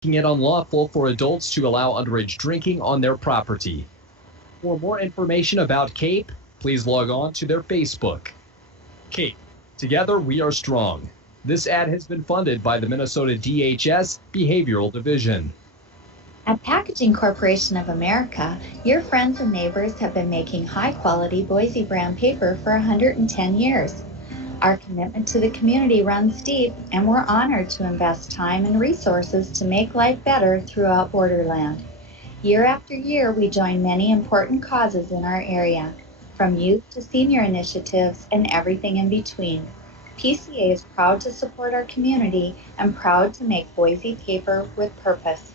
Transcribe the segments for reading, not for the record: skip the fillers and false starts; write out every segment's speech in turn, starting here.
making it unlawful for adults to allow underage drinking on their property. For more information about CAPE, please log on to their Facebook. CAPE, together we are strong. This ad has been funded by the Minnesota DHS Behavioral Division. At Packaging Corporation of America, your friends and neighbors have been making high-quality Boise brand paper for 110 years. Our commitment to the community runs deep, and we're honored to invest time and resources to make life better throughout Borderland. Year after year, we join many important causes in our area, from youth to senior initiatives and everything in between. PCA is proud to support our community and proud to make Boise paper with purpose.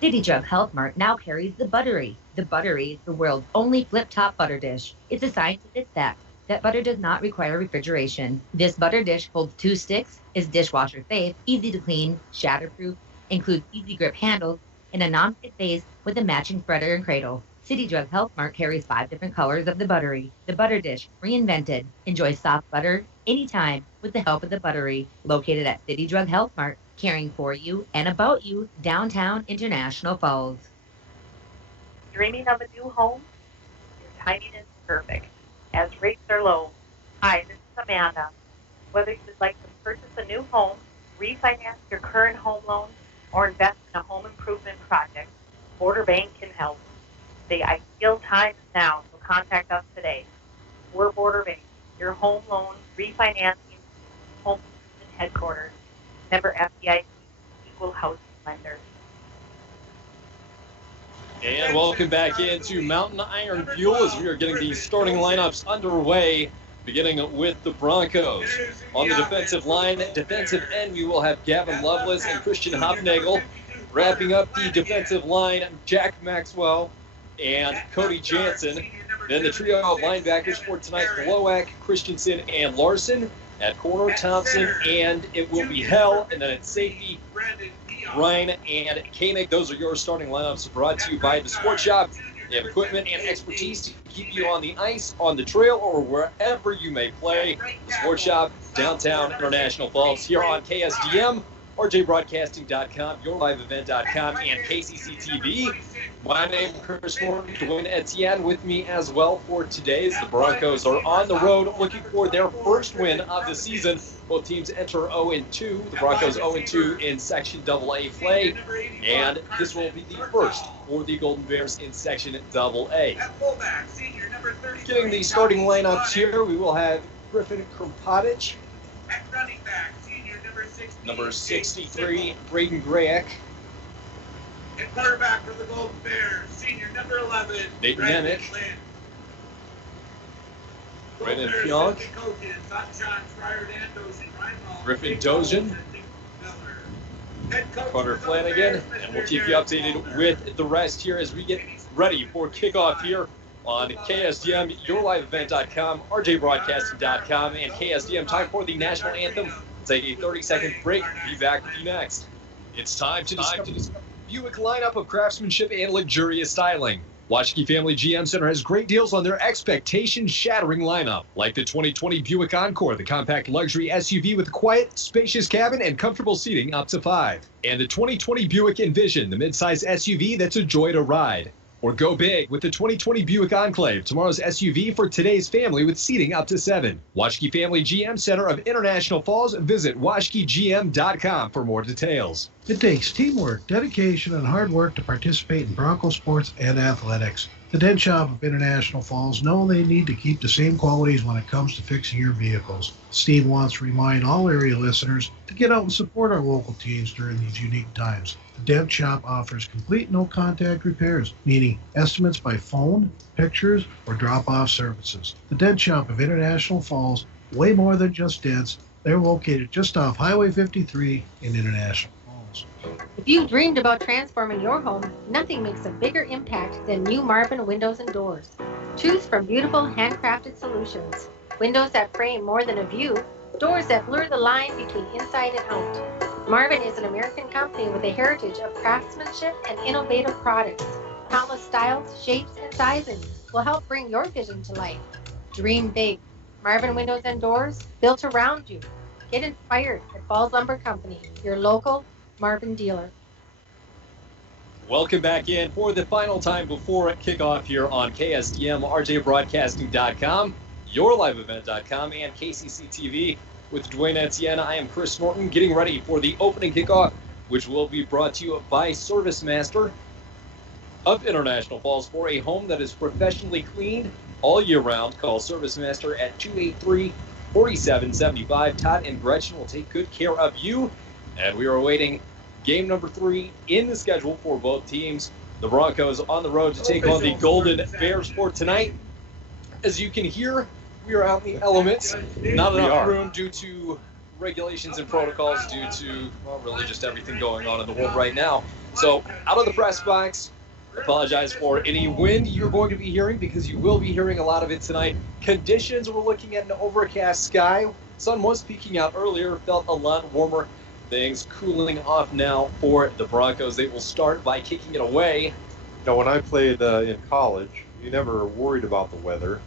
City Drug Health Mart now carries the Buttery. The Buttery is the world's only flip-top butter dish. It's a scientific fact that butter does not require refrigeration. This butter dish holds 2 sticks, is dishwasher safe, easy to clean, shatterproof, includes easy grip handles, and a non-stick base with a matching spreader and cradle. City Drug Health Mart carries 5 different colors of the Buttery. The butter dish, reinvented. Enjoy soft butter anytime with the help of the Buttery. Located at City Drug Health Mart, caring for you and about you, downtown International Falls. Dreaming of a new home? Your timing is perfect, as rates are low. Hi, this is Amanda. Whether you'd like to purchase a new home, refinance your current home loan, or invest in a home improvement project, Border Bank can help. The ideal time is now, so contact us today. We're Border Bank, your home loan refinancing home improvement headquarters. Member FDIC, Equal Housing Lender. And welcome back into Mountain Iron Fuel as we are getting the starting lineups underway, beginning with the Broncos. On the defensive line, defensive end, we will have Gavin Lovelace and Christian Hopnagel. Wrapping up the defensive line, Jack Maxwell and Cody Jansen. Then the trio of linebackers for tonight, Glowak, Christensen, and Larson. At corner, Thompson, and it will be Hell. And then at safety, Ryan and Koenig. Those are your starting lineups, brought to you by the Sports Shop. They have equipment and expertise to keep you on the ice, on the trail, or wherever you may play. The Sports Shop, downtown International Falls, here on KSDM, RJBroadcasting.com, YourLiveEvent.com, and KCC-TV. My name is Chris Moore, Dwayne Etienne with me as well for today. The Broncos are on the road looking for their first win of the season. Both teams enter 0-2. The Broncos 0-2 in Section AA play, and this will be the first for the Golden Bears in Section AA. Getting the starting lineups here, we will have Griffin Krumpadic, number 63, Braden Grayek. And quarterback for the Golden Bears, senior number 11, Nathan Nemec. Brendan Pionk. Griffin Dozian. Carter Flanagan. And we'll keep you updated with the rest here as we get ready for kickoff here on KSDM, YourLiveEvent.com, RJBroadcasting.com, and KSDM. Time for the national anthem. Take a 30-second break. Be back with you next. It's time to discover Buick lineup of craftsmanship and luxurious styling. Waschke Family GM Center has great deals on their expectation-shattering lineup, like the 2020 Buick Encore, the compact luxury SUV with quiet, spacious cabin and comfortable seating up to 5. And the 2020 Buick Envision, the midsize SUV that's a joy to ride. Or go big with the 2020 Buick Enclave, tomorrow's SUV for today's family with seating up to 7. Waschke Family GM Center of International Falls. Visit waschkegm.com for more details. It takes teamwork, dedication, and hard work to participate in Bronco sports and athletics. The Dent Shop of International Falls know they need to keep the same qualities when it comes to fixing your vehicles. Steve wants to remind all area listeners to get out and support our local teams during these unique times. The Dent Shop offers complete no-contact repairs, meaning estimates by phone, pictures, or drop-off services. The Dent Shop of International Falls, way more than just dents. They're located just off Highway 53 in International Falls. If you've dreamed about transforming your home, nothing makes a bigger impact than new Marvin windows and doors. Choose from beautiful handcrafted solutions. Windows that frame more than a view, doors that blur the line between inside and out. Marvin is an American company with a heritage of craftsmanship and innovative products. Countless styles, shapes, and sizes will help bring your vision to life. Dream big. Marvin Windows and Doors, built around you. Get inspired at Falls Lumber Company, your local Marvin dealer. Welcome back in for the final time before kickoff here on KSDM, RJBroadcasting.com, YourLiveEvent.com, and KCC TV with Dwayne Etienne. I am Chris Norton, getting ready for the opening kickoff, which will be brought to you by ServiceMaster of International Falls for a home that is professionally cleaned all year round. Call ServiceMaster at 283-4775. Todd and Gretchen will take good care of you, and we are awaiting game number 3 in the schedule for both teams. The Broncos on the road to take on the Golden Bears for tonight. As you can hear, we are out in the elements. Not enough room due to regulations and protocols, due to, well, really just everything going on in the world right now. So, out of the press box, apologize for any wind you're going to be hearing, because you will be hearing a lot of it tonight. Conditions, we're looking at an overcast sky. Sun was peeking out earlier, felt a lot warmer. Things cooling off now for the Broncos. They will start by kicking it away. Now, when I played in college, you never worried about the weather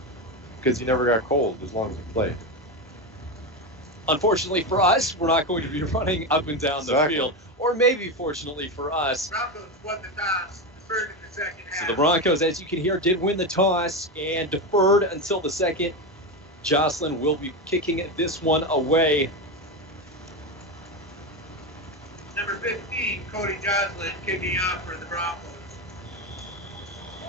because you never got cold as long as you played. Unfortunately for us, we're not going to be running up and down the field. Or maybe fortunately for us. Broncos won the toss, deferred in the second half. So the Broncos, as you can hear, did win the toss and deferred until the second. Jocelyn will be kicking this one away. Number 15, Cody Joslin, kicking off for the Broncos.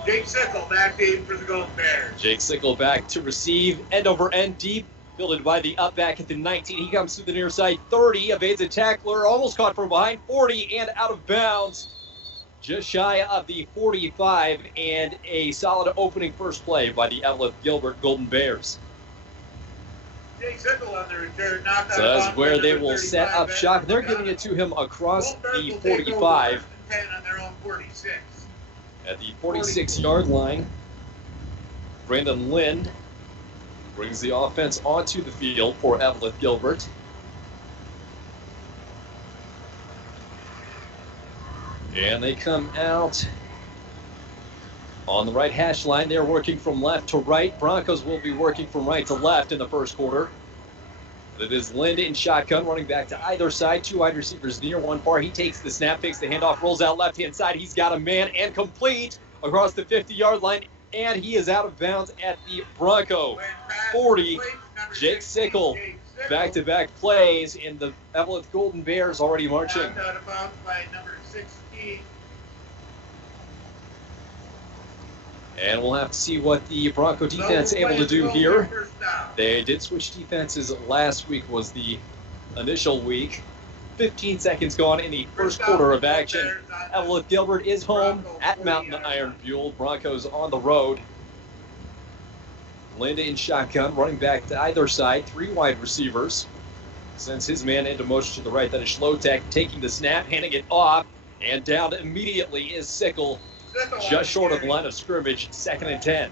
Jake Sickle back in for the Golden Bears. Jake Sickle back to receive, end over end deep, fielded by the up back at the 19. He comes to the near side, 30, evades a tackler, almost caught from behind, 40, and out of bounds. Just shy of the 45, and a solid opening first play by the Eveleth-Gilbert Golden Bears. Jake Sickle on the return, knocked out. So that's where they will set up shop. They're giving it to him across the 45. 10 on their own 46. At the 46-yard line, Brandon Lind brings the offense onto the field for Eveleth-Gilbert. And they come out on the right hash line. They're working from left to right. Broncos will be working from right to left in the first quarter. It is Lind in shotgun, running back to either side. 2 wide receivers near, 1 far. He takes the snap, takes the handoff, rolls out left-hand side. He's got a man and complete across the 50-yard line, and he is out of bounds at the Bronco 40. Jake Sickle, back-to-back plays, and the Eveleth Golden Bears already marching. Out of bounds by number 16. And we'll have to see what the Bronco defense able to do here. They did switch defenses last week, was the initial week. 15 seconds gone in the first quarter of action. Eveleth-Gilbert is home at Mountain Iron Buell. Broncos on the road. Linda in shotgun, running back to either side. 3 wide receivers. Sends his man into motion to the right. That is Schlotek taking the snap, handing it off. And down immediately is Sickle. Just short of the line of scrimmage, 2nd and 10.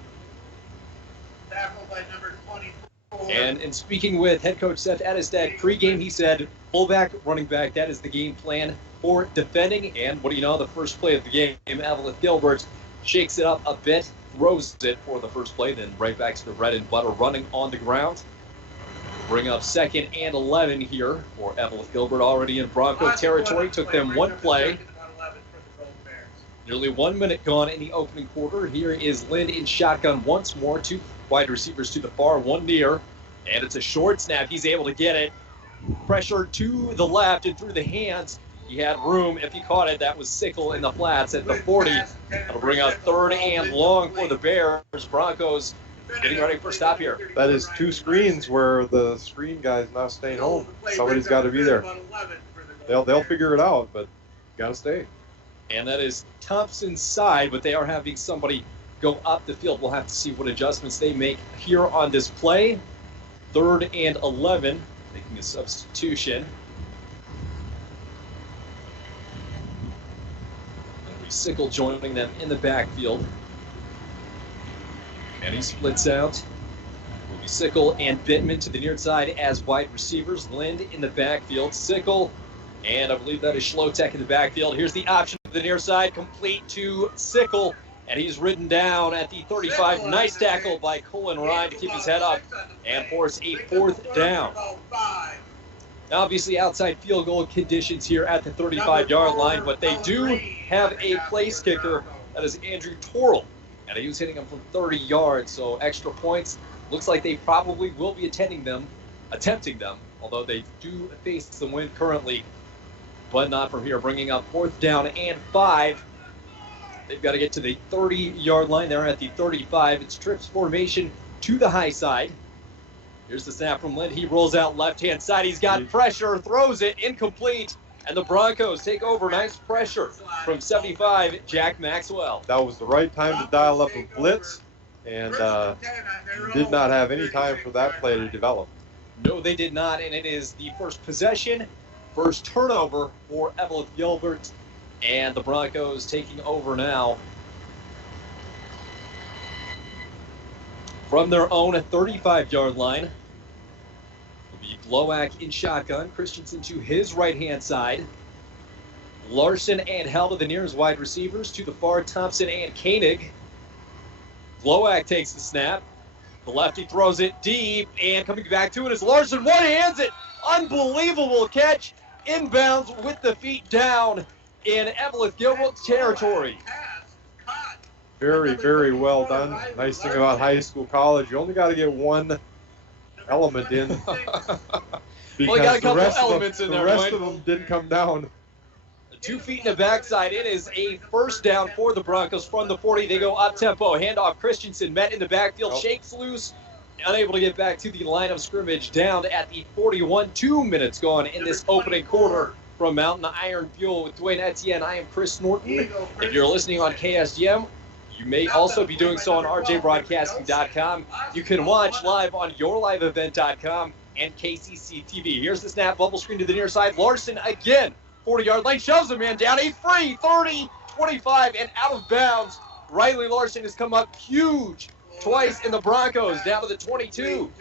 Tackled by number 24. And in speaking with head coach Seth Adestad pregame, he said, fullback, running back, that is the game plan for defending. And what do you know, the first play of the game, Eveleth-Gilbert shakes it up a bit, throws it for the first play, then right back to the bread and butter, running on the ground. Bring up 2nd and 11 here for Eveleth-Gilbert, already in Bronco territory. Took them 1 play. Nearly 1 minute gone in the opening quarter. Here is Lind in shotgun once more. 2 wide receivers to the far, 1 near. And it's a short snap. He's able to get it. Pressure to the left and through the hands. He had room. If he caught it, that was Sickle in the flats at the 40. That'll bring out 3rd and long for the Bears. Broncos getting ready for a stop here. That is 2 screens where the screen guy's not staying home. Somebody's got to be there. They'll figure it out, but got to stay. And that is Thompson's side, but they are having somebody go up the field. We'll have to see what adjustments they make here on this play. 3rd and 11, making a substitution. It'll be Sickle joining them in the backfield. And he splits out. Will be Sickle and Bittman to the near side as wide receivers. Lind in the backfield. Sickle, and I believe that is Schlotek in the backfield. Here's the option to the near side, complete to Sickle, and he's ridden down at the 35. Nice tackle by Colin Ryan to keep his head up and force a 4th down. Obviously, outside field goal conditions here at the 35-yard line, but they do have a place kicker. That is Andrew Torrell, and he was hitting them from 30 yards, so extra points. Looks like they probably will be attempting them, although they do face the wind currently, but not from here. Bringing up 4th down and 5. They've got to get to the 30-yard line. They're at the 35. It's trips formation to the high side. Here's the snap from Lind. He rolls out left-hand side. He's got pressure, throws it, incomplete. And the Broncos take over. Nice pressure from 75, Jack Maxwell. That was the right time to dial up a blitz, and did not have any time for that play to develop. No, they did not, and it is the first possession, first turnover for Eveleth-Gilbert, and the Broncos taking over now from their own 35-yard line. It'll be Glowak in shotgun. Christensen to his right-hand side. Larson and Hell to the nearest wide receivers. To the far, Thompson and Koenig. Glowak takes the snap. The lefty throws it deep, and coming back to it is Larson. One-hands it. Unbelievable catch. Inbounds with the feet down in Eveleth-Gilbert territory. Very, very well done. Nice thing about high school, college, you only got to get one element in. Because Well, you got a couple elements in there, the rest right? of them didn't come down. 2 feet in the backside. It is a first down for the Broncos from the 40. They go up-tempo. Handoff Christensen met in the backfield. Shakes loose. Unable to get back to the line of scrimmage. Down at the 41. 2 minutes gone in this opening quarter. From Mountain Iron Fuel with Dwayne Etienne, I am Chris Norton. If you're listening on KSGM, you may also be doing so on rjbroadcasting.com. You can watch live on yourliveevent.com and KCC TV. Here's the snap, bubble screen to the near side. Larson again, 40-yard line, shoves a man down. He's free, 30, 25, and out of bounds. Riley Larson has come up huge twice in the Broncos, down to the 22.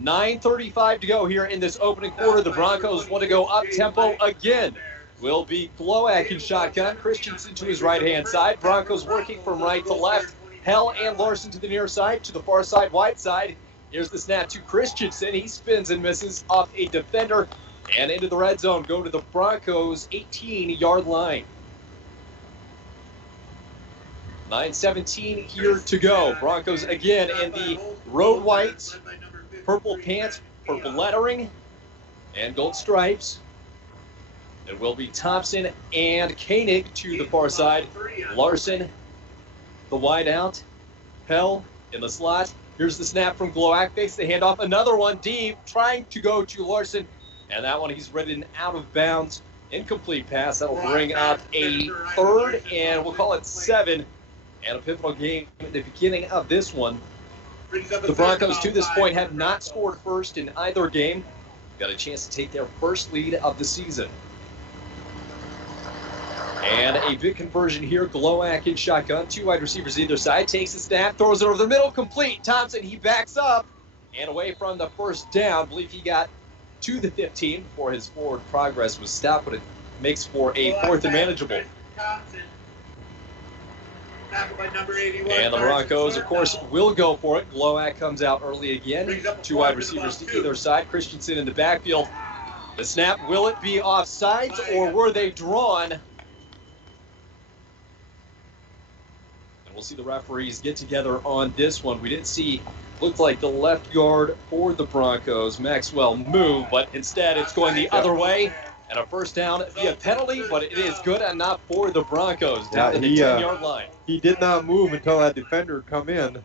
9:35 to go here in this opening quarter. The Broncos want to go up-tempo again. Will be Glowak in shotgun. Christensen to his right-hand side. Broncos working from right to left. Hell and Larson to the near side. To the far side, wide side. Here's the snap to Christensen. He spins and misses off a defender. And into the red zone. Go to the Broncos' 18-yard line. 9:17 here to go. Broncos again in the road whites. Purple pants, purple lettering, and gold stripes. It will be Thompson and Koenig to the far side. Larson, the wide out. Hell in the slot. Here's the snap from Glowak. Fakes the handoff. Another one deep, trying to go to Larson. And that one he's ridden out of bounds. Incomplete pass. That'll bring up a third, and we'll call it 7. And a pivotal game at the beginning of this one. The Broncos, to this point, have not scored first in either game. Got a chance to take their first lead of the season. And a big conversion here. Glowak in shotgun. 2 wide receivers either side. Takes the snap, throws it over the middle. Complete. Thompson, he backs up and away from the first down. I believe he got to the 15 before his forward progress was stopped, but it makes for a 4th and manageable. And the Broncos, of course, will go for it. Glowak comes out early again. 2 wide receivers to either side. Christensen in the backfield. The snap, will it be offsides or were they drawn? And we'll see the referees get together on this one. We did see, looked like the left guard for the Broncos, Maxwell, move, but instead it's going the other way. And a first down via penalty, but it is good enough for the Broncos down to the 10-yard line. He did not move until that defender come in,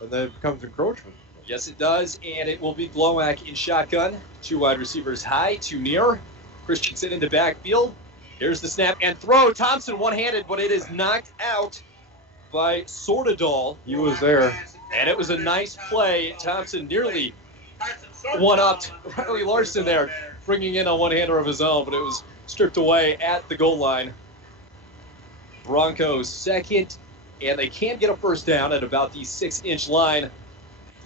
and then it becomes encroachment. Yes, it does, and it will be Glowak in shotgun. 2 wide receivers high, 2 near. Christensen in the backfield. Here's the snap and throw. Thompson one-handed, but it is knocked out by Sortadal. He was there. And it was a nice play. Thompson nearly one-upped Riley Larson there, bringing in a one-hander of his own, but it was stripped away at the goal line. Broncos second, and they can't get a first down at about the 6-inch line.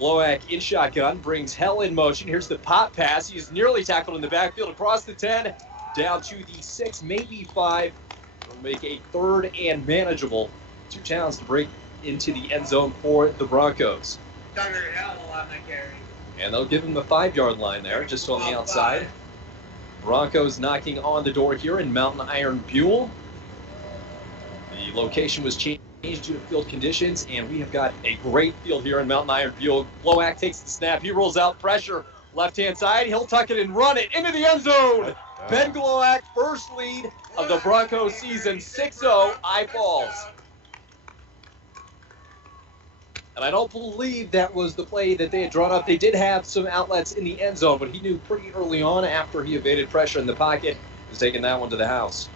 Glowak in shotgun, brings Hell in motion. Here's the pop pass. He is nearly tackled in the backfield across the 10, down to the 6, maybe 5. It'll make a 3rd and manageable. 2 downs to break into the end zone for the Broncos. And they'll give him the 5-yard line there, just on the outside. Broncos knocking on the door here in Mountain Iron Buell. The location was changed due to field conditions, and we have got a great field here in Mountain Iron Buell. Glowak takes the snap. He rolls out pressure. Left-hand side. He'll tuck it and run it into the end zone. Ben Glowak, first lead of the Broncos season, 6-0, I Falls. And I don't believe that was the play that they had drawn up. They did have some outlets in the end zone, but he knew pretty early on after he evaded pressure in the pocket, he was taking that one to the house.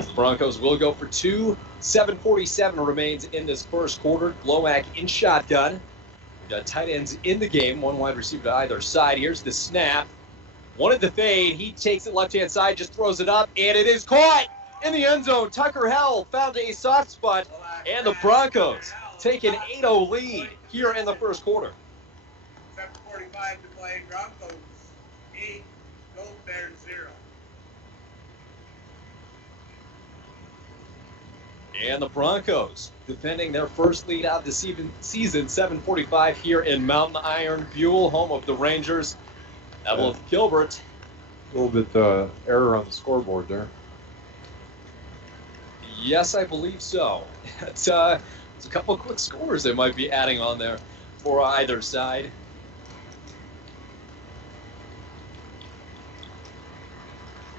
The Broncos will go for 2. 7:47 remains in this first quarter. Glowak in shotgun. We've got tight ends in the game, one wide receiver to either side. Here's the snap. Wanted the fade. He takes it left-hand side, just throws it up, and it is caught in the end zone. Tucker Hell found a soft spot, and the Broncos take an 8-0 lead here in the first quarter. 7:45 to play. Broncos 8, Gold Bears 0. And the Broncos defending their first lead out of the season, 7:45 here in Mountain Iron Buell, home of the Rangers. Eveleth-Gilbert. A little bit error on the scoreboard there. Yes, I believe so. It's a couple of quick scores they might be adding on there for either side.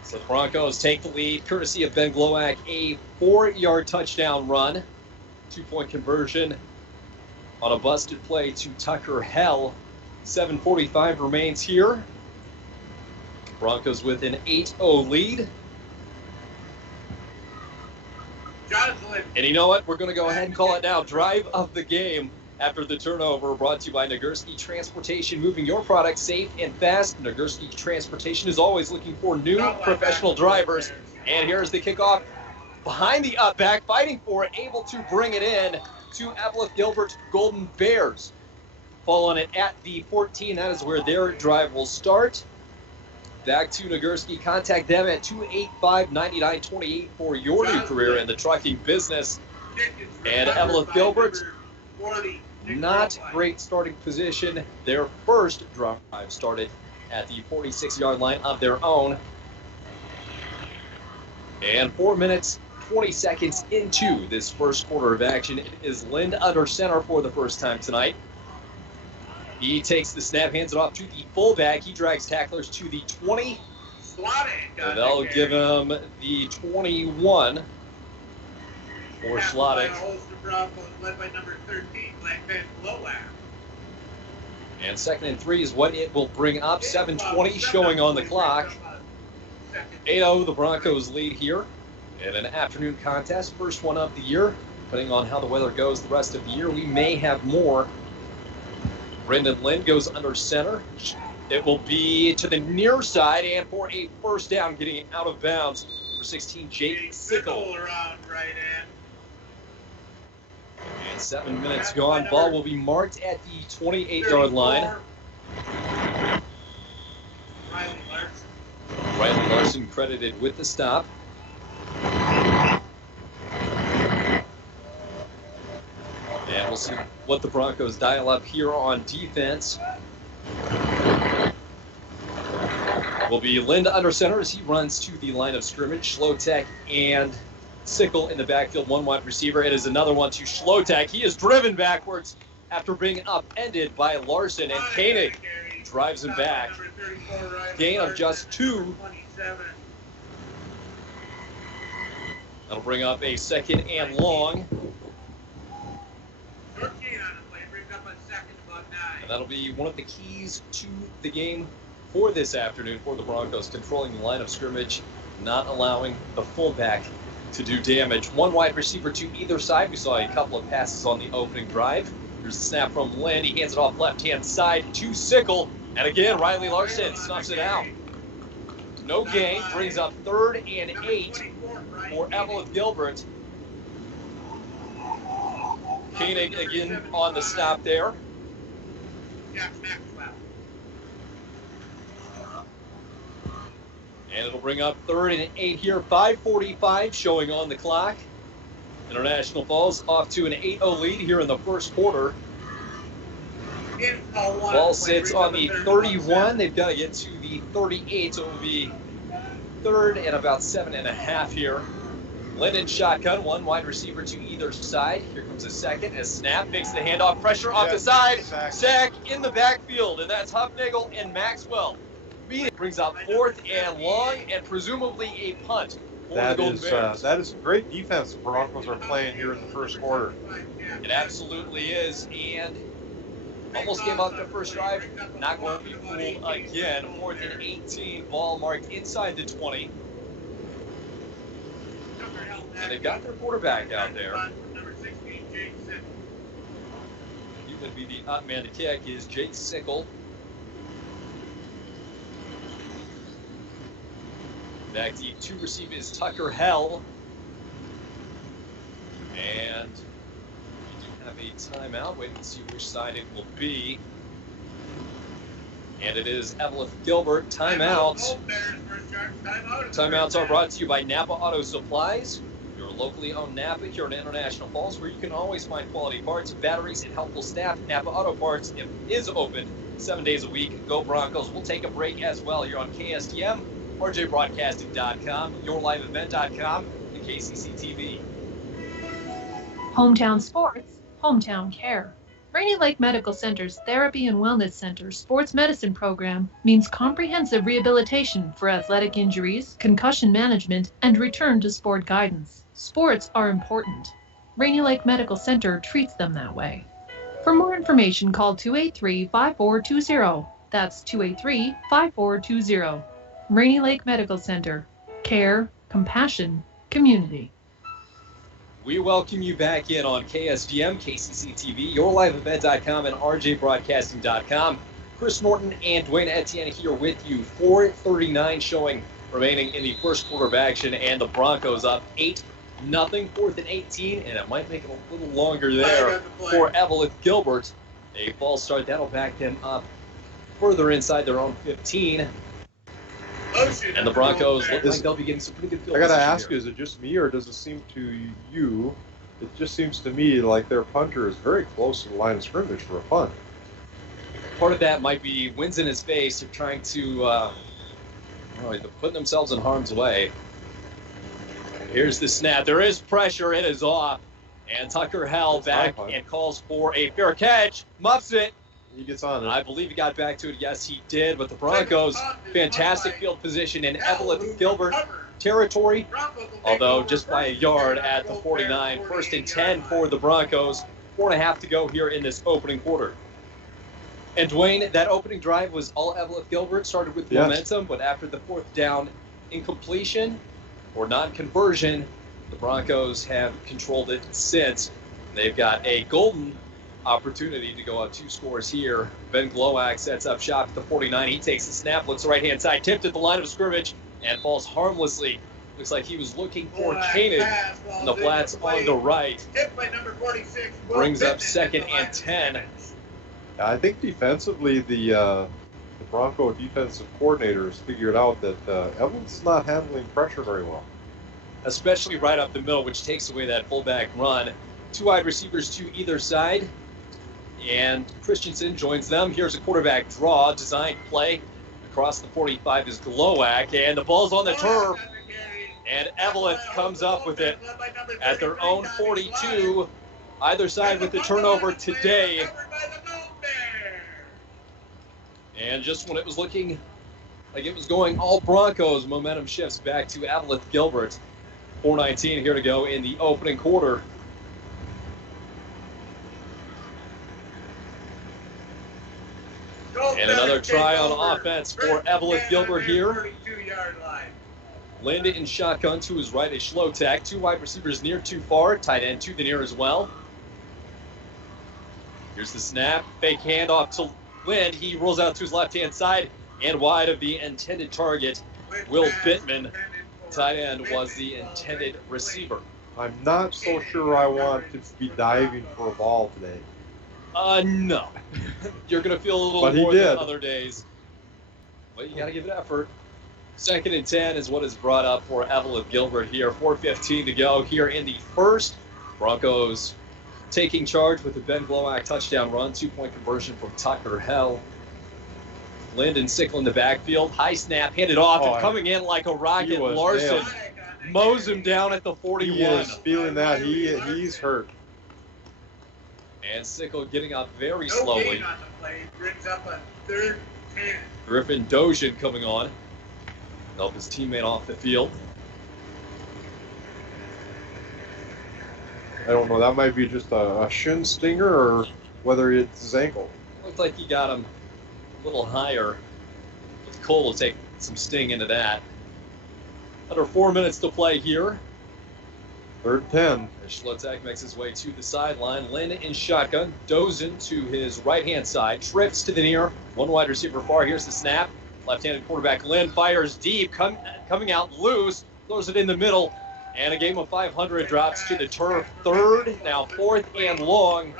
So the Broncos take the lead, courtesy of Ben Glowak, a 4-yard touchdown run. 2-point conversion on a busted play to Tucker Hell. 7:45 remains here. Broncos with an 8-0 lead. And you know what? We're going to go ahead and call it now. Drive of the game after the turnover, brought to you by Nagurski Transportation, moving your product safe and fast. Nagurski Transportation is always looking for new professional drivers. And here's the kickoff behind the up back, fighting for it, able to bring it in to Eveleth-Gilbert Golden Bears. Following it at the 14, that is where their drive will start. Back to Nagurski. Contact them at 285-9928 for your new career in the trucking business. And Eveleth-Gilbert, not great starting position. Their first drive started at the 46-yard line of their own. And 4 minutes, 20 seconds into this first quarter of action, it is Lind under center for the first time tonight. He takes the snap, hands it off to the fullback. He drags tacklers to the 20. And they'll give him the 21 for Slottick. Led by number 13, Ben Glowak. And 2nd and 3 is what it will bring up. 7:20 showing on the clock. 8-0 the Broncos lead here in an afternoon contest. First one of the year. Depending on how the weather goes the rest of the year, we may have more. Brendan Lind goes under center. It will be to the near side, and for a first down, getting out of bounds for 16, Jake Sickle. Around right end. And 7 minutes gone. Ball will be marked at the 28-yard line. Riley Larson credited with the stop. And we'll see what the Broncos dial up here on defense. Will be Lind under center as he runs to the line of scrimmage. Schlotek and Sickle in the backfield, one wide receiver. It is another one to Schlotek. He is driven backwards after being upended by Larson, and Koenig drives him back. Gain of just 2. That'll bring up a 2nd and long. And that'll be one of the keys to the game for this afternoon for the Broncos, controlling the line of scrimmage, not allowing the fullback to do damage. One wide receiver to either side. We saw a couple of passes on the opening drive. Here's the snap from Lind. He hands it off left-hand side to Sickle. And again, Riley Larson snuffs it out. No gain. Brings up 3rd and 8 for Eveleth-Gilbert. Koenig again on the stop there. And it'll bring up 3rd and 8 here. 5:45 showing on the clock. International Falls off to an 8-0 lead here in the first quarter. Ball sits on the 31. They've got to get to the 38, so it will be third and about 7.5 here. Linden shotgun, one wide receiver to either side. Here comes a second, a snap, makes the handoff, pressure off the side, sack in the backfield, and that's Huffnagel and Maxwell. Brings up fourth and long, and presumably a punt for the Golden Bears. That is great defense the Broncos are playing here in the first quarter. It absolutely is, and almost gave up the first drive. Not going to be fooled again. 4th and 18, ball marked inside the 20. And they've got their quarterback out there. He's going to be the up man to kick is Jake Sickle. Back deep to receive is Tucker Hell. And we do have a timeout. Wait and see which side it will be. And it is Eveleth-Gilbert. Timeout. Timeouts are brought to you by Napa Auto Supplies, your locally owned Napa here in International Falls, where you can always find quality parts, batteries, and helpful staff. Napa Auto Parts is open 7 days a week. Go Broncos. We'll take a break as well here on KSTM, RJBroadcasting.com, YourLiveEvent.com, and KCC TV. Hometown Sports, Hometown Care. Rainy Lake Medical Center's Therapy and Wellness Center Sports Medicine Program means comprehensive rehabilitation for athletic injuries, concussion management, and return to sport guidance. Sports are important. Rainy Lake Medical Center treats them that way. For more information, call 283-5420. That's 283-5420. Rainy Lake Medical Center. Care, compassion, community. We welcome you back in on KSGM, KCC TV, YourLiveEvent.com, and RJBroadcasting.com. Chris Norton and Dwayne Etienne here with you. 4:39 showing remaining in the first quarter of action, and the Broncos up 8-0, 4th and 18, and it might make it a little longer there for Eveleth-Gilbert. A false start, that'll back them up further inside their own 15. And the Broncos look like they'll be getting some pretty good field I gotta position ask here. you, is it just me, or does it seem to you, it just seems to me like their punter is very close to the line of scrimmage for a punt. Part of that might be winds in his face. They're trying to put themselves in harm's way. Here's the snap. There is pressure. It is off. And Tucker Hell back and calls for a fair catch. Muffs it. He gets on it. I believe he got back to it. Yes, he did. But the Broncos, fantastic field position in Eveleth-Gilbert territory, although just by a yard at the 49. 1st and 10 for the Broncos. 4.5 to go here in this opening quarter. And Dwayne, that opening drive was all Eveleth-Gilbert. Started with momentum, but after the 4th down incompletion or non-conversion, the Broncos have controlled it since. They've got a golden opportunity to go up 2 scores here. Ben Glowak sets up shop at the 49. He takes the snap, looks right hand side, tipped at the line of scrimmage, and falls harmlessly. Looks like he was looking for Kanan in the flats on the right. Brings up 2nd and 10. I think defensively, the Bronco defensive coordinators figured out that Eveleth's not handling pressure very well. Especially right up the middle, which takes away that fullback run. 2 wide receivers to either side. And Christensen joins them. Here's a quarterback draw, designed play. Across the 45 is Glowak, and the ball's on the turf. And Eveleth comes up with it at their own 42. Either side with the turnover today. And just when it was looking like it was going all Broncos, momentum shifts back to Eveleth-Gilbert. 4:19 here to go in the opening quarter. And another try on offense for Eveleth-Gilbert here. Linda in shotgun to his right, a Schlotek. 2 wide receivers near too far. Tight end to the near as well. Here's the snap. Fake handoff to Lind. He rolls out to his left-hand side and wide of the intended target. Will Bittman, tight end, was the intended receiver. I'm not so sure I want to be diving for a ball today. No. You're going to feel a little more than other days. But you got to give it effort. 2nd and 10 is what is brought up for Eveleth-Gilbert here. 4:15 to go here in the first. Broncos taking charge with the Ben Glowak touchdown run. 2-point conversion from Tucker Hell. Lind and Sickle in the backfield. High snap, handed off, and coming in like a rocket. Larson mows him down at the 41. He is feeling that. He's hurt. And Sickle getting up very slowly. On the play, brings up a 3rd and 10. Griffin Dojan coming on. Help his teammate off the field. I don't know. That might be just a shin stinger or whether it's his ankle. Looked like he got him a little higher. With Cole will take some sting into that. Under 4 minutes to play here. 3rd and 10. As Schlotek makes his way to the sideline. Lynn in shotgun. Dozen to his right-hand side. Trips to the near. One wide receiver far. Here's the snap. Left-handed quarterback Lynn fires deep. Coming out loose. Throws it in the middle. And a game of 500 drops to the turf. 3rd, now 4th and long.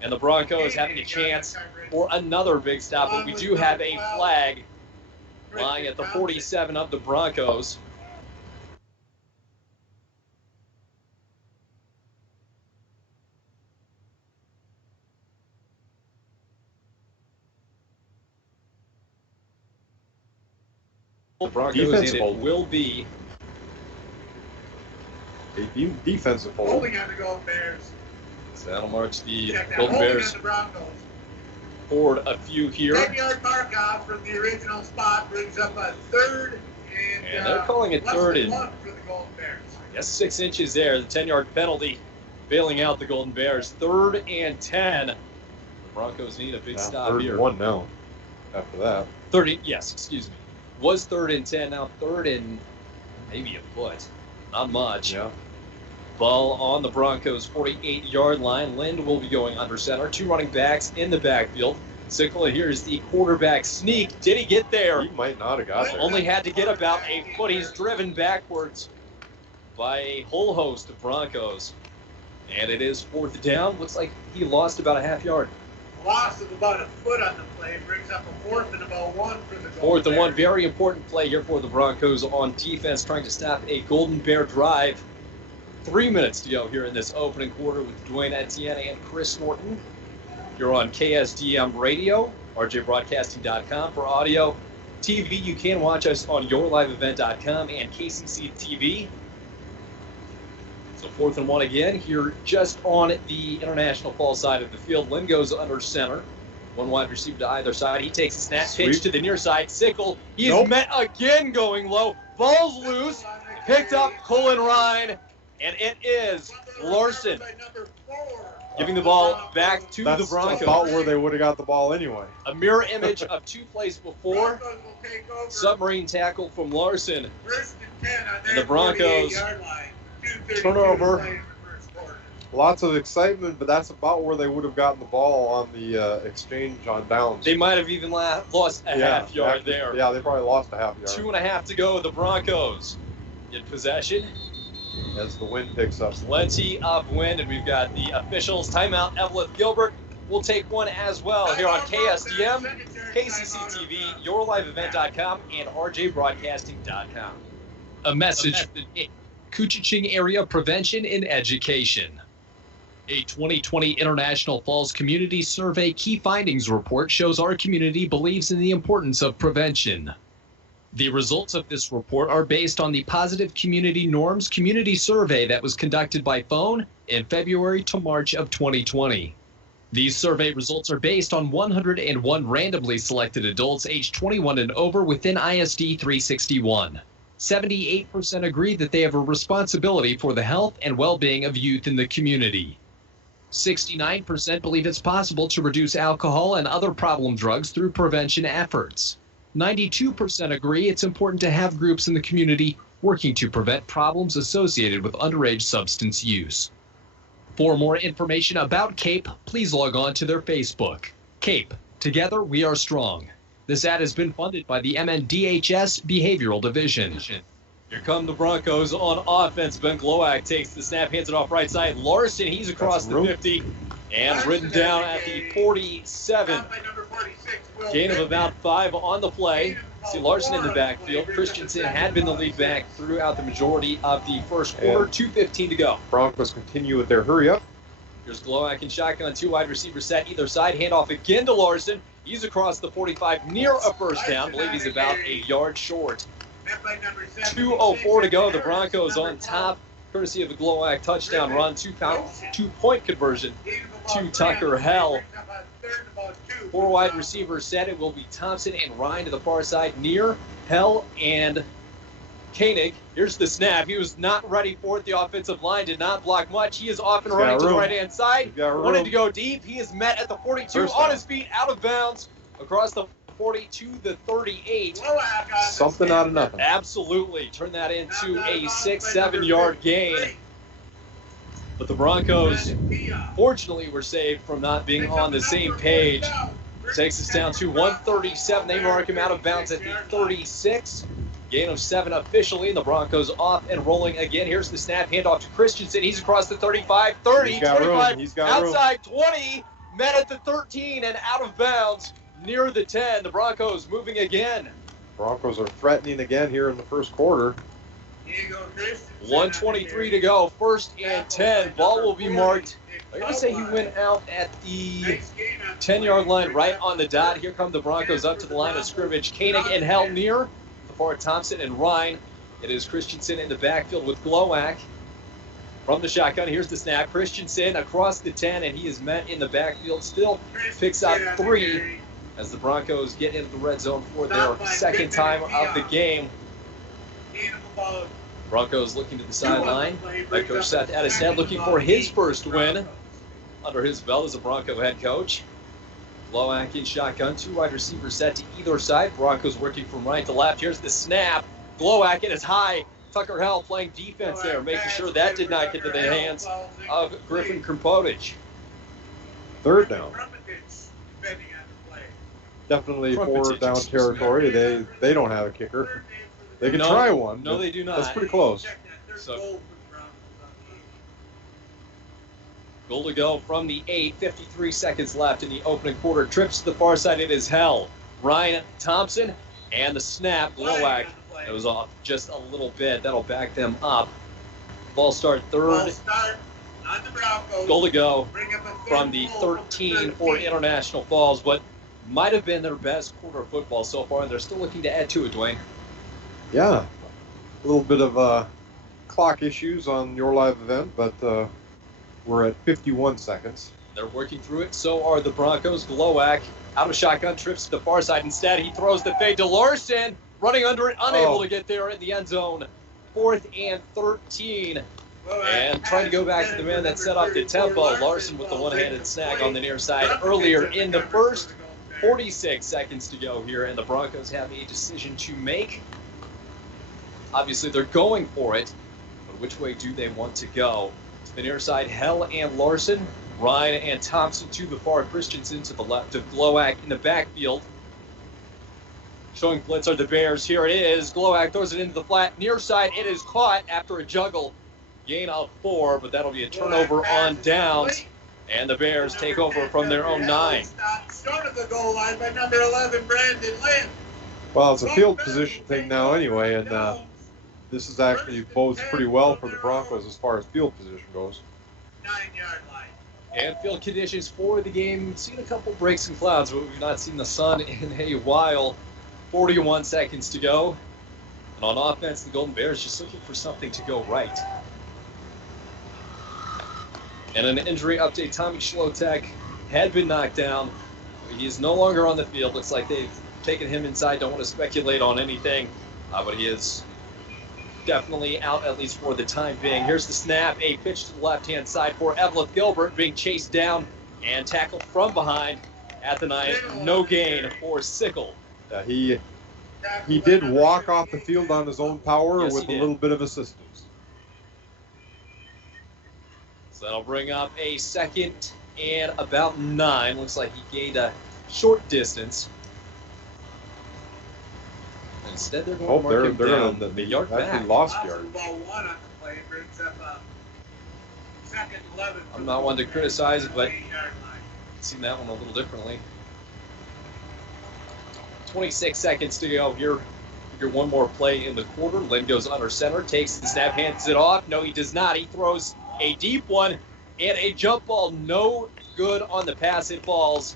And the Broncos having a chance for another big stop. But we do have a flag lying at the 47 of the Broncos. Broncos, and it will be a defensive hold. Holding on the Golden Bears. So that'll march the Golden Bears forward a few here. 10-yard mark off from the original spot brings up a 3rd and they're calling it 3rd and for the Golden Bears. I guess 6 inches there. The 10-yard penalty bailing out the Golden Bears. 3rd and 10. The Broncos need a big stop 3rd here. and 1 now. After that. 30. Yes, excuse me. Was 3rd and 10. Now 3rd and maybe a foot. Not much. Yeah. Ball on the Broncos' 48-yard line. Lind will be going under center. 2 running backs in the backfield. Sickle, and here's the quarterback sneak. Did he get there? He might not have got there. Only had to get about a foot. He's driven backwards by a whole host of Broncos. And it is 4th down. Looks like he lost about a half yard. Loss of about a foot on the play brings up a 4th and about 1 for the Golden 4th and 1. Bears. Very important play here for the Broncos on defense, trying to stop a Golden Bear drive. 3 minutes to go here in this opening quarter with Dwayne Etienne and Chris Norton. You're on KSDM Radio, rjbroadcasting.com for audio. TV, you can watch us on yourliveevent.com and KCC TV. So 4th and 1 again here just on the International Falls side of the field. Lynn goes under center. 1 wide receiver to either side. He takes a snap, pitch to the near side. Sickle, he's met again going low. Ball's loose, picked up Colin Ryan. And it is Larson giving the ball back to the Broncos. That's about where they would have got the ball anyway. A mirror image of 2 plays before. Submarine tackle from Larson. And the Broncos turnover. Lots of excitement, but that's about where they would have gotten the ball on the exchange on downs. They might have even lost a half yard there. Yeah, they probably lost a half yard. 2.5 to go. The Broncos get possession. As the wind picks up. Plenty of wind, and we've got the officials. Timeout, Eveleth-Gilbert. We'll take one as well here on KSDM, KCC TV, yourliveevent.com, and rjbroadcasting.com. A message from the Koochiching Area Prevention and Education. A 2020 International Falls Community Survey Key Findings Report shows our community believes in the importance of prevention. The results of this report are based on the Positive Community Norms Community Survey that was conducted by phone in February to March of 2020. These survey results are based on 101 randomly selected adults aged 21 and over within ISD 361. 78% agree that they have a responsibility for the health and well-being of youth in the community. 69% believe it's possible to reduce alcohol and other problem drugs through prevention efforts. 92% agree it's important to have groups in the community working to prevent problems associated with underage substance use. For more information about CAPE, please log on to their Facebook. CAPE, together we are strong. This ad has been funded by the MNDHS Behavioral Division. Here come the Broncos on offense. Ben Glowak takes the snap, hands it off right side. Larson, he's across the 50 and written down at the 47. Gain of about 5 on the play. See Larson in the backfield. Christensen had been the lead back throughout the majority of the first quarter. 2:15 to go. Broncos continue with their hurry up. Here's Glowak in shotgun, 2 wide receiver set either side. Handoff again to Larson. He's across the 45 near a first down. I believe he's about a yard short. 2:04 to go. The Broncos on top, courtesy of the Glowak touchdown run. 2-point conversion to Tucker Hell. 4 wide receivers set. It will be Thompson and Ryan to the far side near Hell and Koenig. Here's the snap. He was not ready for it. The offensive line did not block much. He is off and running to the right-hand side. Wanted to go deep. He is met at the 42 on his feet, out of bounds, across the 40 to the 38. Something out of nothing. Absolutely. Turn that into a 6-7 yard gain. But the Broncos, fortunately, were saved from not being on the same page. Takes us down to 137. They mark him out of bounds at the 36. Gain of 7 officially, and the Broncos off and rolling again. Here's the snap, handoff to Christensen. He's across the 35, 30, 25, outside 20, met at the 13 and out of bounds near the 10. The Broncos moving again. Broncos are threatening again here in the first quarter. 1:23 to go, 1st and 10. Ball will be marked. I'm going to say he went out at the 10-yard line right on the dot. Here come the Broncos up to the line of scrimmage. Koenig and Hell near. For Thompson and Ryan. It is Christensen in the backfield with Glowak. From the shotgun, here's the snap. Christensen across the 10, and he is met in the backfield. Still picks up 3 as the Broncos get into the red zone for their second time of the game. Broncos looking to the sideline. Head coach Seth Addishead looking for his first win under his belt as a Bronco head coach. Glowak in shotgun, 2 wide receivers set to either side. Broncos working from right to left. Here's the snap. Glowak in his high. Tucker Hell playing defense there, making sure that did not get to the hands of Griffin Krempotich. 3rd down. Definitely 4th down territory. They don't have a kicker. They can try one. No, they do not. That's pretty close. So, goal to go from the 8, 53 seconds left in the opening quarter. Trips to the far side, it is Hell. Ryan Thompson, and the snap, Glowak. It was off just a little bit. That'll back them up. Ball start 3rd. Goal to go from the 13 for International Falls, but might have been their best quarter of football so far, and they're still looking to add to it, Dwayne. Yeah, a little bit of clock issues on your live event, but we're at 51 seconds. They're working through it. So are the Broncos. Glowak out of shotgun, trips to the far side. Instead, he throws the fade to Larson, running under it, unable to get there in the end zone. 4th and 13. And trying to go back to the man that set up the tempo. Larson with the one-handed snag on the near side earlier in the first. 46 seconds to go here, and the Broncos have a decision to make. Obviously, they're going for it, but which way do they want to go? To the near side, Hell and Larson. Ryan and Thompson to the far. Christensen to the left of Glowak in the backfield. Showing blitz are the Bears. Here it is. Glowak throws it into the flat. Near side, it is caught after a juggle. Gain of 4, but that'll be a turnover on downs. And the Bears take over from their own 9. Short of the goal line by number 11, Brandon Lynn. Well, it's a field position thing now anyway, and this is actually bodes pretty well for the Broncos as far as field position goes. 9-yard line. And field conditions for the game. We've seen a couple breaks and clouds, but we've not seen the sun in a while. 41 seconds to go. And on offense, the Golden Bears just looking for something to go right. And an injury update, Tommy Schlotek had been knocked down. He is no longer on the field. Looks like they've taken him inside. Don't want to speculate on anything, but he is definitely out, at least for the time being. Here's the snap, a pitch to the left-hand side for Eveleth-Gilbert, being chased down and tackled from behind at the 9. No gain for Sickle. He did walk off the field on his own power with a little bit of assistance. So that'll bring up a 2nd and about 9. Looks like he gained a short distance. Instead, they're going to mark him down the yard back. Lost yard. I'm not one to criticize it, but I've seen that one a little differently. 26 seconds to go here. Figure one more play in the quarter. Lynn goes under center, takes the snap, hands it off. No, he does not. He throws a deep one And a jump ball, no good on the pass. It falls.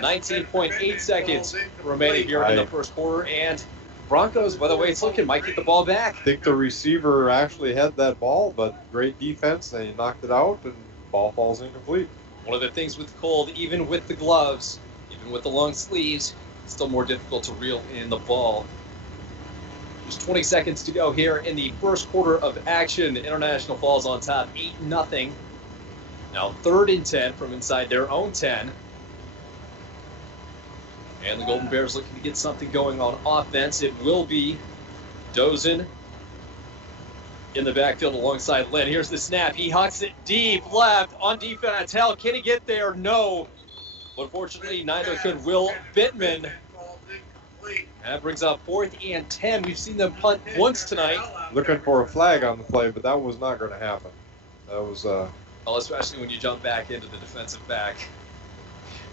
19.8 seconds remaining here in the first quarter. And Broncos, by the way it's looking, might get the ball back. I think the receiver actually had that ball, but great defense. And he knocked it out, and the ball falls incomplete. One of the things with the cold, even with the gloves, even with the long sleeves, it's still more difficult to reel in the ball. There's 20 seconds to go here in the first quarter of action. International Falls on top, 8-0. Now 3rd and 10 from inside their own 10. And the Golden Bears looking to get something going on offense. It will be Dozen in the backfield alongside Lynn. Here's the snap. He hucks it deep left on defense. Hell, can he get there? No. Unfortunately, neither could Will Bittman. That brings up 4th and 10. We've seen them punt once tonight. Looking for a flag on the play, but that was not going to happen. That was... Well, especially when you jump back into the defensive back.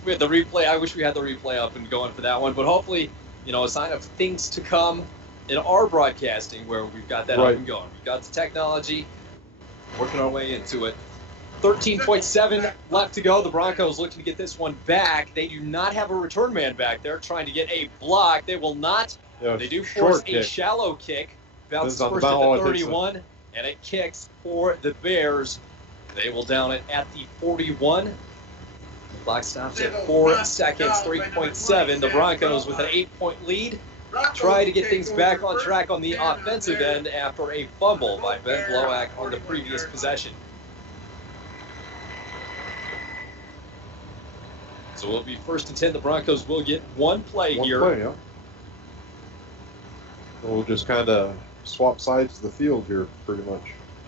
We had the replay. I wish we had the replay up and going for that one, but hopefully, a sign of things to come in our broadcasting where we've got that up and going. We've got the technology, working our way into it. 13.7 left to go. The Broncos looking to get this one back. They do not have a return man back there trying to get a block. They will not. They do force a shallow kick. Bounces first at the 31, and it kicks for the Bears. They will down it at the 41. The clock stops at 4 seconds, 3.7. The Broncos with an 8-point lead. Try to get things back on track on the offensive end after a fumble by Ben Glowak on the previous possession. So it'll be 1st and 10. The Broncos will get one play here. We'll just kind of swap sides of the field here, pretty much.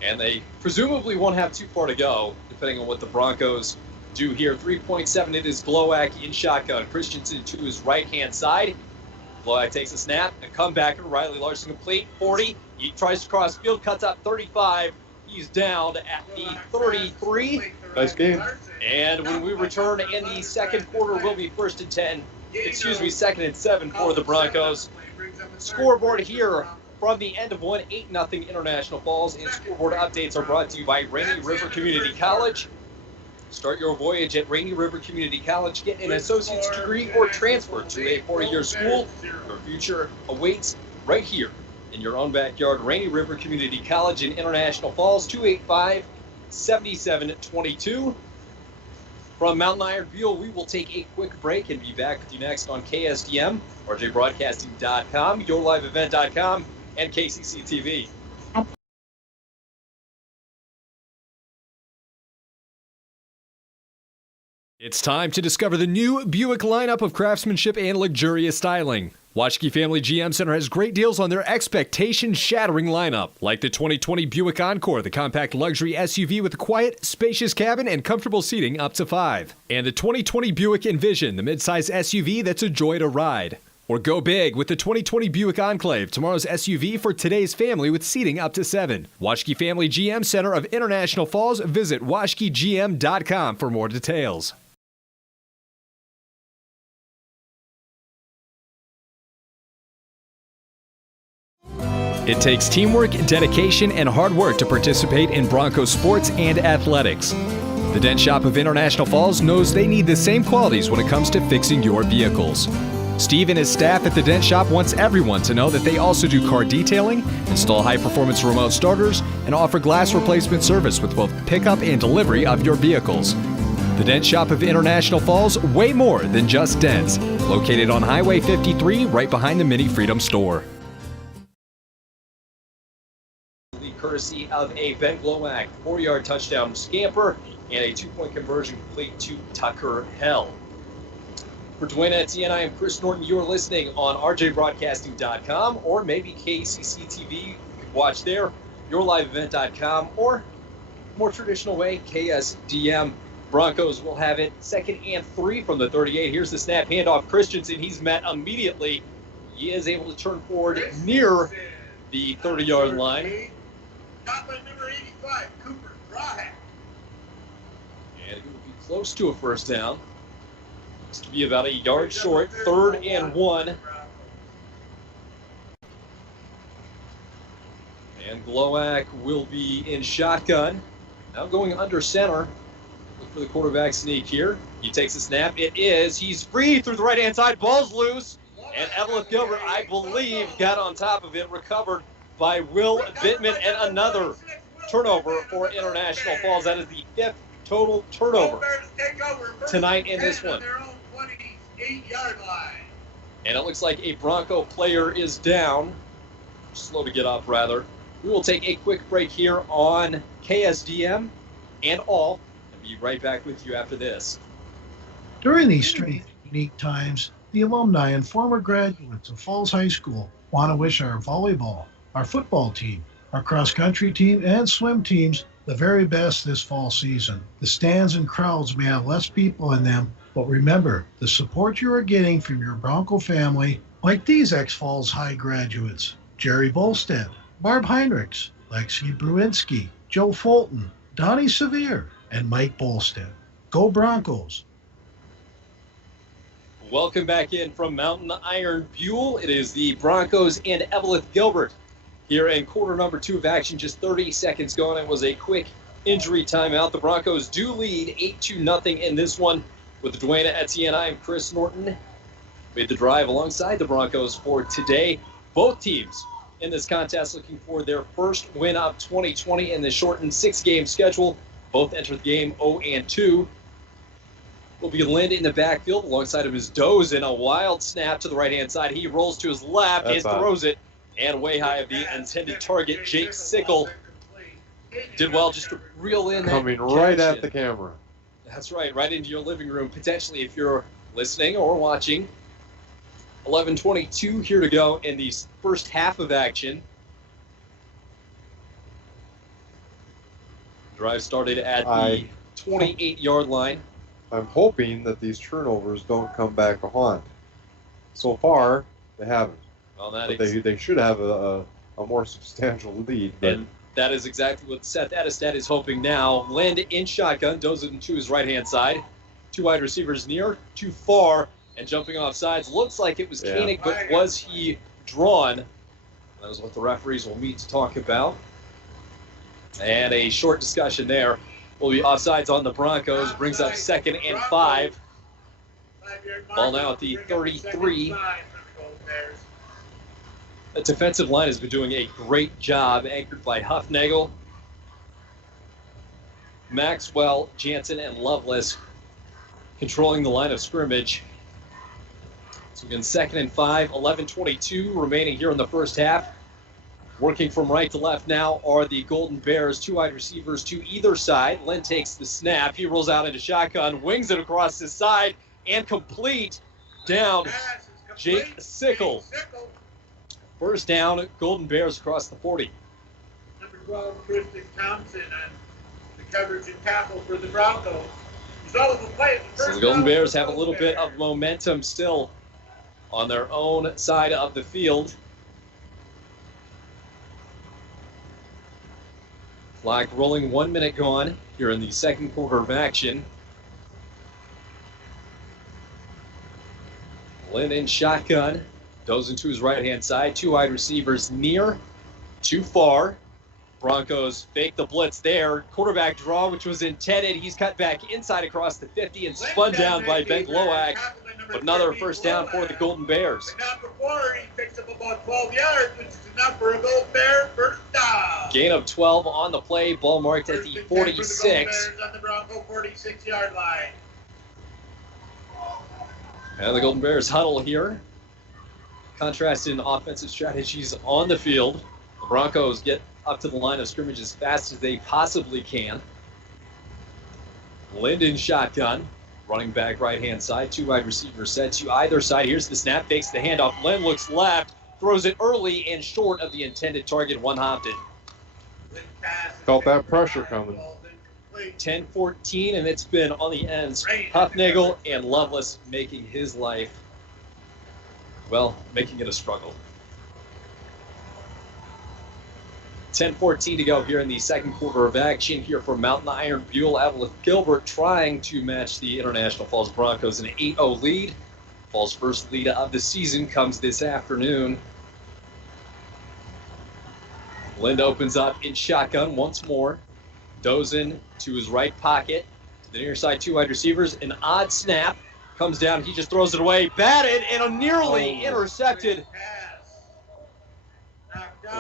And they presumably won't have too far to go, depending on what the Broncos do here. 3.7, it is Glowak in shotgun. Christensen to his right-hand side. Glowak takes a snap, a comebacker. Riley Larson complete, 40. He tries to cross field, cuts out 35. He's down at the 33. Nice game. And when we return in the second quarter, we'll be 1st and 10. 2nd and 7 for the Broncos. Scoreboard here from the end of one, 8-0 International Falls. And scoreboard updates are brought to you by Rainy River Community College. Start your voyage at Rainy River Community College. Get an associate's degree or transfer to a 4-year school. Your future awaits right here in your own backyard. Rainy River Community College in International Falls, 285-7722. From Mountain Iron Buell, we will take a quick break and be back with you next on KSDM, RJBroadcasting.com, YourLiveEvent.com, and KCC TV. It's time to discover the new Buick lineup of craftsmanship and luxurious styling. Waschke Family GM Center has great deals on their expectation-shattering lineup, like the 2020 Buick Encore, the compact luxury SUV with a quiet, spacious cabin and comfortable seating up to 5. And the 2020 Buick Envision, the midsize SUV that's a joy to ride. Or go big with the 2020 Buick Enclave, tomorrow's SUV for today's family with seating up to 7. Waschke Family GM Center of International Falls. Visit waschkegm.com for more details. It takes teamwork, dedication, and hard work to participate in Broncos sports and athletics. The Dent Shop of International Falls knows they need the same qualities when it comes to fixing your vehicles. Steve and his staff at the Dent Shop wants everyone to know that they also do car detailing, install high-performance remote starters, and offer glass replacement service with both pickup and delivery of your vehicles. The Dent Shop of International Falls, way more than just dents. Located on Highway 53, right behind the Mini Freedom Store. Courtesy of a Ben Glowak 4-yard touchdown scamper and a 2-point conversion complete to Tucker Hell. For Dwayne Etienne, I am Chris Norton. You're listening on RJBroadcasting.com or maybe KCC TV. You can watch there, YourLiveEvent.com, or more traditional way, KSDM. Broncos will have it 2nd and 3 from the 38. Here's the snap, handoff Christensen. He's met immediately. He is able to turn forward near the 30-yard line. Got by number 85, Cooper Drawhack. And it will be close to a first down. It's to be about a yard short, 3rd and 1. And Glowak will be in shotgun. Now going under center. Look for the quarterback sneak here. He takes a snap. It is. He's free through the right-hand side. Ball's loose. And Eveleth-Gilbert, I believe, got on top of it, recovered by Will Bittman, and another turnover for International Falls. That is the 5th total turnover tonight in this one. And it looks like a Bronco player is down. Slow to get up, rather. We will take a quick break here on KSDM and all, and be right back with you after this. During these strange, unique times, the alumni and former graduates of Falls High School want to wish our volleyball, our football team, our cross-country team, and swim teams the very best this fall season. The stands and crowds may have less people in them, but remember, the support you are getting from your Bronco family, like these ex-Falls High graduates, Jerry Volstead, Barb Heinrichs, Lexi Bruinski, Joe Fulton, Donnie Severe, and Mike Bolstead. Go Broncos! Welcome back in from Mountain Iron Buell. It is the Broncos and Eveleth-Gilbert here in quarter number 2 of action. Just 30 seconds gone. It was a quick injury timeout. The Broncos do lead 8-0 in this one. With Dwayne Etienne, I am Chris Norton. Made the drive alongside the Broncos for today. Both teams in this contest looking for their first win of 2020 in the shortened 6-game schedule. Both enter the game 0-2. Will be Lind in the backfield alongside of his Doze in a wild snap to the right-hand side. He rolls to his left and throws it. And way high of the intended target, Jake Sickle did well just to reel in that coming right at the camera. That's right into your living room, potentially, if you're listening or watching. 11:22 here to go in the first half of action. Drive started at the 28-yard line. I'm hoping that these turnovers don't come back to haunt. So far, they haven't. Well, but they should have a more substantial lead. But and that is exactly what Seth Adestad is hoping now. Lind in shotgun, does it to his right-hand side. 2 wide receivers near, too far, and jumping off sides. Looks like it was Koenig, but was he drawn? That is what the referees will meet to talk about. And a short discussion there. Will be offsides on the Broncos. Brings up 2nd and 5. Ball now at the 33. The defensive line has been doing a great job, anchored by Huffnagel, Maxwell, Jansen, and Lovelace, controlling the line of scrimmage. So again, 2nd and 5, 11:22 remaining here in the first half. Working from right to left now are the Golden Bears, 2 wide receivers to either side. Lind takes the snap. He rolls out into shotgun, wings it across his side, and complete down Jake Sickle. First down, Golden Bears across the 40. Number 12, Tristan Thompson on the coverage and tackle for the Broncos. Result of the play. So the Golden Bears have a little bit of momentum still on their own side of the field. Clock rolling, 1 minute gone here in the second quarter of action. Lind in shotgun. Goes into his right-hand side. 2 wide receivers near, too far. Broncos fake the blitz there. Quarterback draw, which was intended. He's cut back inside across the 50 and spun down by Ben Glowak. But another first down for the Golden Bears. Number 4, he picks up about 12 yards, which is enough for a Golden Bear first down. Gain of 12 on the play. Ball marked at the 46. On the Bronco 46-yard line. And the Golden Bears huddle here. Contrast in offensive strategies on the field. The Broncos get up to the line of scrimmage as fast as they possibly can. Lind in shotgun. Running back right-hand side. 2 wide receivers set to either side. Here's the snap. Fakes the handoff. Lind looks left. Throws it early and short of the intended target. One hopped it. Felt that pressure coming. 10-14, and it's been on the ends. Huffnagel and Lovelace making his life, well, making it a struggle. 10-14 to go here in the second quarter of action here for Mountain Iron Buell. Eveleth-Gilbert trying to match the International Falls Broncos in an 8-0 lead. Falls' first lead of the season comes this afternoon. Lind opens up in shotgun once more. Dozen to his right pocket. The near side, 2 wide receivers. An odd snap. Comes down. He just throws it away. Batted and nearly intercepted.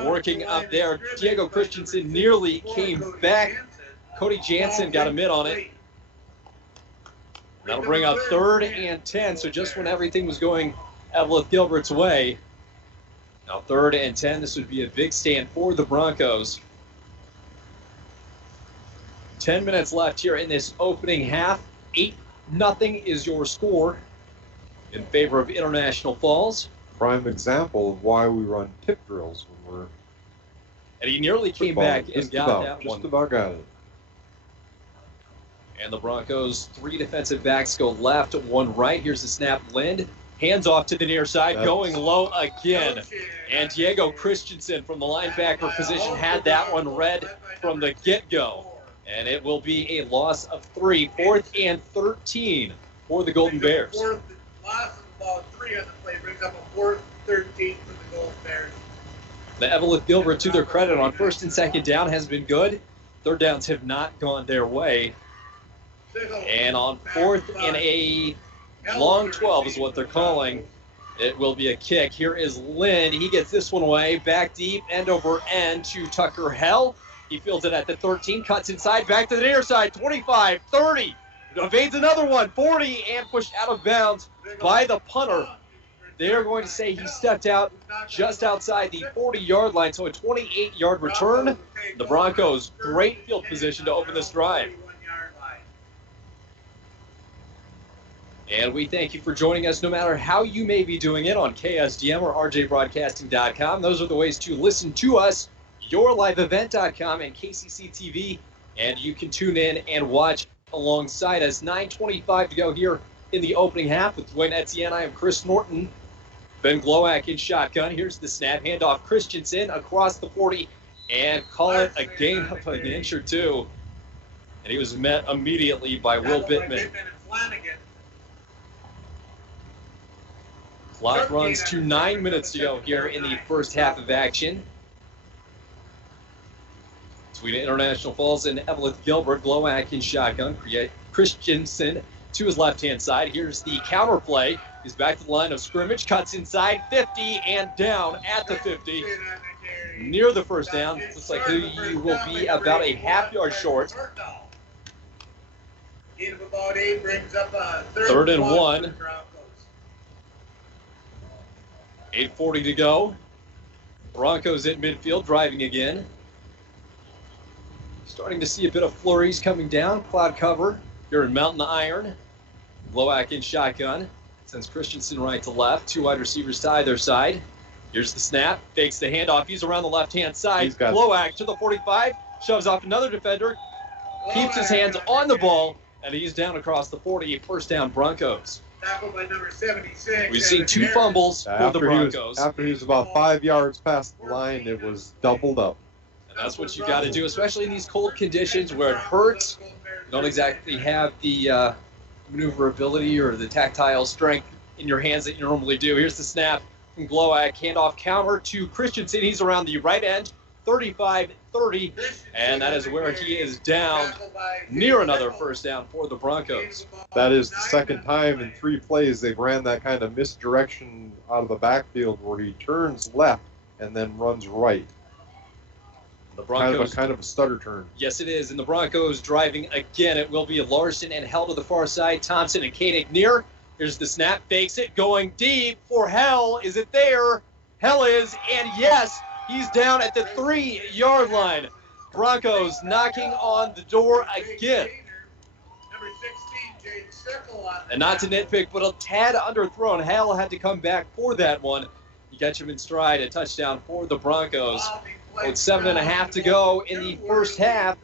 Working up there. Diego Christensen nearly came back. Cody Jansen got a mid on it. That'll bring up 3rd and 10. So just when everything was going Eveleth-Gilbert's way. Now 3rd and 10. This would be a big stand for the Broncos. 10 minutes left here in this opening half. 8-0 is your score in favor of International Falls. Prime example of why we run tip drills when we're. And he nearly came back and got that one. Just about got it. And the Broncos, 3 defensive backs go left, 1 right. Here's the snap. Lind, hands off to the near side, going low again. And Diego Christensen from the linebacker position had that one read from the get-go. And it will be a loss of 3, 4th and 13 for the Golden Bears. Loss of about 3 on the play brings up a 4th, 13 for the Golden Bears. The Eveleth-Gilbert, to their credit, on 1st and 2nd down has been good. 3rd downs have not gone their way. And on 4th and a long 12 is what they're calling. It will be a kick. Here is Lind. He gets this one away. Back deep, end over end to Tucker Hell. He fields it at the 13, cuts inside, back to the near side, 25, 30. Evades another one, 40, and pushed out of bounds by the punter. They are going to say he stepped out just outside the 40-yard line, so a 28-yard return. The Broncos, great field position to open this drive. And we thank you for joining us no matter how you may be doing it on KSDM or RJBroadcasting.com. Those are the ways to listen to us, yourliveevent.com and KCC TV. And you can tune in and watch alongside us. 9:25 to go here in the opening half with Dwayne Etienne. I am Chris Norton. Ben Glowak in shotgun. Here's the snap. Handoff Christensen across the 40 and call it a gain of an inch or 2. And he was met immediately by Will Bittman. Clock runs to 9 minutes to go here in the first half of action. Between International Falls and Eveleth-Gilbert, Glowak in shotgun. Christensen to his left-hand side. Here's the counter play. He's back to the line of scrimmage, cuts inside, 50 and down at the 50. Near the first down. Looks like he will be about a half-yard short. Gain of about 8 brings up a 3rd and 1. 8:40 to go. Broncos in midfield, driving again. Starting to see a bit of flurries coming down. Cloud cover here in Mountain Iron. Glowak in shotgun. Sends Christensen right to left. 2 wide receivers to either side. Here's the snap. Fakes the handoff. He's around the left-hand side. Glowak to the 45. Shoves off another defender. Keeps his hands on the ball. And he's down across the 40. First down, Broncos. Tackled by number 76. We've seen 2 fumbles for the Broncos. After he was about 5 yards past the line, it was doubled up. And that's what you got to do, especially in these cold conditions where it hurts. You don't exactly have the maneuverability or the tactile strength in your hands that you normally do. Here's the snap from Glowak. Handoff counter to Christensen. He's around the right end. 35-30, and that is where he is down near another first down for the Broncos. That is the second time in 3 plays they've ran that kind of misdirection out of the backfield where he turns left and then runs right. The Broncos, kind of a stutter turn. Yes, it is, and the Broncos driving again. It will be Larson and Hell to the far side. Thompson and Koenig near. Here's the snap, fakes it, going deep for Hell. Is it there? Hell is, and yes, he's down at the 3-yard line. Broncos knocking on the door again. And not to nitpick, but a tad underthrown. Hale had to come back for that one. You catch him in stride, a touchdown for the Broncos. With 7.5 to go in the first half.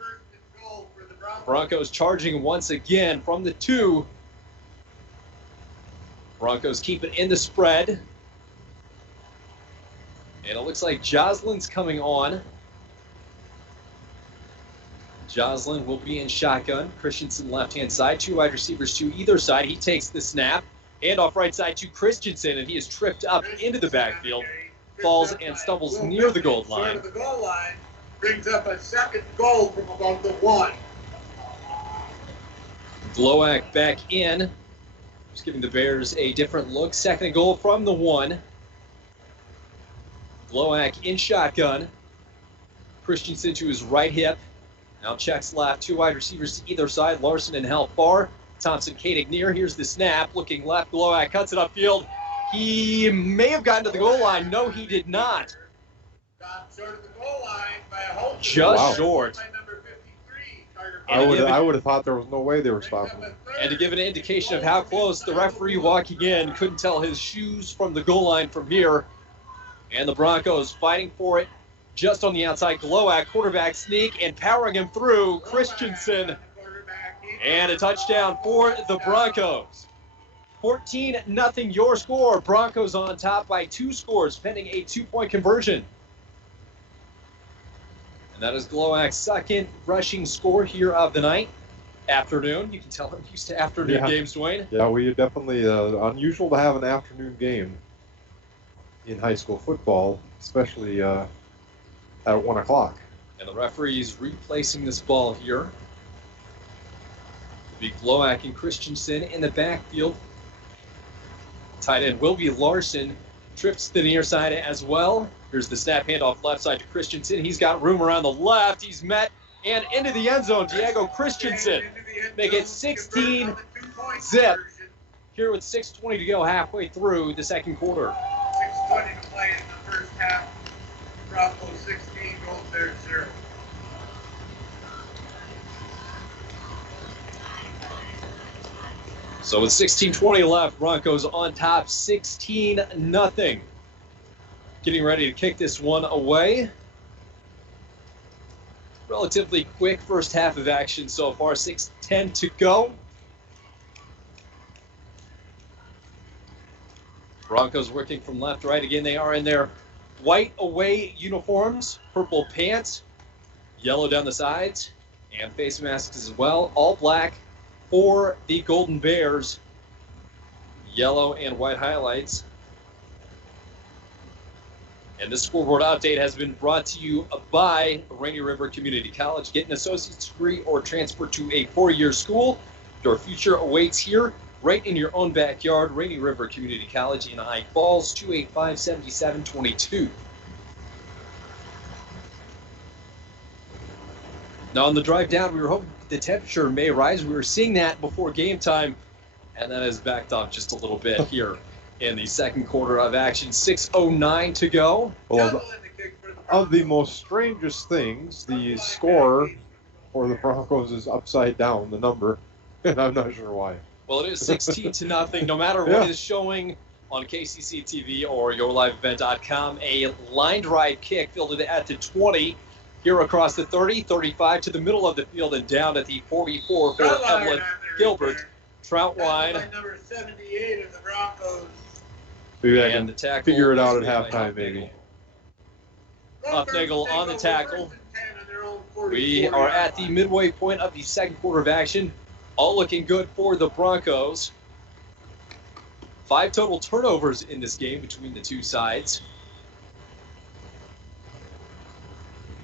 Broncos charging once again from the 2. Broncos keep it in the spread. And it looks like Joslin's coming on. Joslin will be in shotgun. Christensen left-hand side. 2 wide receivers to either side. He takes the snap. And off right side to Christensen, and he is tripped up into the backfield. Falls and stumbles near the goal line. The goal line brings up a second goal from about the 1. Glowak back in. Just giving the Bears a different look. Second and goal from the 1. Glowak in shotgun. Christensen to his right hip. Now checks left. 2 wide receivers to either side. Larson and Help far. Thompson, Koenig near. Here's the snap. Looking left. Glowak cuts it upfield. He may have gotten to the goal line. No, he did not. Got short of the goal line by a whole Just short. By number 53, Carter I would have thought there was no way they were stopping him. And to give an indication of how close, the referee walking in couldn't tell his shoes from the goal line from here. And the Broncos fighting for it just on the outside. Glowak, quarterback sneak, and powering him through. Christensen. And a touchdown for the Broncos. 14-0 your score. Broncos on top by 2 scores, pending a 2-point conversion. And that is Glowak's second rushing score here of the night. Afternoon. You can tell I'm used to afternoon games, Dwayne. Yeah, we definitely unusual to have an afternoon game in high school football, especially at 1 o'clock. And the referee's replacing this ball here. It'll be Glowak and Christensen in the backfield. Tight end will be Larson. Trips to the near side as well. Here's the snap handoff left side to Christensen. He's got room around the left. He's met and into the end zone. Diego Christensen make it 16-0 here with 6:20 to go halfway through the second quarter. 6:20 to play in the first half. Broncos 16, Gold Bears 0. So with 16:20 left, Broncos on top, 16-0. Getting ready to kick this one away. Relatively quick first half of action so far, 6:10 to go. Broncos working from left to right. Again, they are in their white away uniforms, purple pants, yellow down the sides, and face masks as well. All black for the Golden Bears. Yellow and white highlights. And this scoreboard update has been brought to you by Rainy River Community College. Get an associate's degree or transfer to a 4-year school. Your future awaits here, right in your own backyard. Rainy River Community College in High Falls, 285-7722. Now on the drive down, we were hoping the temperature may rise. We were seeing that before game time, and that has backed off just a little bit here in the second quarter of action. 6:09 to go. Well, of the most strangest things, the score for the Broncos is upside down, the number, and I'm not sure why. Well, it is 16-0, no matter what is showing on KCC TV or yourliveevent.com. A line drive kick fielded at the 20. Here across the 30, 35 to the middle of the field and down at the 44 for Eveleth-Gilbert. Trout line. Number 78 of the Broncos. Maybe I can figure it out at halftime, maybe. Huffnagel on the tackle. We are at the midway point of the second quarter of action. All looking good for the Broncos. 5 total turnovers in this game between the two sides.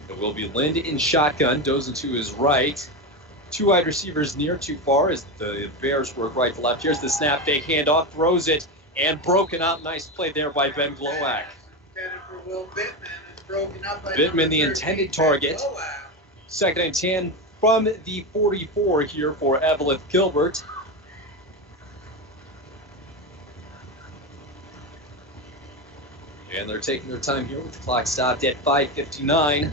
It will be Lind in shotgun, Dozen to his right. 2 wide receivers near, too far as the Bears work right to left. Here's the snap, fake handoff, throws it, and broken up. Nice play there by Ben Glowak. Bittman, the intended target. 2nd and 10 from the 44 here for Eveleth-Gilbert. And they're taking their time here with the clock stopped at 5:59.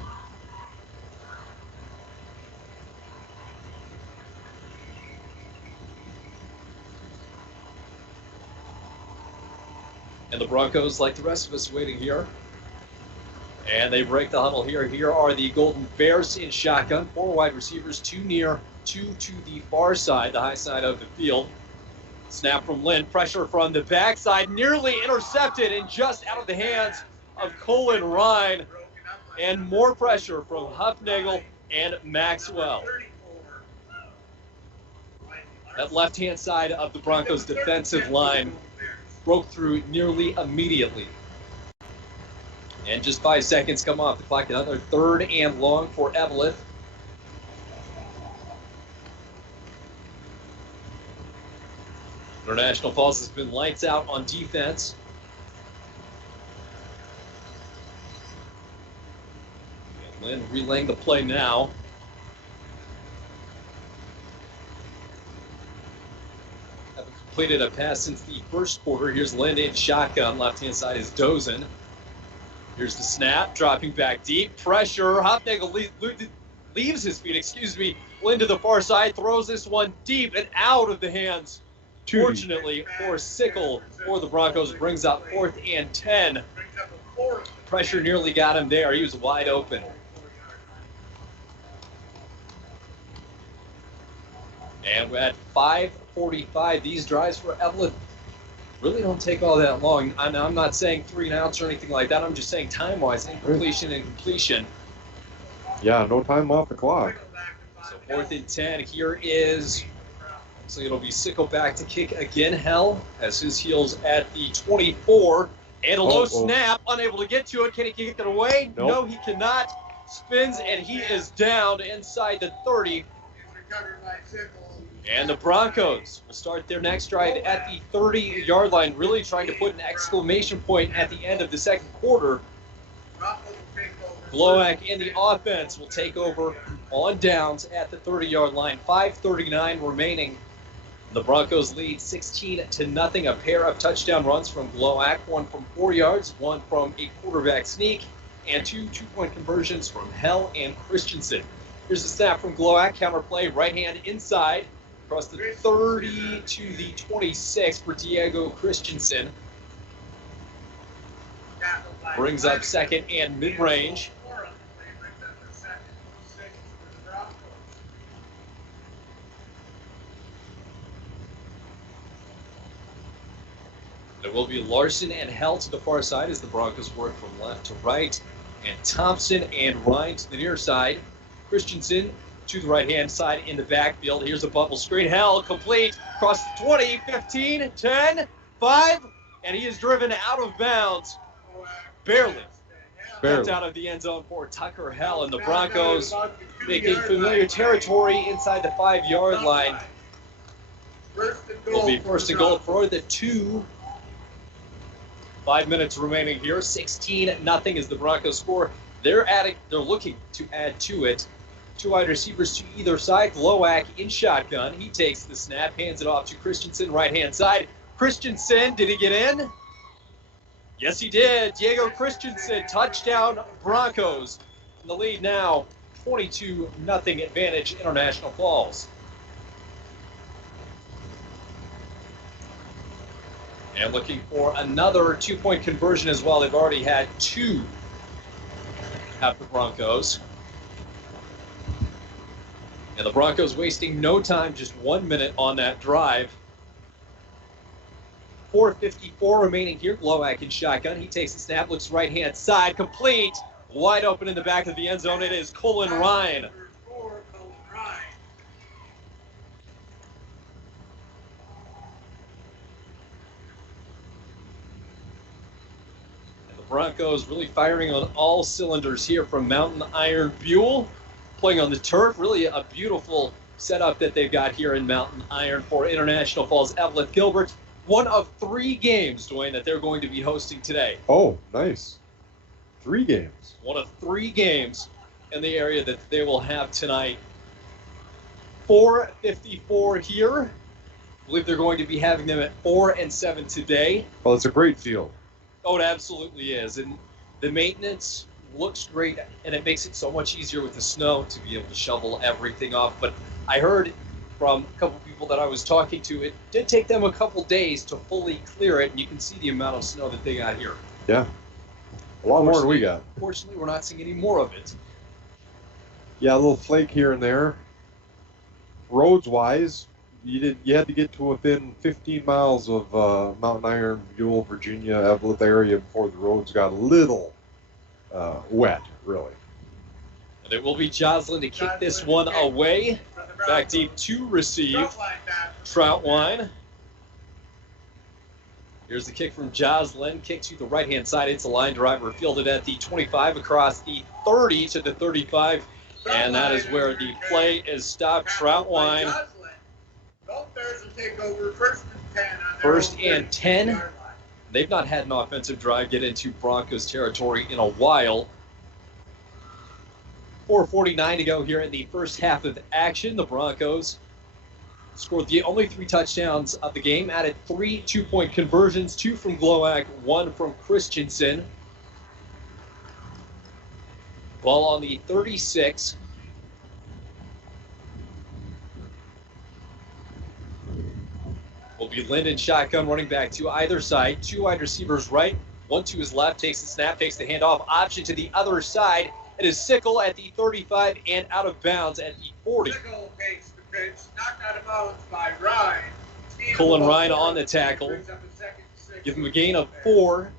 And the Broncos, like the rest of us, waiting here. And they break the huddle here. Here are the Golden Bears in shotgun. 4 wide receivers, 2 near, 2 to the far side, the high side of the field. Snap from Lind, pressure from the backside, nearly intercepted and just out of the hands of Colin Ryan. And more pressure from Huffnagel and Maxwell. That left-hand side of the Broncos' defensive line broke through nearly immediately. And just 5 seconds come off the clock. Another 3rd and long for Eveleth. International Falls has been lights out on defense. And Lynn relaying the play now. Haven't completed a pass since the first quarter. Here's Lynn in shotgun. Left-hand side is Dozen. Here's the snap, dropping back deep. Pressure. Hopnagel leaves his feet, Lynn to the far side, throws this one deep and out of the hands. Fortunately for Sickle, for the Broncos, brings up 4th and 10. Pressure nearly got him there. He was wide open. And we're at 5:45. These drives for Eveleth really don't take all that long. I'm not saying 3 and outs or anything like that. I'm just saying time-wise, incompletion and completion. Yeah, no time off the clock. So 4th and 10. Here is, so it'll be Sickle back to kick again, Hell, as his heels at the 24. And a low snap, unable to get to it. Can he kick it away? Nope. No, he cannot. Spins, and he is down inside the 30. And the Broncos will start their next drive at the 30-yard line, really trying to put an exclamation point at the end of the second quarter. Glowak in the offense will take over on downs at the 30-yard line. 5:39 remaining. The Broncos lead 16-0. A pair of touchdown runs from Glowak, one from 4 yards, one from a quarterback sneak, and 2 two-point conversions from Hell and Christensen. Here's the snap from Glowak, counterplay, right hand inside, across the 30 to the 26 for Diego Christensen. Brings up 2nd and mid-range. There will be Larson and Hell to the far side as the Broncos work from left to right. And Thompson and Ryan to the near side. Christensen to the right-hand side in the backfield. Here's a bubble screen. Hell complete across the 20, 15, 10, 5. And he is driven out of bounds. Barely. Kept out of the end zone for Tucker Hell. And the Broncos making familiar territory inside the 5-yard line. Will be 1st and goal for the 2. 5 minutes remaining here. 16-0 is the Broncos score. They're looking to add to it. 2 wide receivers to either side. Glowak in shotgun. He takes the snap, hands it off to Christensen, right-hand side. Christensen, did he get in? Yes, he did. Diego Christensen, touchdown Broncos. In the lead now, 22-0 advantage International Falls. And looking for another 2-point conversion as well. They've already had 2 at the Broncos. And the Broncos wasting no time, just 1 minute on that drive. 4:54 remaining here. Glowak in shotgun. He takes the snap, looks right-hand side, complete. Wide open in the back of the end zone. It is Colin Ryan. Broncos really firing on all cylinders here from Mountain Iron Buell, playing on the turf. Really a beautiful setup that they've got here in Mountain Iron for International Falls. Eveleth-Gilbert, one of 3 games, Dwayne, that they're going to be hosting today. Oh, nice. 3 games. One of 3 games in the area that they will have tonight. 4:54 here. I believe they're going to be having them at 4 and 7 today. Well, it's a great field. Oh, it absolutely is. And the maintenance looks great, and it makes it so much easier with the snow to be able to shovel everything off. But I heard from a couple people that I was talking to, it did take them a couple days to fully clear it, and you can see the amount of snow that they got here. Yeah. A lot more than we got. Fortunately, we're not seeing any more of it. Yeah, a little flake here and there. Roads-wise, you had to get to within 15 miles of Mountain Iron, Buell, Virginia, Eveleth area before the roads got a little wet, really. And it will be Joslin to kick this one away. Back deep to receive. Troutwine. Here's the kick from Joslin. Kick to the right-hand side. It's a line driver fielded at the 25 across the 30 to the 35. And that is where the play is stopped. Troutwine. Bears will take over 1st and 10 First and 10. They've not had an offensive drive get into Broncos territory in a while. 4:49 to go here in the first half of action. The Broncos scored the only 3 touchdowns of the game, added 3 two-point conversions, 2 from Glowak, 1 from Christensen. Ball on the 36. Will be Linden shotgun, running back to either side. 2 wide receivers right, 1 to his left, takes the snap, takes the handoff, option to the other side. It is Sickle at the 35 and out of bounds at the 40. Sickle takes the pitch, knocked out of bounds by Ryan. Cullen Ryan on the tackle. Give him a gain of 4.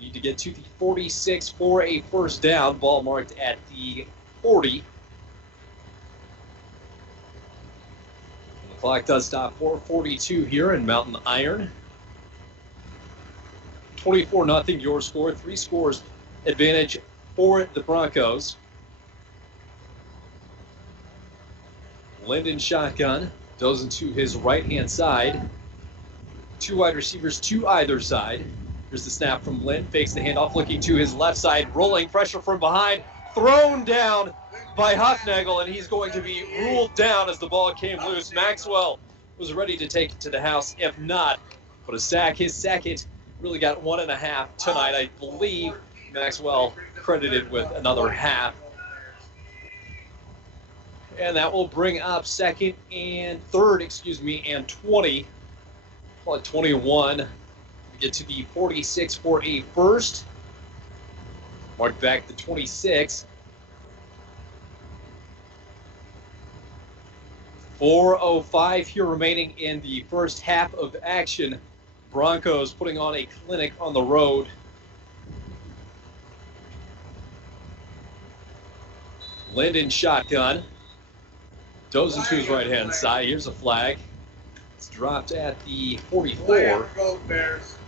Need to get to the 46 for a first down. Ball marked at the 40. The clock does stop. 4:42 here in Mountain Iron. 24-0 your score. 3 scores advantage for the Broncos. Linden shotgun. Goes into his right-hand side. 2 wide receivers to either side. Here's the snap from Lind. Fakes the handoff, looking to his left side. Rolling pressure from behind. Thrown down by Huffnagel, and he's going to be ruled down as the ball came loose. Maxwell was ready to take it to the house, if not. But a sack, his second, really got 1.5 tonight. I believe Maxwell credited with another half. And that will bring up second and 20. Call it 21. We get to the 46 for a first. Mark back the 26. 4:05 here remaining in the first half of action. Broncos putting on a clinic on the road. Linden shotgun. Goes into his right-hand side. Here's a flag. It's dropped at the 44.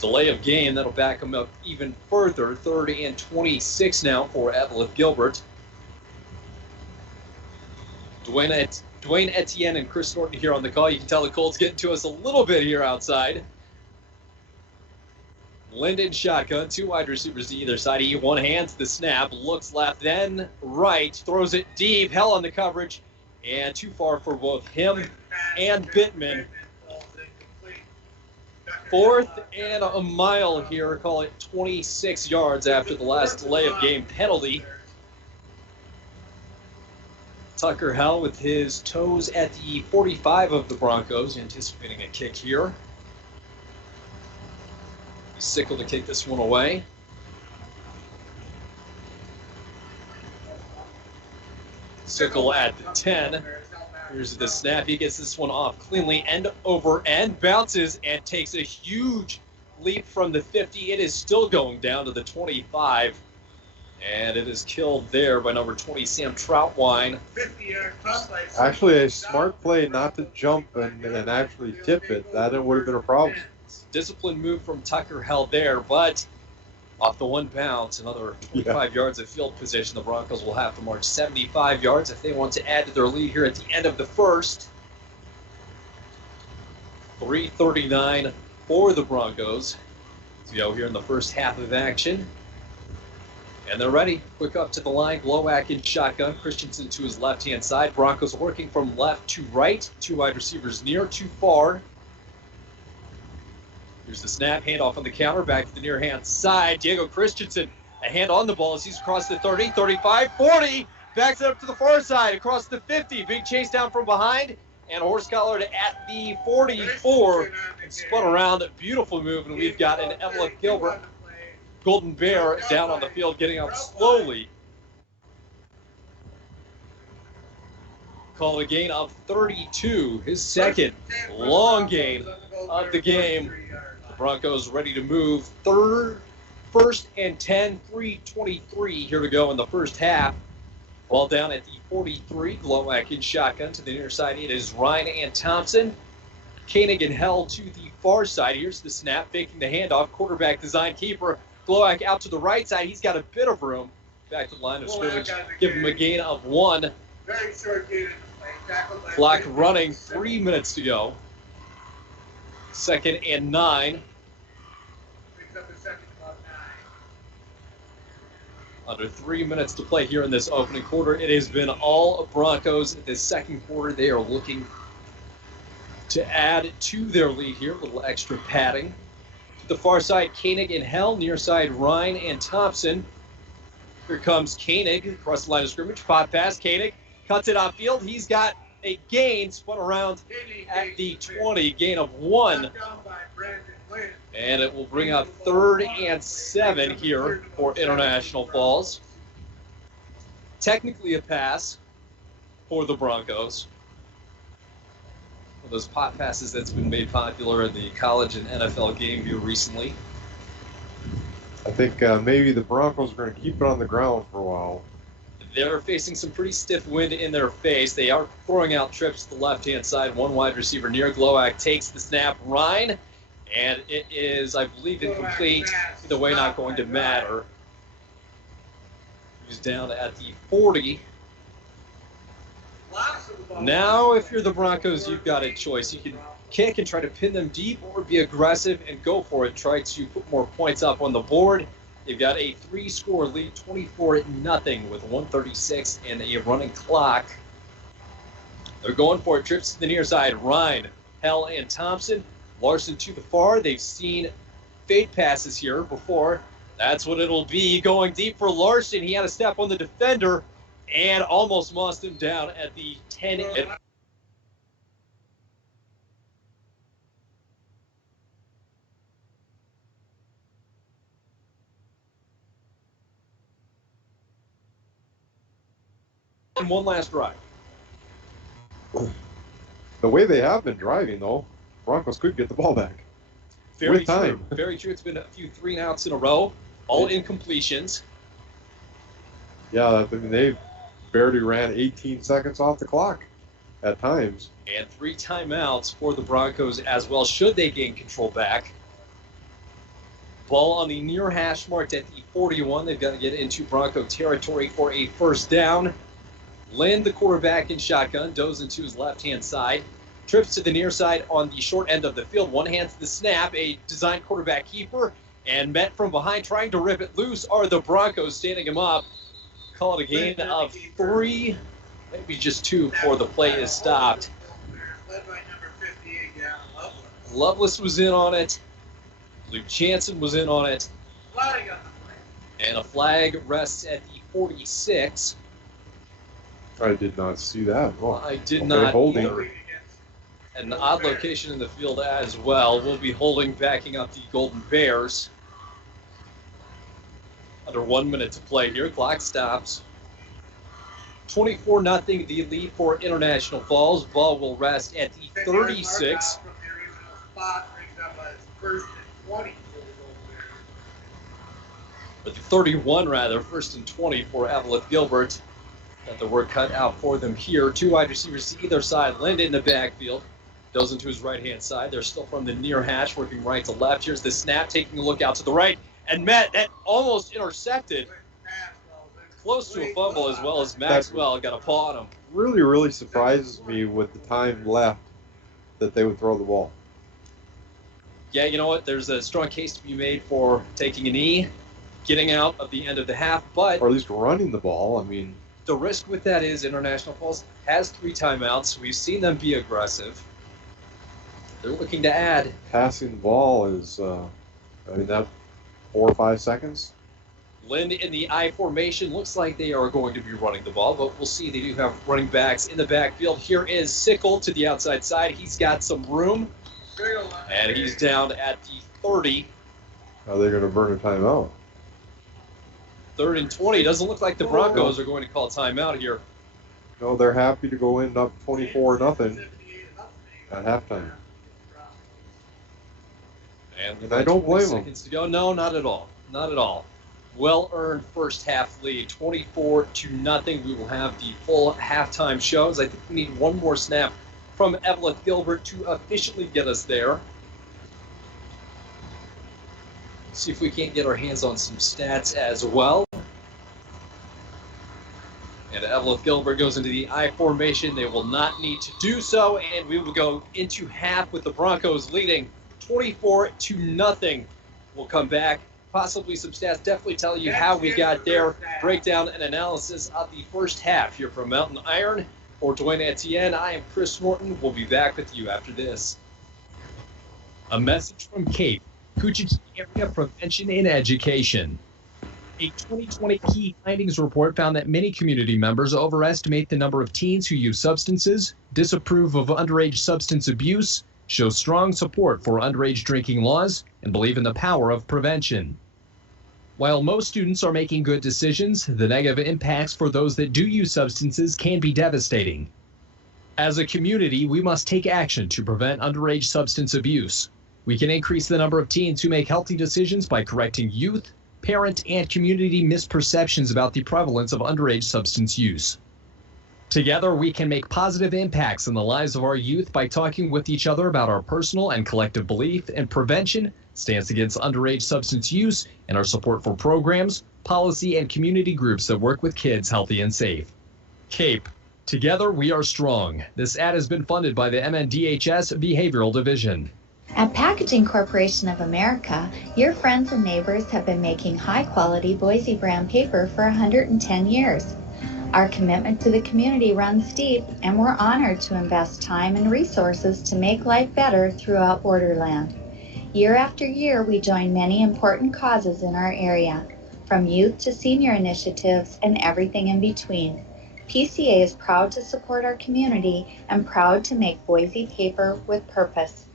Delay of game. That'll back him up even further. 3rd and 26 now for Eveleth-Gilbert. Dwayne Etienne and Chris Norton here on the call. You can tell the cold's getting to us a little bit here outside. Linden shotgun, 2 wide receivers to either side. He one-hands the snap, looks left, then right, throws it deep, hell on the coverage, and too far for both him and Bittman. 4th and a mile here, call it 26 yards after the last delay of game penalty. Tucker Hell with his toes at the 45 of the Broncos, anticipating a kick here. Sickle to kick this one away. Sickle at the 10. Here's the snap. He gets this one off cleanly, end over end, bounces and takes a huge leap from the 50. It is still going down to the 25. And it is killed there by number 20, Sam Troutwine. Actually, a smart play not to jump and actually tip it. That would have been a problem. Disciplined move from Tucker Hell there, but off the one bounce, another 25 yards of field position. The Broncos will have to march 75 yards if they want to add to their lead here at the end of the first. 3:39 for the Broncos to go here in the first half of action. And they're ready. Quick up to the line. Glowak in shotgun. Christensen to his left-hand side. Broncos working from left to right. 2 wide receivers near, too far. Here's the snap. Handoff on the counter. Back to the near-hand side. Diego Christensen, a hand on the ball as he's across the 30, 35, 40. Backs it up to the far side. Across the 50. Big chase down from behind. And horse collared at the 44. Spun around. Beautiful move. And we've got an Eveleth-Gilbert Golden Bear down on the field, getting up slowly. Call a gain of 32. His second long gain of the game. The Broncos ready to move. 1st and 10, 3:23 here to go in the first half. Ball down at the 43. Glowak in shotgun to the near side. It is Ryan and Thompson. Koenig and Hell to the far side. Here's the snap, faking the handoff. Quarterback design keeper. Glowak out to the right side. He's got a bit of room. Back to the line of scrimmage. Give him a gain of 1. Very short gain. Clock running. 3 minutes to go. 2nd and 9. Picks up a second, about 9. Under 3 minutes to play here in this opening quarter. It has been all Broncos in this second quarter. They are looking to add to their lead here. A little extra padding. To the far side, Koenig and Hell. Near side, Ryan and Thompson. Here comes Koenig across the line of scrimmage. Pot pass. Koenig cuts it off field. He's got a gain. Spun around at the 20. Gain of 1. And it will bring up 3rd and 7 here for International Falls. Technically a pass for the Broncos. One of those pot passes that's been made popular in the college and NFL game view recently. I think maybe the Broncos are going to keep it on the ground for a while. They're facing some pretty stiff wind in their face. They are throwing out trips to the left-hand side. One wide receiver near Glowak takes the snap. Ryan, and it is, I believe, incomplete. Either way, not going to matter. He's down at the 40. Now, if you're the Broncos, you've got a choice. You can kick and try to pin them deep, or be aggressive and go for it. Try to put more points up on the board. They've got a 3-score lead, 24-0 with 1:36 and a running clock. They're going for it. Trips to the near side. Ryan, Hell, and Thompson. Larson to the far. They've seen fade passes here before. That's what it'll be. Going deep for Larson. He had a step on the defender and almost lost him down at the 10. And one last drive. The way they have been driving, though, Broncos could get the ball back. Very with true. time. Very true. It's been a few 3-and-outs in a row, all incompletions. Yeah, I mean, they barely ran 18 seconds off the clock at times. And 3 timeouts for the Broncos as well, should they gain control back. Ball on the near hash marked at the 41. They've got to get into Bronco territory for a first down. Lynn, the quarterback in shotgun, does into his left-hand side. Trips to the near side on the short end of the field. One hand to the snap, a design quarterback keeper, and met from behind trying to rip it loose are the Broncos, standing him up. Call it a gain of 3, maybe just 2 before the play is stopped. Led by number 58, Gavin Lovelace. Lovelace was in on it. Luke Jansen was in on it. Flag on the play. And a flag rests at the 46. I did not see that. Oh, I did okay, not holding. either. An odd location in the field as well. We'll be holding, backing up the Golden Bears. Under 1 minute to play here. Clock stops. 24-0 the lead for International Falls. Ball will rest at the 36. From the original spot, brings up as 1st and 20 for the Golden Bears. But the 31 rather, 1st and 20 for Eveleth-Gilbert. Got the work cut out for them here. 2 wide receivers to either side. Linda in the backfield. Goes into his right-hand side. They're still from the near hash, working right to left. Here's the snap, taking a look out to the right. And Matt, that almost intercepted. Close to a fumble, as well as Maxwell got a paw on him. Really, really surprises me with the time left that they would throw the ball. Yeah, you know what? There's a strong case to be made for taking a knee, getting out of the end of the half, but Or at least running the ball. I mean, the risk with that is International Falls has 3 timeouts. We've seen them be aggressive. They're looking to add. passing the ball is, that 4 or 5 seconds. Lind in the I formation. Looks like they are going to be running the ball, but we'll see. They do have running backs in the backfield. Here is Sickle to the outside side. He's got some room, and he's down at the 30. Are they going to burn a timeout? 3rd and 20. Doesn't look like the Broncos are going to call timeout here. No, they're happy to go in up 24-0 at halftime. And I don't blame them. Seconds to go. No, not at all. Not at all. Well-earned first half lead, 24-0. We will have the full halftime shows. I think we need one more snap from Eveleth-Gilbert to officially get us there. See if we can't get our hands on some stats as well. And Eveleth-Gilbert goes into the I formation. They will not need to do so, and we will go into half with the Broncos leading 24-0. We'll come back, possibly some stats, definitely tell you how we got there, breakdown and analysis of the first half here from Mountain Iron. For Dwayne Etienne, I am Chris Norton. We'll be back with you after this. A message from CAPE, Coochie Area Prevention and Education. A 2020 key findings report found that many community members overestimate the number of teens who use substances, disapprove of underage substance abuse, show strong support for underage drinking laws, and believe in the power of prevention. While most students are making good decisions, the negative impacts for those that do use substances can be devastating. As a community, we must take action to prevent underage substance abuse. We can increase the number of teens who make healthy decisions by correcting youth, parent, and community misperceptions about the prevalence of underage substance use. Together, we can make positive impacts in the lives of our youth by talking with each other about our personal and collective belief in prevention, stance against underage substance use, and our support for programs, policy, and community groups that work with kids healthy and safe. CAPE. Together, we are strong. This ad has been funded by the MNDHS Behavioral Division. At Packaging Corporation of America, your friends and neighbors have been making high-quality Boise brand paper for 110 years. Our commitment to the community runs deep, and we're honored to invest time and resources to make life better throughout Borderland. Year after year, we join many important causes in our area, from youth to senior initiatives and everything in between. PCA is proud to support our community and proud to make Boise paper with purpose.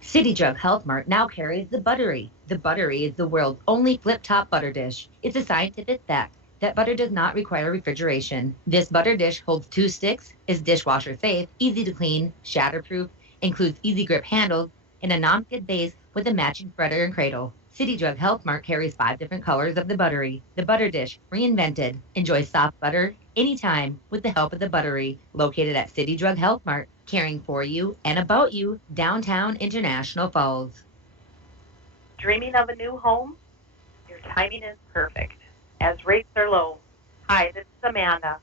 City Drug Health Mart now carries the Buttery. The Buttery is the world's only flip-top butter dish. It's a scientific fact that butter does not require refrigeration. This butter dish holds 2 sticks, is dishwasher safe, easy to clean, shatterproof, includes easy grip handles, and a non-skid base with a matching spreader and cradle. City Drug Health Mart carries 5 different colors of the Buttery. The butter dish, reinvented. Enjoy soft butter anytime with the help of the Buttery, located at City Drug Health Mart, caring for you and about you, downtown International Falls. Dreaming of a new home? Your timing is perfect, as rates are low. Hi, this is Amanda.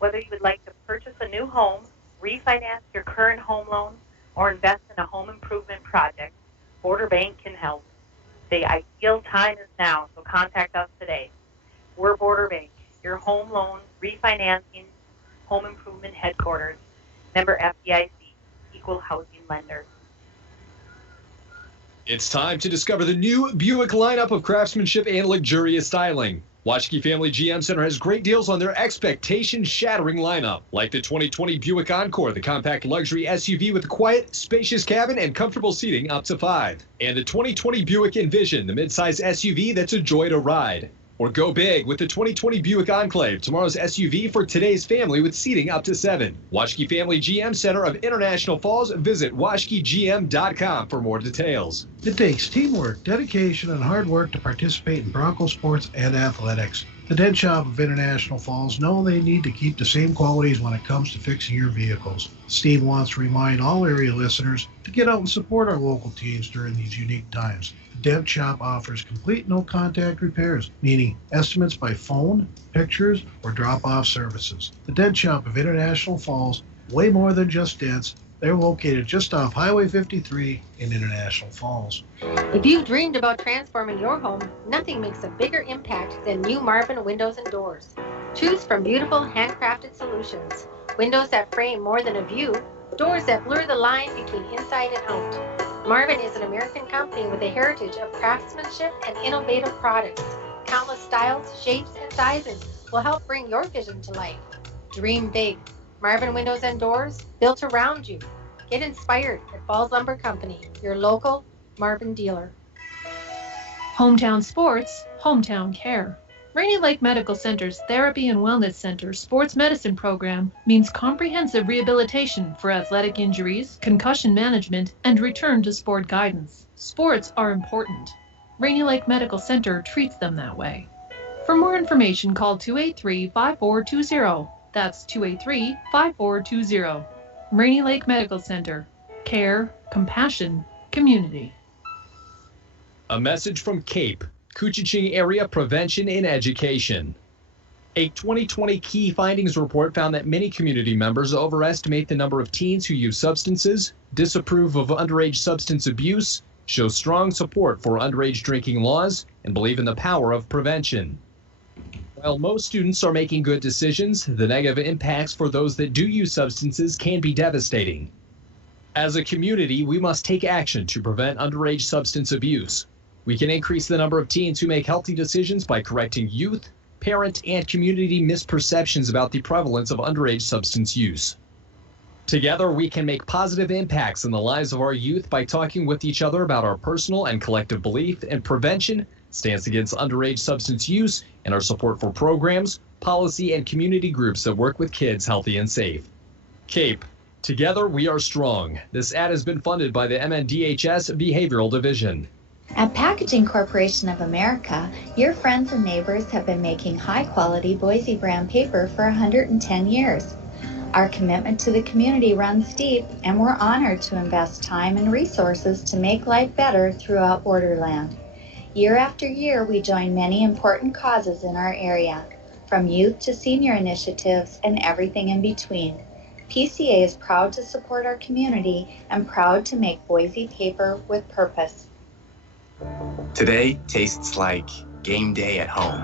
Whether you would like to purchase a new home, refinance your current home loan, or invest in a home improvement project, Border Bank can help. The ideal time is now, so contact us today. We're Border Bank, your home loan refinancing home improvement headquarters. Member FDIC, equal housing lender. It's time to discover the new Buick lineup of craftsmanship and luxurious styling. Waschke Family GM Center has great deals on their expectation-shattering lineup, like the 2020 Buick Encore, the compact luxury SUV with a quiet, spacious cabin and comfortable seating up to 5. And the 2020 Buick Envision, the midsize SUV that's a joy to ride. Or go big with the 2020 Buick Enclave, tomorrow's SUV for today's family with seating up to 7. Waschke Family GM Center of International Falls. Visit waschkegm.com for more details. It takes teamwork, dedication, and hard work to participate in Bronco sports and athletics. The Dent Shop of International Falls know they need to keep the same qualities when it comes to fixing your vehicles. Steve wants to remind all area listeners to get out and support our local teams during these unique times. The Dent Shop offers complete no-contact repairs, meaning estimates by phone, pictures, or drop-off services. The Dent Shop of International Falls, way more than just dents. They're located just off Highway 53 in International Falls. If you've dreamed about transforming your home, nothing makes a bigger impact than new Marvin windows and doors. Choose from beautiful handcrafted solutions. Windows that frame more than a view, doors that blur the line between inside and out. Marvin is an American company with a heritage of craftsmanship and innovative products. Countless styles, shapes, and sizes will help bring your vision to life. Dream big. Marvin Windows and Doors, built around you. Get inspired at Falls Lumber Company, your local Marvin dealer. Hometown Sports, Hometown Care. Rainy Lake Medical Center's Therapy and Wellness Center sports medicine program means comprehensive rehabilitation for athletic injuries, concussion management, and return to sport guidance. Sports are important. Rainy Lake Medical Center treats them that way. For more information, call 283-5420. That's 283-5420. Rainy Lake Medical Center. Care, compassion, community. A message from CAPE, Coochie Area Prevention and Education. A 2020 key findings report found that many community members overestimate the number of teens who use substances, disapprove of underage substance abuse, show strong support for underage drinking laws, and believe in the power of prevention. While most students are making good decisions, the negative impacts for those that do use substances can be devastating. As a community, we must take action to prevent underage substance abuse. We can increase the number of teens who make healthy decisions by correcting youth, parent, and community misperceptions about the prevalence of underage substance use. Together, we can make positive impacts in the lives of our youth by talking with each other about our personal and collective belief in prevention, stance against underage substance use, and our support for programs, policy, and community groups that work with kids healthy and safe. CAPE, together we are strong. This ad has been funded by the MNDHS Behavioral Division. At Packaging Corporation of America, your friends and neighbors have been making high-quality Boise brand paper for 110 years. Our commitment to the community runs deep, and we're honored to invest time and resources to make life better throughout Borderland. Year after year, we join many important causes in our area, from youth to senior initiatives and everything in between. PCA is proud to support our community and proud to make Boise paper with purpose. Today tastes like game day at home,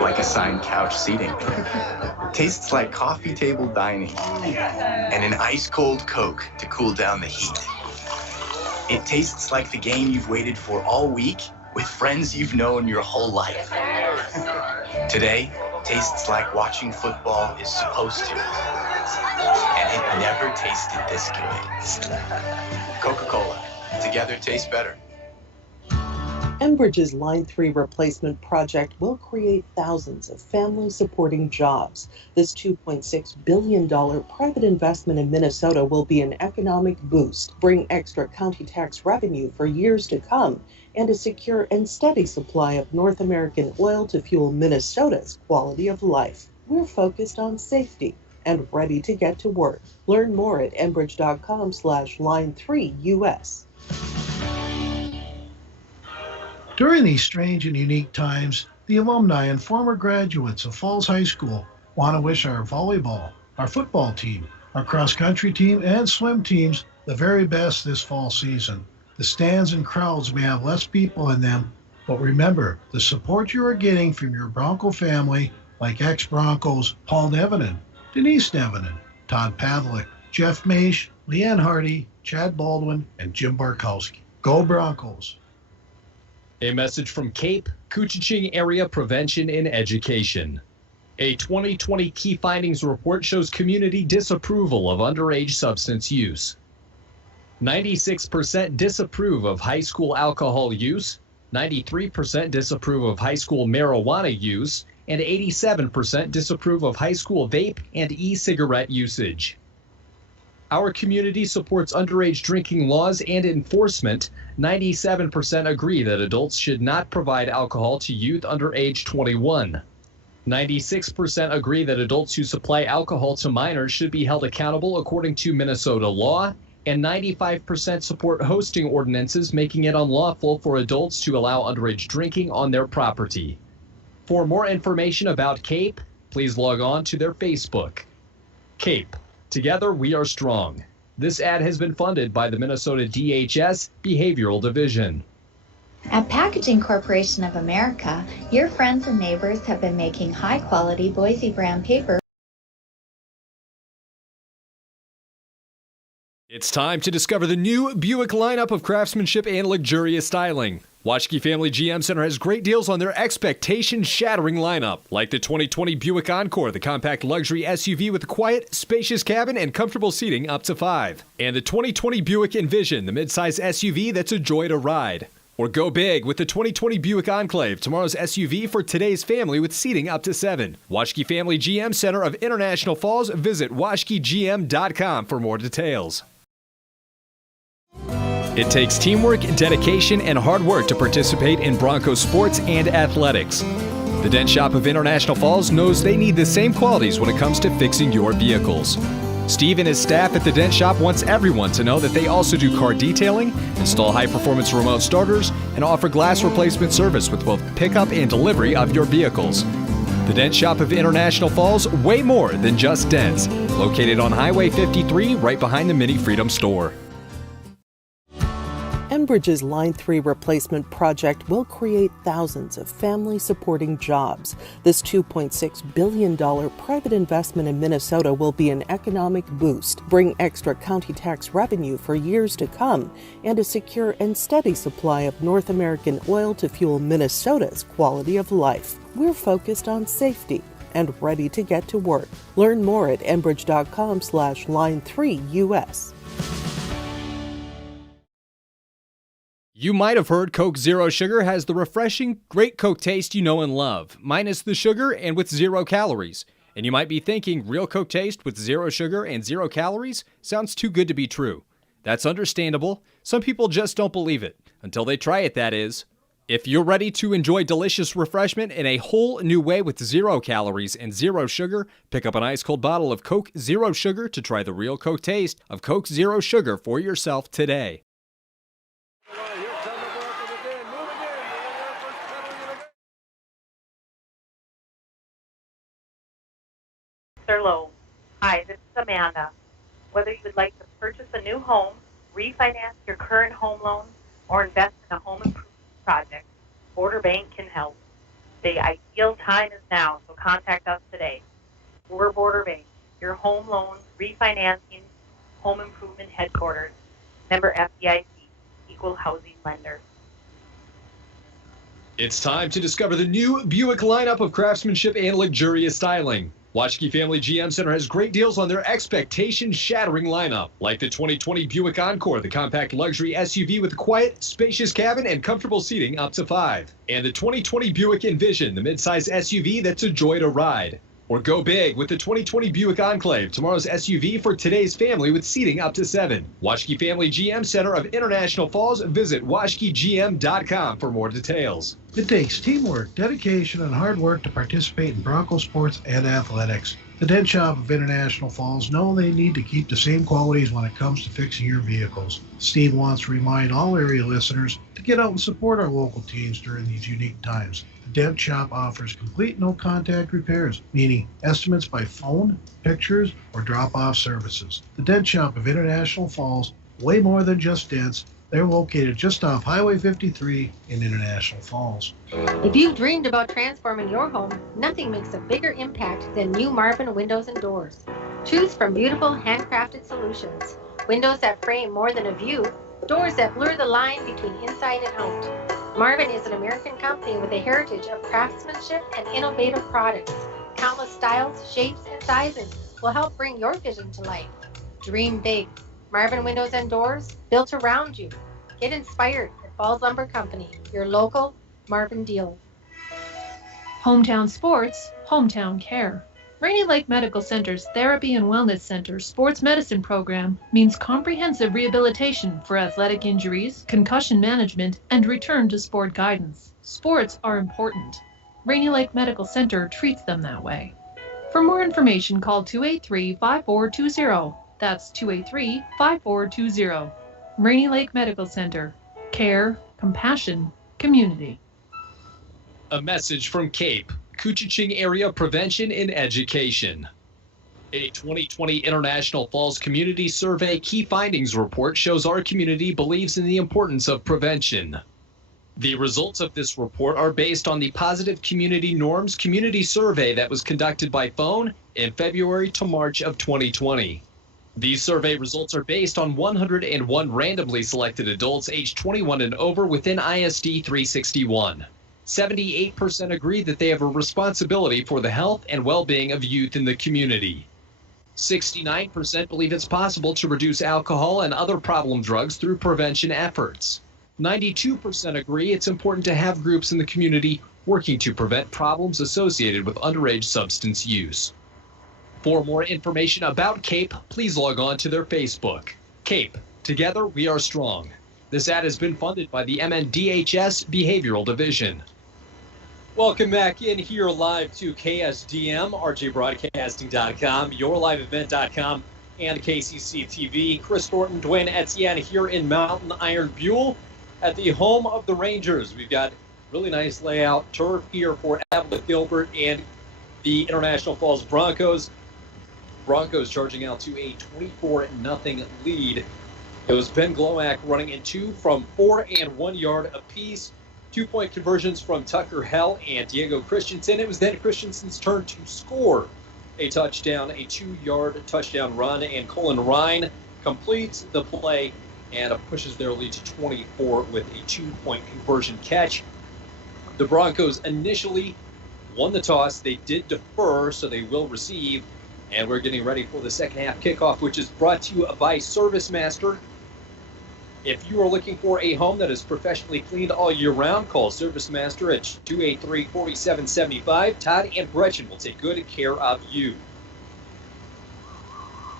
like assigned couch seating. Tastes like coffee table dining and an ice-cold Coke to cool down the heat. It tastes like the game you've waited for all week with friends you've known your whole life. Today tastes like watching football is supposed to, and it never tasted this good. Coca-Cola, together tastes better. Enbridge's Line 3 replacement project will create thousands of family-supporting jobs. This $2.6 billion private investment in Minnesota will be an economic boost, bring extra county tax revenue for years to come, and a secure and steady supply of North American oil to fuel Minnesota's quality of life. We're focused on safety and ready to get to work. Learn more at enbridge.com/line3us. During these strange and unique times, the alumni and former graduates of Falls High School want to wish our volleyball, our football team, our cross-country team, and swim teams the very best this fall season. The stands and crowds may have less people in them, but remember, the support you are getting from your Bronco family, like ex-Broncos Paul Nevinen, Denise Nevinen, Todd Pavlik, Jeff Maish, Leanne Hardy, Chad Baldwin, and Jim Barkowski. Go Broncos! A message from CAPE, Koochiching Area Prevention and Education. A 2020 key findings report shows community disapproval of underage substance use. 96% disapprove of high school alcohol use, 93% disapprove of high school marijuana use, and 87% disapprove of high school vape and e-cigarette usage. Our community supports underage drinking laws and enforcement. 97% agree that adults should not provide alcohol to youth under age 21. 96% agree that adults who supply alcohol to minors should be held accountable according to Minnesota law, and 95% support hosting ordinances making it unlawful for adults to allow underage drinking on their property. For more information about CAPE, please log on to their Facebook. CAPE. Together we are strong. This ad has been funded by the Minnesota DHS Behavioral Division. At Packaging Corporation of America, your friends and neighbors have been making high-quality Boise brand paper. It's time to discover the new Buick lineup of craftsmanship and luxurious styling. Waschke Family GM Center has great deals on their expectation-shattering lineup, like the 2020 Buick Encore, the compact luxury SUV with a quiet, spacious cabin and comfortable seating up to 5. And the 2020 Buick Envision, the midsize SUV that's a joy to ride. Or go big with the 2020 Buick Enclave, tomorrow's SUV for today's family with seating up to 7. Waschke Family GM Center of International Falls. Visit waschkegm.com for more details. It takes teamwork, dedication, and hard work to participate in Broncos sports and athletics. The Dent Shop of International Falls knows they need the same qualities when it comes to fixing your vehicles. Steve and his staff at the Dent Shop wants everyone to know that they also do car detailing, install high-performance remote starters, and offer glass replacement service with both pickup and delivery of your vehicles. The Dent Shop of International Falls, way more than just dents. Located on Highway 53, right behind the Mini Freedom store. Enbridge's Line 3 replacement project will create thousands of family-supporting jobs. This $2.6 billion private investment in Minnesota will be an economic boost, bring extra county tax revenue for years to come, and a secure and steady supply of North American oil to fuel Minnesota's quality of life. We're focused on safety and ready to get to work. Learn more at enbridge.com/line3US. You might have heard Coke Zero Sugar has the refreshing, great Coke taste you know and love, minus the sugar and with 0 calories. And you might be thinking, real Coke taste with 0 sugar and 0 calories? Sounds too good to be true. That's understandable. Some people just don't believe it. Until they try it, that is. If you're ready to enjoy delicious refreshment in a whole new way with 0 calories and 0 sugar, pick up an ice-cold bottle of Coke Zero Sugar to try the real Coke taste of Coke Zero Sugar for yourself today. Or low. Hi, this is Amanda. Whether you would like to purchase a new home, refinance your current home loan, or invest in a home improvement project, Border Bank can help. The ideal time is now, so contact us today. We're Border Bank, your home loan refinancing home improvement headquarters. Member FDIC, equal housing lender. It's time to discover the new Buick lineup of craftsmanship and luxurious styling. Waschke Family GM Center has great deals on their expectation-shattering lineup, like the 2020 Buick Encore, the compact luxury SUV with quiet, spacious cabin and comfortable seating up to 5. And the 2020 Buick Envision, the midsize SUV that's a joy to ride. Or go big with the 2020 Buick Enclave, tomorrow's SUV for today's family with seating up to 7. Waschke Family GM Center of International Falls. Visit waschkegm.com for more details. It takes teamwork, dedication, and hard work to participate in Bronco sports and athletics. The Dent Shop of International Falls know they need to keep the same qualities when it comes to fixing your vehicles. Steve wants to remind all area listeners to get out and support our local teams during these unique times. The Dent Shop offers complete no-contact repairs, meaning estimates by phone, pictures, or drop-off services. The Dent Shop of International Falls, way more than just dents. They're located just off Highway 53 in International Falls. If you've dreamed about transforming your home, nothing makes a bigger impact than new Marvin windows and doors. Choose from beautiful handcrafted solutions. Windows that frame more than a view, doors that blur the line between inside and out. Marvin is an American company with a heritage of craftsmanship and innovative products. Countless styles, shapes, and sizes will help bring your vision to life. Dream big. Marvin Windows and Doors, built around you. Get inspired at Falls Lumber Company, your local Marvin dealer. Hometown Sports, Hometown Care. Rainy Lake Medical Center's Therapy and Wellness Center sports medicine program means comprehensive rehabilitation for athletic injuries, concussion management, and return to sport guidance. Sports are important. Rainy Lake Medical Center treats them that way. For more information, call 283-5420. That's 283-5420. Rainy Lake Medical Center. Care, compassion, community. A message from CAPE, Couchiching Area Prevention and Education. A 2020 International Falls Community Survey Key Findings Report shows our community believes in the importance of prevention. The results of this report are based on the Positive Community Norms Community Survey that was conducted by phone in February to March of 2020. These survey results are based on 101 randomly selected adults aged 21 and over within ISD 361. 78% agree that they have a responsibility for the health and well-being of youth in the community. 69% believe it's possible to reduce alcohol and other problem drugs through prevention efforts. 92% agree it's important to have groups in the community working to prevent problems associated with underage substance use. For more information about CAPE, please log on to their Facebook. CAPE, together we are strong. This ad has been funded by the MNDHS Behavioral Division. Welcome back in here live to KSDM, RJBroadcasting.com, YourLiveEvent.com, and KCC TV. Chris Thornton, Dwayne Etienne here in Mountain Iron Buell at the home of the Rangers. We've got really nice layout turf here for Eveleth-Gilbert, and the International Falls Broncos. Broncos charging out to a 24-0 lead. It was Ben Glowak running in 2 from 4 and 1 yard apiece. 2-point conversions from Tucker Hell and Diego Christensen. It was then Christensen's turn to score a touchdown, a 2-yard touchdown run, and Colin Ryan completes the play and pushes their lead to 24 with a 2-point conversion catch. The Broncos initially won the toss. They did defer, so they will receive. And we're getting ready for the second half kickoff, which is brought to you by ServiceMaster. If you are looking for a home that is professionally cleaned all year round, call ServiceMaster at 283-4775. Todd and Gretchen will take good care of you.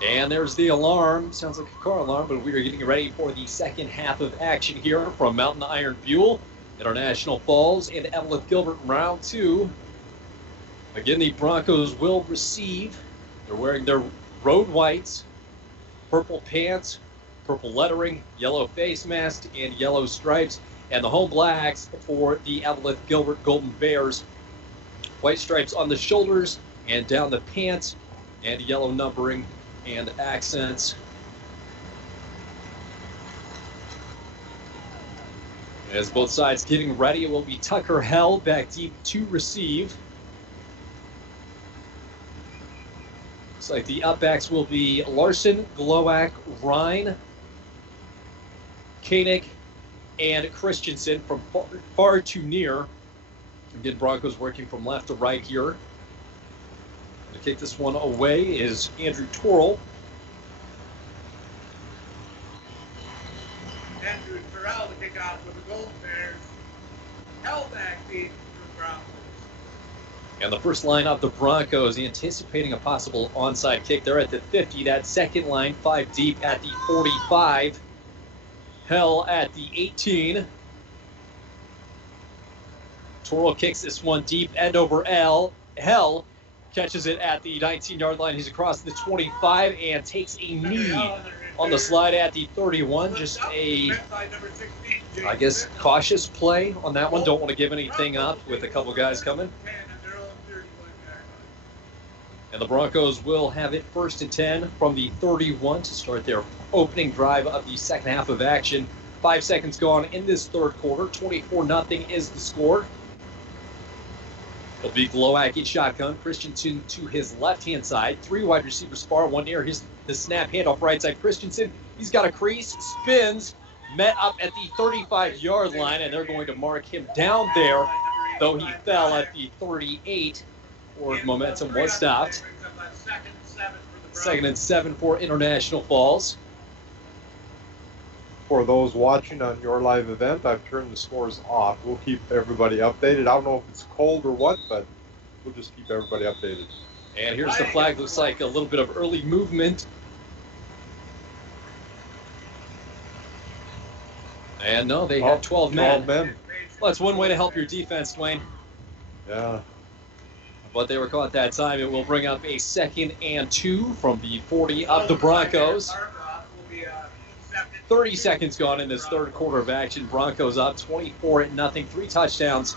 And there's the alarm. Sounds like a car alarm, but we are getting ready for the second half of action here from Mountain Iron Fuel, International Falls, and Eveleth-Gilbert round 2. Again, the Broncos will receive. They're wearing their road whites, purple pants, purple lettering, yellow face mask, and yellow stripes. And the home blacks for the Eveleth-Gilbert Golden Bears. White stripes on the shoulders and down the pants, and yellow numbering and accents. As both sides getting ready, it will be Tucker Hell back deep to receive. Looks like the upbacks will be Larson, Glowak, Ryan, Koenig, and Christensen from far to near. Again, Broncos working from left to right here. To kick this one away is Andrew Torrell. Andrew Terrell to kick off with the Golden Bears. Held back deep for the Broncos. And the first line of the Broncos anticipating a possible onside kick. They're at the 50. That second line, 5 deep at the 45. Hell at the 18. Torrell kicks this one deep, end over L. Hell catches it at the 19-yard line. He's across the 25 and takes a knee on the slide at the 31. Just a, I guess, cautious play on that one. Don't want to give anything up with a couple guys coming. And the Broncos will have it 1st and 10 from the 31 to start their opening drive of the second half of action. 5 seconds gone in this third quarter. 24-0 is the score. It'll be Glowak in shotgun. Christensen to his left-hand side. 3 wide receivers far, 1 near. Here's the snap handoff right side. Christensen, he's got a crease, spins, met up at the 35-yard line, and they're going to mark him down there, though he fell at the 38. Forward momentum was stopped. 2nd and 7 for International Falls. For those watching on your live event, I've turned the scores off. We'll keep everybody updated. I don't know if it's cold or what, but we'll just keep everybody updated. And here's the flag. Looks like a little bit of early movement. And no, they had 12 men. Well, that's one way to help your defense, Dwayne. Yeah. But they were caught that time. It will bring up a 2nd and 2 from the 40 of the Broncos. 30 seconds gone in this third quarter of action. Broncos up 24-0. 3 touchdowns,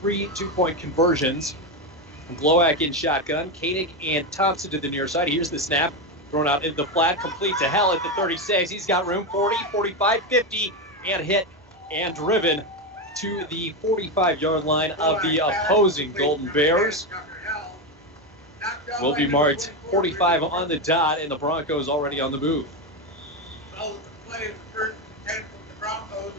3 2-point conversions. Glowak in shotgun. Koenig and Thompson to the near side. Here's the snap. Thrown out into the flat. Complete to Hell at the 36. He's got room. 40, 45, 50. And hit and driven to the 45-yard line of the opposing Golden Bears. Will be marked 45 on the dot, and the Broncos already on the move.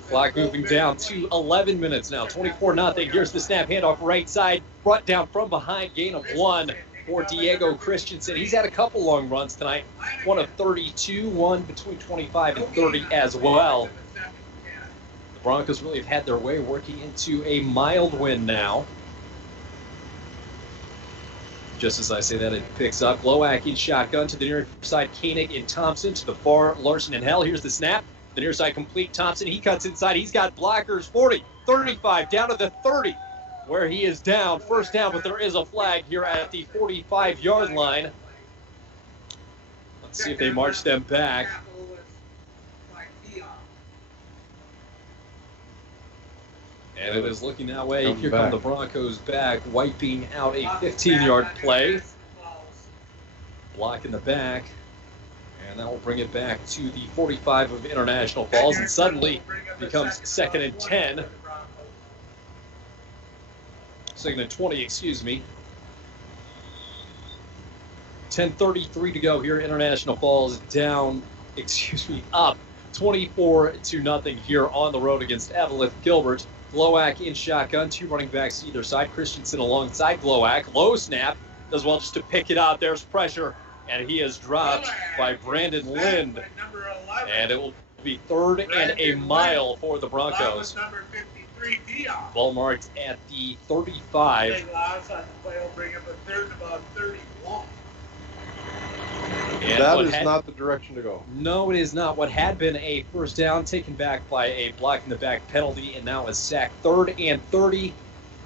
Clock moving down to 11 minutes now. 24-0. Here's the snap handoff right side. Brought down from behind. Gain of 1 for Diego Christensen. He's had a couple long runs tonight. One of 32, one between 25 and 30 as well. The Broncos really have had their way, working into a mild wind now. Just as I say that, it picks up. Glowak in shotgun to the near side. Koenig and Thompson to the far. Larson and Hell. Here's the snap. The near side complete. Thompson, he cuts inside. He's got blockers. 40, 35, down to the 30, where he is down. First down, but there is a flag here at the 45-yard line. Let's see if they march them back. And it is looking that way. Coming Here back. come the Broncos back, wiping out a 15-yard play. Block in the back. And that will bring it back to the 45 of International Falls. And suddenly becomes 2nd and 10. 2nd and 20, excuse me. 10:33 to go here. International Falls up 24-0 here on the road against Eveleth-Gilbert. Glowak in shotgun, 2 running backs either side. Christensen alongside Glowak. Low snap, does well just to pick it out. There's pressure, and he is dropped by Brandon Lind. And it will be 3rd and a mile for the Broncos. Ball marked at the 35. Big loss on the play will bring up a 3rd and about 31. And That is not the direction to go. No, it is not. What had been a first down taken back by a block in the back penalty, and now is sacked. 3rd and 30.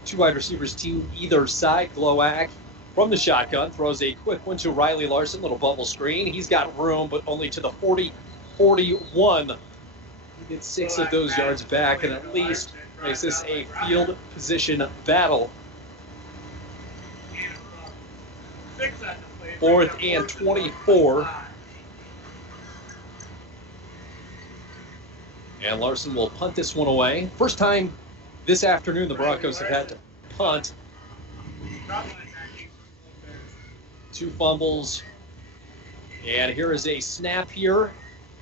2 wide receivers to either side. Glowak from the shotgun throws a quick one to Riley Larson. Little bubble screen. He's got room, but only to the 40, 41. He gets 6 of those yards back, and at least makes this a field position battle. 4th and 24. And Larson will punt this one away. First time this afternoon the Broncos have had to punt. 2 fumbles. And here is a snap here.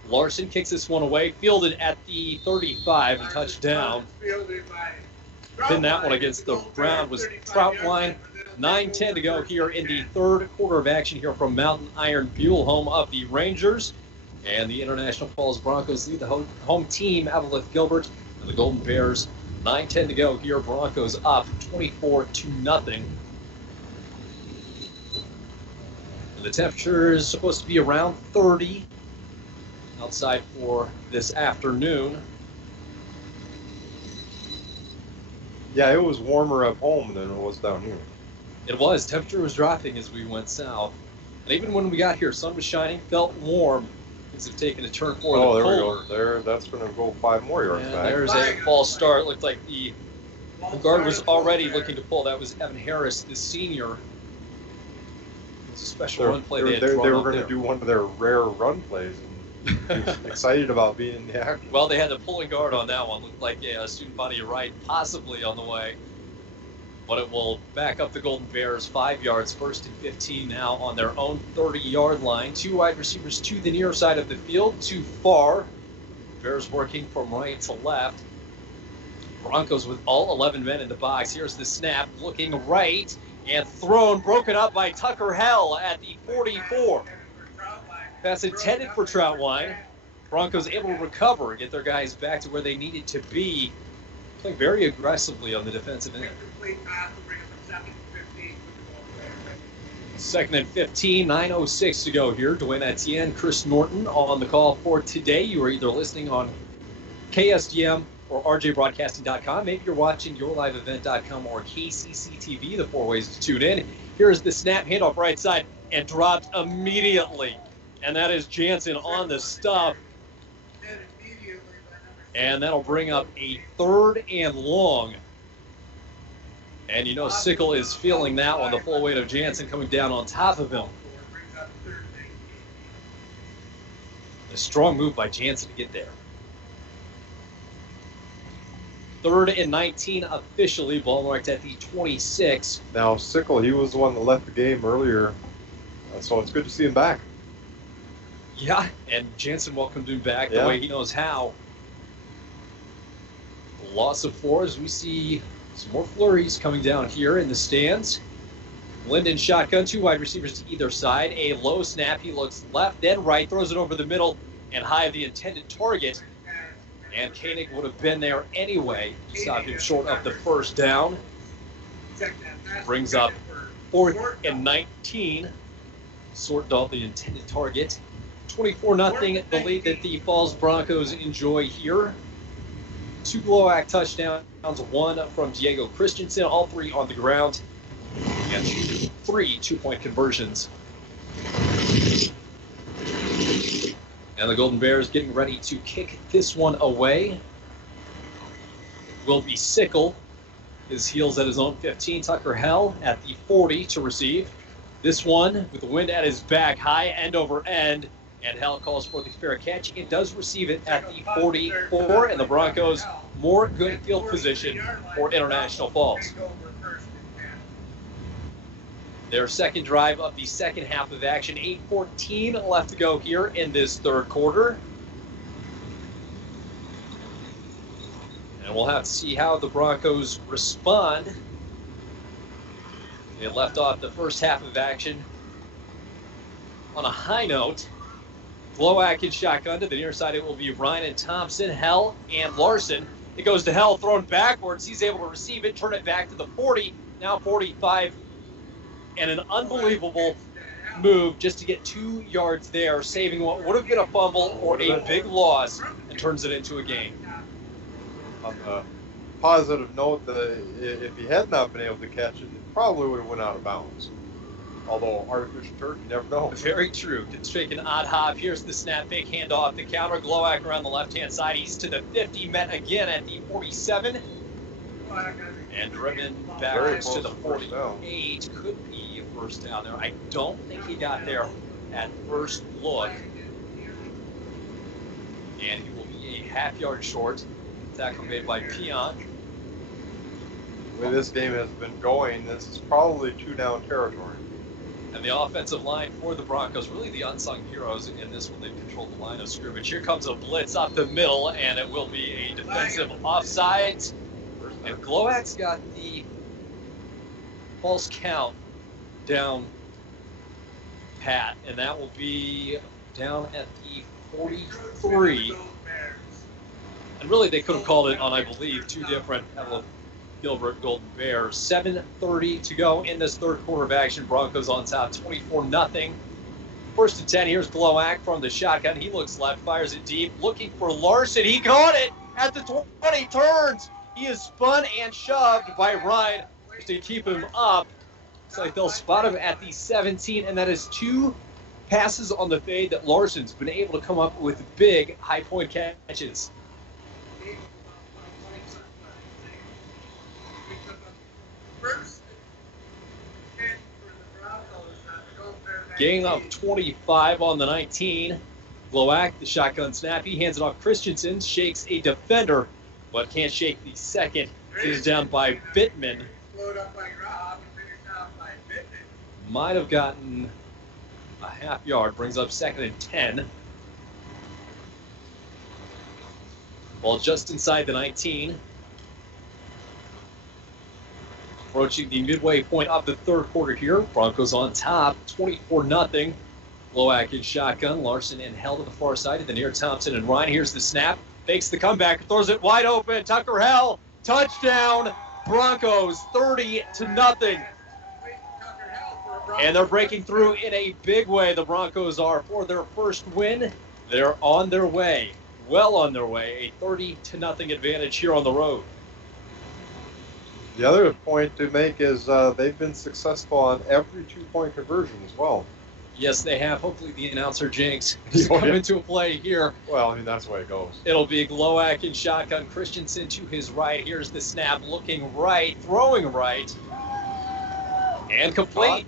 Larson kicks this one away, fielded at the 35 and touchdown. Then that one against the ground was Troutwine. 9:10 to go here in the 3rd quarter of action here from Mountain Iron Buell, home of the Rangers. And the International Falls Broncos lead the home team, Eveleth-Gilbert, and the Golden Bears. 9:10 to go here. Broncos up 24-0. The temperature is supposed to be around 30 outside for this afternoon. Yeah, it was warmer up home than it was down here. It was. Temperature was dropping as we went south. And even when we got here, sun was shining, felt warm. Things have taken a turn for the there colder. we go. There, that's going to go 5 more yards And back. there's a false start. Looked like the guard was already looking to pull. That was Evan Harris, the senior. It's a special run play they had They drawn were up going to there. do one of their rare run plays. And he was excited about being in the action. Well, they had the pulling guard on that one. Looked like a student body right, possibly on the way. But it will back up the Golden Bears 5 yards, 1st and 15 now on their own 30-yard line. 2 wide receivers to the near side of the field, too far. Bears working from right to left. Broncos with all 11 men in the box. Here's the snap, looking right, and thrown, broken up by Tucker Hell at the 44. Pass intended for Troutwine. Broncos able to recover and get their guys back to where they needed to be. Playing very aggressively on the defensive end. 2nd and 15, 9:06 to go here. Dwayne Etienne, Chris Norton on the call for today. You are either listening on KSDM or rjbroadcasting.com. Maybe you're watching yourliveevent.com or KCCTV, the 4 ways to tune in. Here's the snap, handoff right side, and dropped immediately. And that is Jansen on the stuff. And that'll bring up a 3rd and long. And you know Sickle is feeling that one, the full weight of Jansen coming down on top of him. A strong move by Jansen to get there. 3rd and 19 officially, ball marked at the 26. Now, Sickle, he was the one that left the game earlier, so it's good to see him back. Yeah, and Jansen welcomed him back the way he knows how. Loss of 4 as we see some more flurries coming down here in the stands. Linden shotgun, 2 wide receivers to either side. A low snap, he looks left, then right, throws it over the middle and high of the intended target. And Koenig would have been there anyway. Stopped him short of the first down. Brings up 4th and 19. Sorted off the intended target. 24-0, the lead that the Falls Broncos enjoy here. 2 Glowak touchdowns, 1 from Diego Christensen, all 3 on the ground, and 3 2-point conversions. And the Golden Bears getting ready to kick this one away. will be Sickle. His heels at his own 15. Tucker Hell at the 40 to receive. This one with the wind at his back, high end over end. And Hell calls for the fair catch and does receive it at the 44. And the Broncos more good field position for International Falls. Their second drive of the second half of action. 8:14 left to go here in this third quarter. And we'll have to see how the Broncos respond. They left off the first half of action on a high note. Glowak in shotgun to the near side. It will be Ryan and Thompson, Hell and Larson. It goes to Hell, thrown backwards. He's able to receive it, turn it back to the 40, now 45. And an unbelievable move just to get 2 yards there, saving what would have been a fumble or a big loss, and turns it into a gain. On the positive note, that if he had not been able to catch it, it probably would have went out of bounds. Although artificial turf, you never know. Very true. Can strike an odd hop. Here's the snap, fake handoff. The counter, Glowak around the left-hand side. He's to the 50, met again at the 47. And driven backwards to the 48. Could be a first down there. I don't think he got there at first look. And he will be a half yard short. Tackle made by Peon. The way this game has been going, this is probably 2-down territory. And the offensive line for the Broncos, really the unsung heroes in this one. They've controlled the line of scrimmage. Here comes a blitz up the middle, and it will be a defensive offside. And Glowak's got the false count down pat, and that will be down at the 43. And really, they could have called it on, I believe, 2 different Eveleth-Gilbert Golden Bears. 7:30 to go in this third quarter of action. Broncos on top, 24-0. First and 10, here's Glowak from the shotgun. He looks left, fires it deep, looking for Larson. He caught it at the 20, turns. He is spun and shoved by Ryan to keep him up. Looks like they'll spot him at the 17, and that is 2 passes on the fade that Larson's been able to come up with big high point catches. Gain of 25 on the 19. Glowak, the shotgun snap. He hands it off. Christensen shakes a defender, but can't shake the second. It is down by Bittman. Might have gotten a half yard. Brings up 2nd and 10. Ball just inside the 19. Approaching the midway point of the third quarter here. Broncos on top, 24-0. Glowak in shotgun. Larson and Hell to the far side to the near Thompson and Ryan. Here's the snap. Fakes the comeback. Throws it wide open. Tucker Hell. Touchdown. Broncos 30-0. And they're breaking through in a big way. The Broncos are for their first win. They're on their way. Well on their way. A 30-0 advantage here on the road. The other point to make is they've been successful on every 2-point conversion as well. Yes, they have. Hopefully the announcer jinx is coming into a play here. Well, I mean, that's the way it goes. It'll be Glowak in shotgun. Christensen to his right. Here's the snap. Looking right. Throwing right. And complete.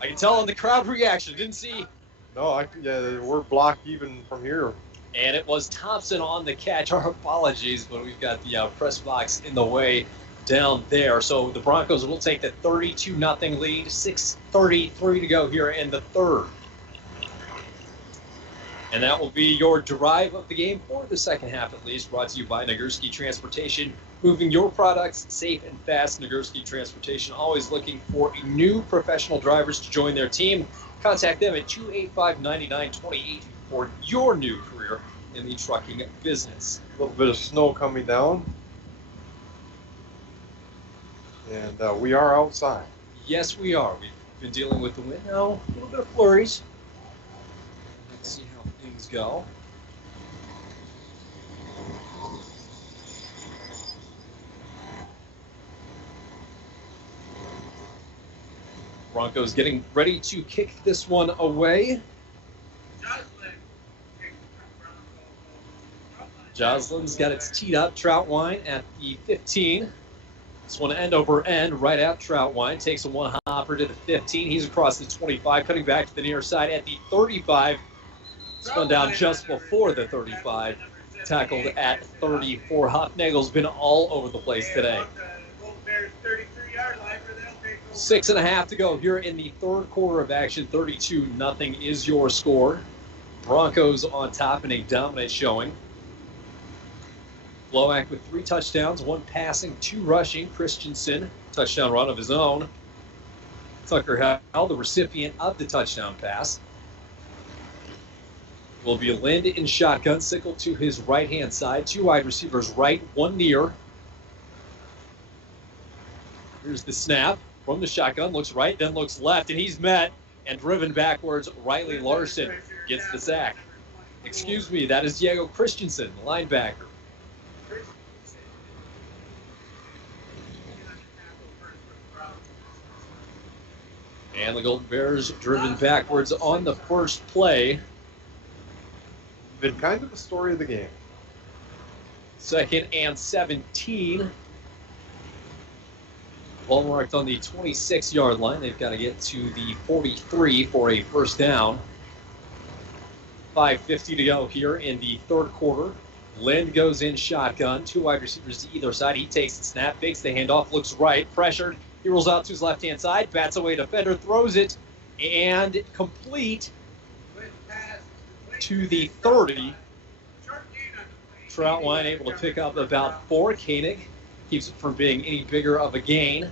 I can tell on the crowd reaction. Didn't see. No, yeah, we're blocked even from here. And it was Thompson on the catch. Our apologies, but we've got the press box in the way down there. So the Broncos will take the 32-0 lead. 6:33 to go here in the third. And that will be your drive of the game for the second half at least, brought to you by Nagurski Transportation. Moving your products safe and fast. Nagurski Transportation, always looking for new professional drivers to join their team. Contact them at 285-9928 for your new career in the trucking business. A little bit of snow coming down. And we are outside. Yes, we are. We've been dealing with the wind now. A little bit of flurries. Let's see how things go. Broncos getting ready to kick this one away. Jocelyn's got its teed up. Troutwine at the 15. This one end over end right at Troutwine. Takes a one hopper to the 15. He's across the 25, cutting back to the near side at the 35. Spun down just before the 35. Tackled at 34. Hofnagel's been all over the place today. 6.5 to go here in the third quarter of action. 32-0 is your score. Broncos on top in a dominant showing. Glowacz with 3 touchdowns, 1 passing, 2 rushing. Christensen, touchdown run of his own. Tucker Howell, the recipient of the touchdown pass. Will be Lind in shotgun. Sickle to his right-hand side. 2 wide receivers right, 1 near. Here's the snap from the shotgun. Looks right, then looks left, and he's met and driven backwards. Riley Larson gets the sack. Excuse me, that is Diego Christensen, linebacker. And the Golden Bears driven backwards on the first play. Been kind of a story of the game. 2nd and 17. Ball marked on the 26-yard line. They've got to get to the 43 for a first down. 5:50 to go here in the third quarter. Lind goes in shotgun. 2 wide receivers to either side. He takes the snap, fakes the handoff, looks right, pressured. He rolls out to his left-hand side, bats away defender, throws it, and complete to the 30. Troutwine able to pick up about 4. Koenig keeps it from being any bigger of a gain.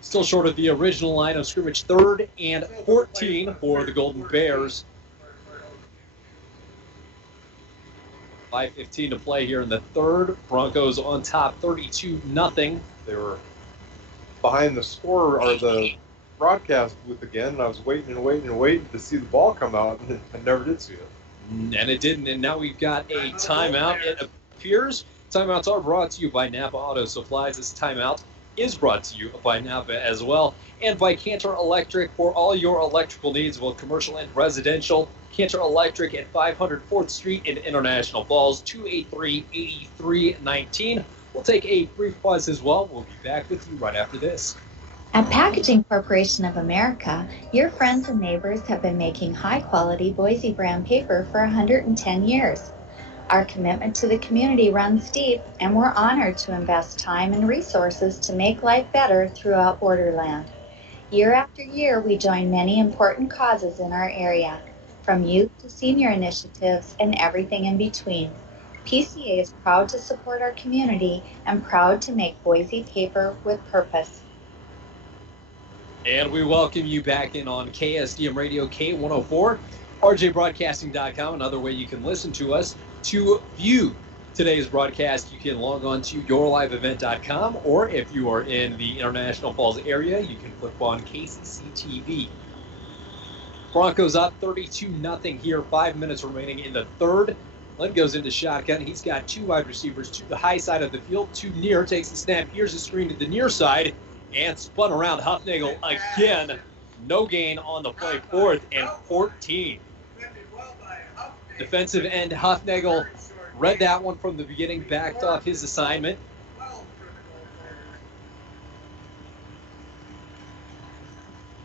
Still short of the original line of scrimmage. 3rd and 14 for the Golden Bears. 5:15 to play here in the third. Broncos on top, 32-0. They were behind the score or the broadcast booth again, and I was waiting to see the ball come out, and I never did see it. And it didn't, and now we've got a timeout. It appears timeouts are brought to you by Napa Auto Supplies. This timeout is brought to you by Napa as well, and by Cantor Electric for all your electrical needs, both commercial and residential. Cantor Electric at 500 4th Street in International Falls, 283-8319. We'll take a brief pause as well. We'll be back with you right after this. At Packaging Corporation of America, your friends and neighbors have been making high-quality Boise brand paper for 110 years. Our commitment to the community runs deep, and we're honored to invest time and resources to make life better throughout Borderland. Year after year, we join many important causes in our area, from youth to senior initiatives and everything in between. PCA is proud to support our community and proud to make Boise paper with purpose. And we welcome you back in on KSDM Radio K104, rjbroadcasting.com, another way you can listen to us. To view today's broadcast, you can log on to yourliveevent.com, or if you are in the International Falls area, you can flip on KCC TV. Broncos up 32-0 here, 5 minutes remaining in the third. Lind goes into shotgun. He's got 2 wide receivers to the high side of the field, 2 near, takes the snap, here's the screen to the near side, and spun around. Hufnagel again. No gain on the play. 4th and 14. Defensive end Hufnagel read that one from the beginning, backed off his assignment.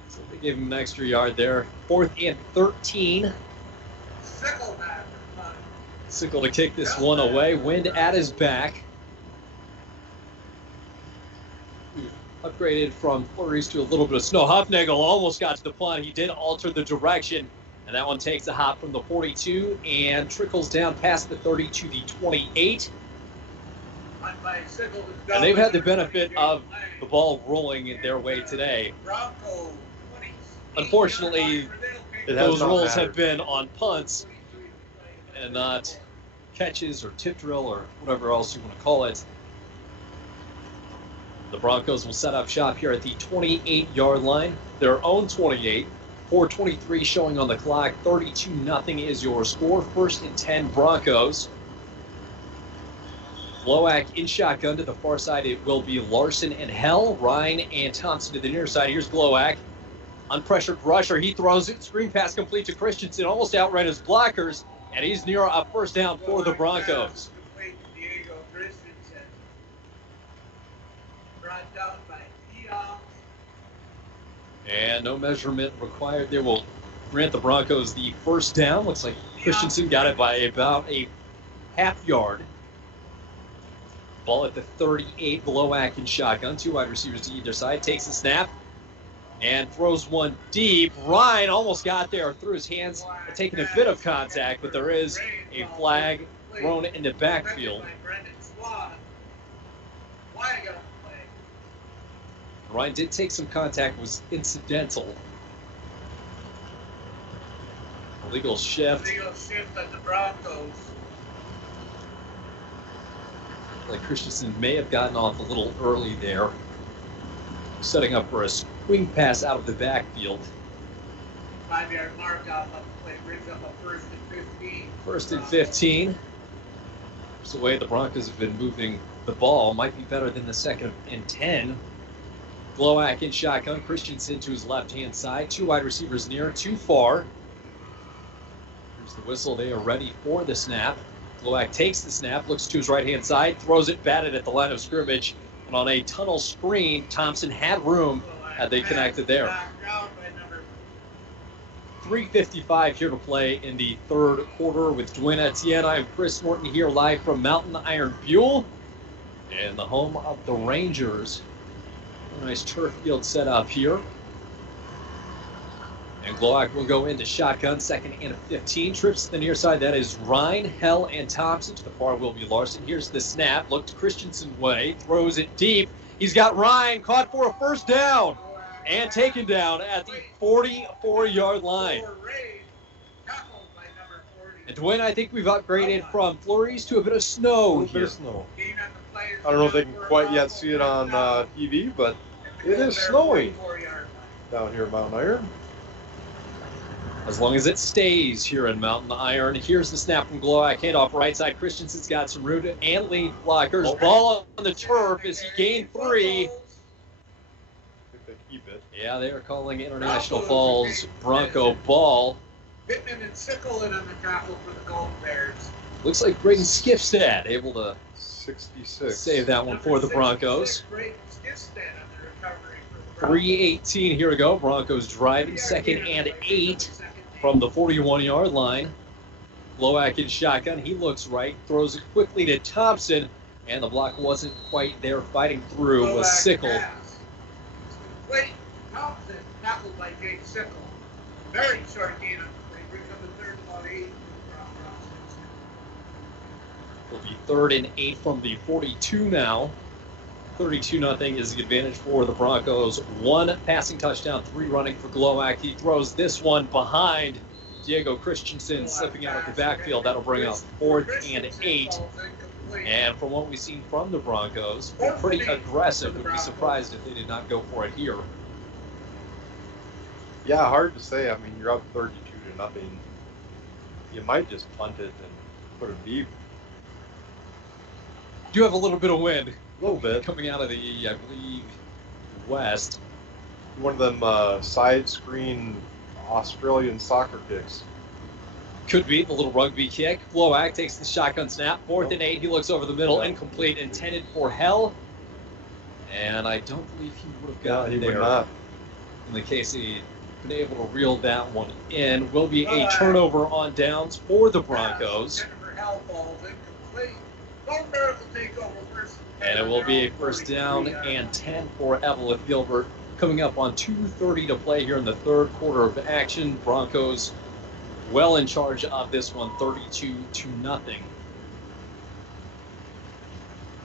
So they gave him an extra yard there. 4th and 13. Sickle to kick this one away. Wind at his back. Upgraded from flurries to a little bit of snow. Hufnagel almost got to the punt. He did alter the direction, and that one takes a hop from the 42 and trickles down past the 30 to the 28. And they've had the benefit of the ball rolling in their way today. Unfortunately, those rolls have been on punts and not catches or tip drill or whatever else you want to call it. The Broncos will set up shop here at the 28-yard line, their own 28. 4:23 showing on the clock. 32-0 is your score. 1st and 10 Broncos. Glowacz in shotgun to the far side. It will be Larson and Hell. Ryan and Thompson to the near side. Here's Glowacz. Unpressured rusher. He throws it. Screen pass complete to Christensen. Almost outran his blockers. And he's near a first down for the Broncos. Complete to Diego Christensen. Brought down by Dion. And no measurement required there. Will grant the Broncos the first down. Looks like Christensen got it by about a half yard. Ball at the 38, Glowak in shotgun. Two wide receivers to either side. Takes the snap and throws one deep. Ryan almost got there through his hands, taking a bit of contact, but there is a flag thrown in the backfield. Ryan did take some contact, was incidental. Illegal shift. Illegal shift at the Broncos. Like Christensen may have gotten off a little early there. Setting up for a swing pass out of the backfield. 5-yard mark off of the play brings up a 1st and 15. 1st and 15. Just the way the Broncos have been moving the ball might be better than the 2nd and 10. Glowak in shotgun. Christensen to his left-hand side. Two wide receivers near, too far. Here's the whistle. They are ready for the snap. Glowak takes the snap, looks to his right-hand side, throws it batted at the line of scrimmage. And on a tunnel screen, Thompson had room had they connected there. 3:55 here to play in the third quarter with Dwayne Etienne. I'm Chris Norton here live from Mountain Iron Buell and the home of the Rangers. A nice turf field set up here. And Glowak will go into shotgun, 2nd and 15. Trips to the near side. That is Ryan, Hell, and Thompson. To the far will be Larson. Here's the snap. Looked Christensen's way. Throws it deep. He's got Ryan caught for a first down. And taken down at the 44-yard line. And Dwayne, I think we've upgraded from flurries to a bit of snow here. I don't know if they can quite yet see it on TV, but it is snowing down here at Mountain Iron. As long as it stays here in Mountain Iron. Here's the snap from Glowak. Handoff right side. Christensen's got some root and lead blockers. Ball on the turf as he gained 3. Keep it. Yeah, they are calling International Falls Bronco ball. Pittman and Sickle in on the tackle for the Golden Bears. Looks like Braden Skifstad able to 66. save that one for the Broncos. Braden Skifstad on the recovery for the 3:18 here to go. Broncos driving 2nd and 8 from the 41-yard line. Glowak in shotgun. He looks right, throws it quickly to Thompson, and the block wasn't quite there. Fighting through was Sickle. Wait, Thompson tackled by Jake Sickle. Very short gain on the play. Brings up a 3rd and 8. It'll be 3rd and 8 from the 42 now. 32-0 is the advantage for the Broncos. 1 passing touchdown, 3 running for Glowak. He throws this one behind Diego Christensen, slipping out of the backfield. That'll bring up 4th and 8. And from what we've seen from the Broncos, they're pretty aggressive. Would be surprised if they did not go for it here. Yeah, hard to say. I mean, you're up 32-0. You might just punt it and put it deep. Do have a little bit of wind. A little bit. Coming out of the, I believe, west. One of them side screen Australian soccer kicks. Could be the little rugby kick. Glowak takes the shotgun snap. 4th and 8. He looks over the middle. Incomplete. Intended for Hell. And I don't believe he would have gotten there. Would not. In the case he'd been able to reel that one in. Will be a turnover on downs for the Broncos. And it will be a 1st down and 10 for Eveleth-Gilbert. Coming up on 2:30 to play here in the third quarter of action. Broncos well in charge of this one, 32-0.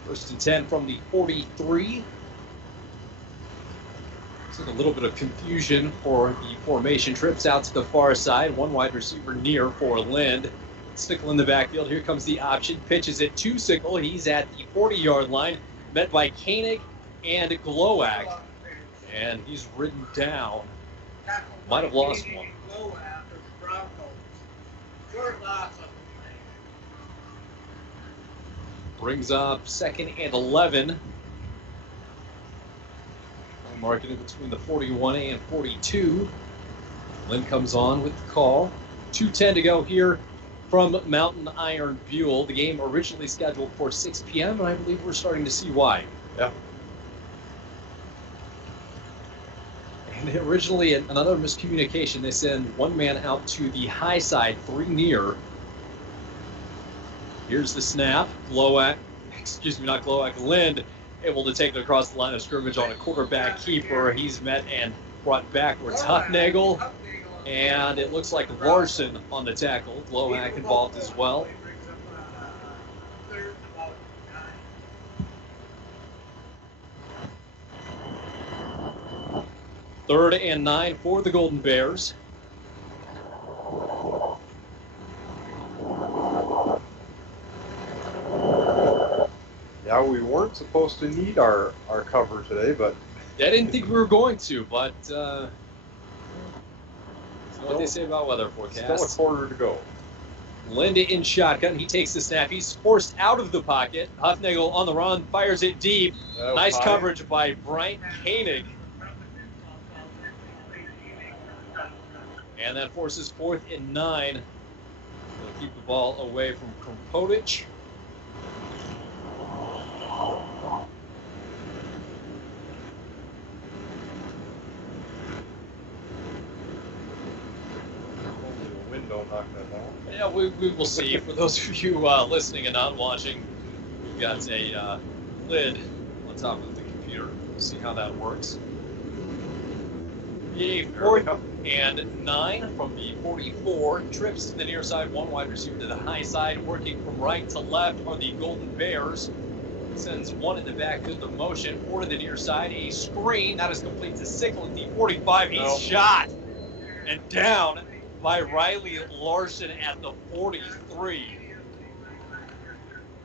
1st and 10 from the 43. Looks like a little bit of confusion for the formation. Trips out to the far side. 1 wide receiver near for Lind. Sickle in the backfield. Here comes the option. Pitches it to Sickle. He's at the 40-yard line. Met by Koenig and Glowak. And he's ridden down. Might have lost one. Brings up 2nd and 11. Marking it between the 41 and 42. Lynn comes on with the call. 2:10 to go here from Mountain Iron Buell. The game originally scheduled for 6 p.m., and I believe we're starting to see why. Yeah. And originally, another miscommunication. They send one man out to the high side, 3 near. Here's the snap. Lind able to take it across the line of scrimmage on a quarterback keeper. He's met and brought backwards. Huffnagel, and it looks like Larson on the tackle. Glowak involved as well. Third and 9 for the Golden Bears. Yeah, we weren't supposed to need our cover today, but I didn't think we were going to, but that's what they say about weather forecasts. Still a quarter to go. Linda in shotgun. He takes the snap. He's forced out of the pocket. Huffnagel on the run, fires it deep. Nice coverage by Bryant Koenig. And that forces 4th and 9. They'll keep the ball away from Kropotich. Don't knock that down. Yeah, we will see. For those of you listening and not watching, we've got a lid on top of the computer. We'll see how that works. A 4th and 9 from the 44. Trips to the near side, one wide receiver to the high side. Working from right to left are the Golden Bears. Sends one in the backfield of motion, 4 to the near side. A screen that is complete to Sickle at the 45. He's shot and down by Riley Larson at the 43.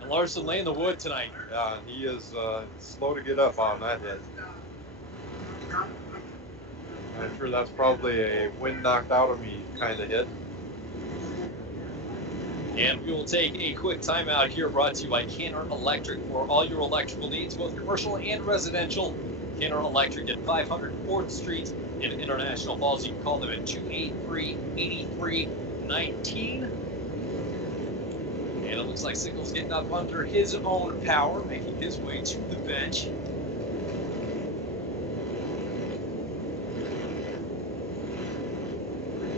And Larson laying the wood tonight. Yeah, he is slow to get up on that hit. I'm sure that's probably a wind knocked out of me kind of hit. And we will take a quick timeout here, brought to you by Canner Electric. For all your electrical needs, both commercial and residential, Canner Electric at 500 4th Street in International Falls. You can call them at 283-8319. And it looks like Sickles getting up under his own power, making his way to the bench.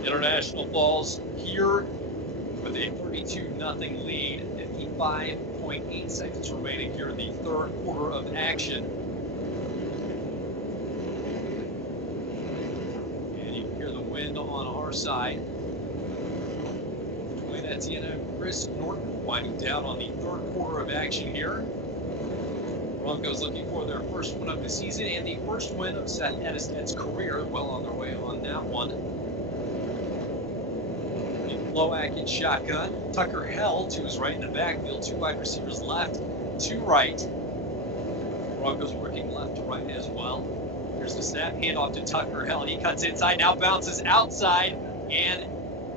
International Falls here with a 32-0 lead, 55.8 seconds remaining here in the 3rd quarter of action. And you can hear the wind on our side. Between Etienne and Chris Norton winding down on the 3rd quarter of action here. Broncos looking for their first win of the season and the first win of Seth Edisted's career. Well on their way on that one. Glowak in shotgun. Tucker Hell to his right in the backfield. 2 wide receivers left to right. Broncos working left to right as well. Here's the snap. Handoff to Tucker Hell. He cuts inside. Now bounces outside and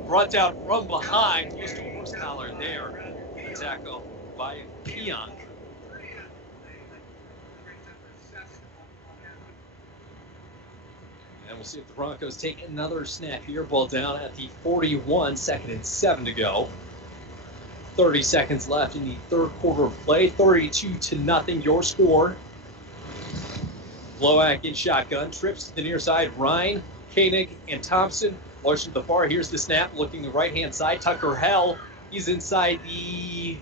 brought down from behind. Close to horse collar there. The tackle by Pionk. And we'll see if the Broncos take another snap here. Ball down at the 41, 2nd and 7 to go. 30 seconds left in the 3rd quarter of play. 32-0 your score. Glowak in shotgun. Trips to the near side. Ryan, Koenig, and Thompson. Larson to the far. Here's the snap. Looking the right-hand side. Tucker Hell. He's inside the...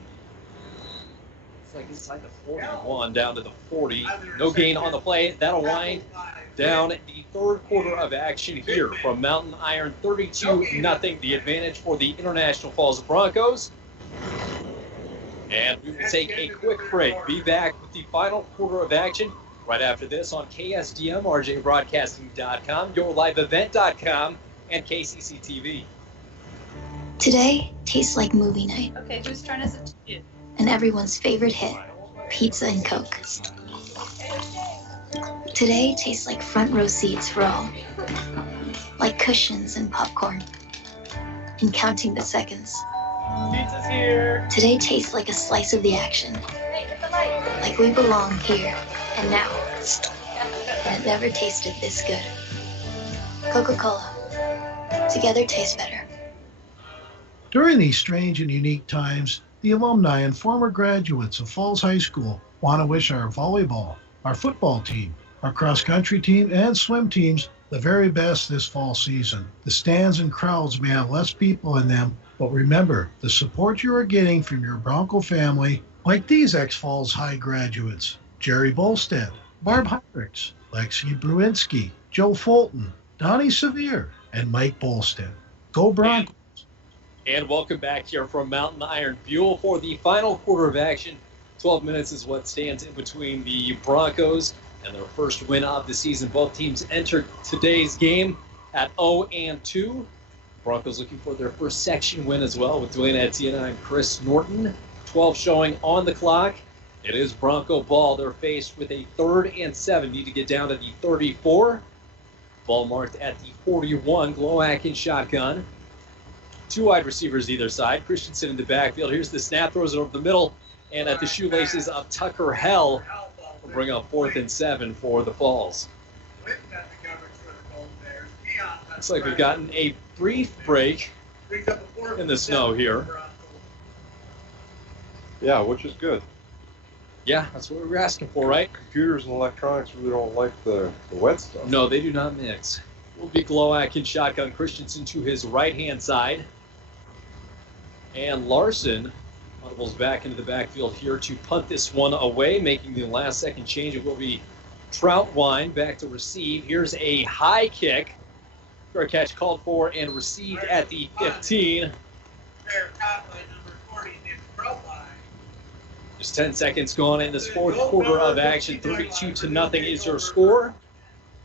It's like inside the 41 down to the 40. No gain on the play. That'll wind down the 3rd quarter of action here from Mountain Iron. 32-0. The advantage for the International Falls Broncos. And we will take a quick break. Be back with the final quarter of action right after this on KSDM, RJBroadcasting.com, YourLiveEvent.com, and KCCTV. Today tastes like movie night. Okay, whose turn is it? You. And everyone's favorite hit, pizza and Coke. Today tastes like front row seats for all. Like cushions and popcorn. And counting the seconds. Pizza's here. Today tastes like a slice of the action. Like we belong here and now. And it never tasted this good. Coca-Cola. Together tastes better. During these strange and unique times, the alumni and former graduates of Falls High School want to wish our volleyball, our football team, our cross-country team, and swim teams the very best this fall season. The stands and crowds may have less people in them, but remember, the support you are getting from your Bronco family, like these ex-Falls High graduates, Jerry Bolstead, Barb Heinrichs, Lexi Bruinski, Joe Fulton, Donnie Severe, and Mike Bolstead. Go Broncos! And welcome back here from Mountain Iron Buell for the final quarter of action. 12 minutes is what stands in between the Broncos and their first win of the season. Both teams entered today's game at 0-2. Broncos looking for their first section win as well with Dwayne Etienne and Chris Norton. 12 showing on the clock. It is Bronco ball. They're faced with a 3rd and 7. Need to get down to the 34. Ball marked at the 41. Glowak in shotgun. 2 wide receivers either side. Christensen in the backfield. Here's the snap. Throws it over the middle. And at the shoelaces of Tucker Hell. Will bring up 4th and 7 for the Falls. Looks like we've gotten a brief break in the snow here. Yeah, which is good. Yeah, that's what we were asking for, right? Computers and electronics really don't like the wet stuff. No, they do not mix. Will be Glowak in shotgun. Christensen to his right-hand side. And Larson audibles back into the backfield here to punt this one away, making the last-second change. It will be Troutwine back to receive. Here's a high kick. Fair catch called for and received at the 15. Just 10 seconds gone in this fourth quarter of action. 32-0 is your score.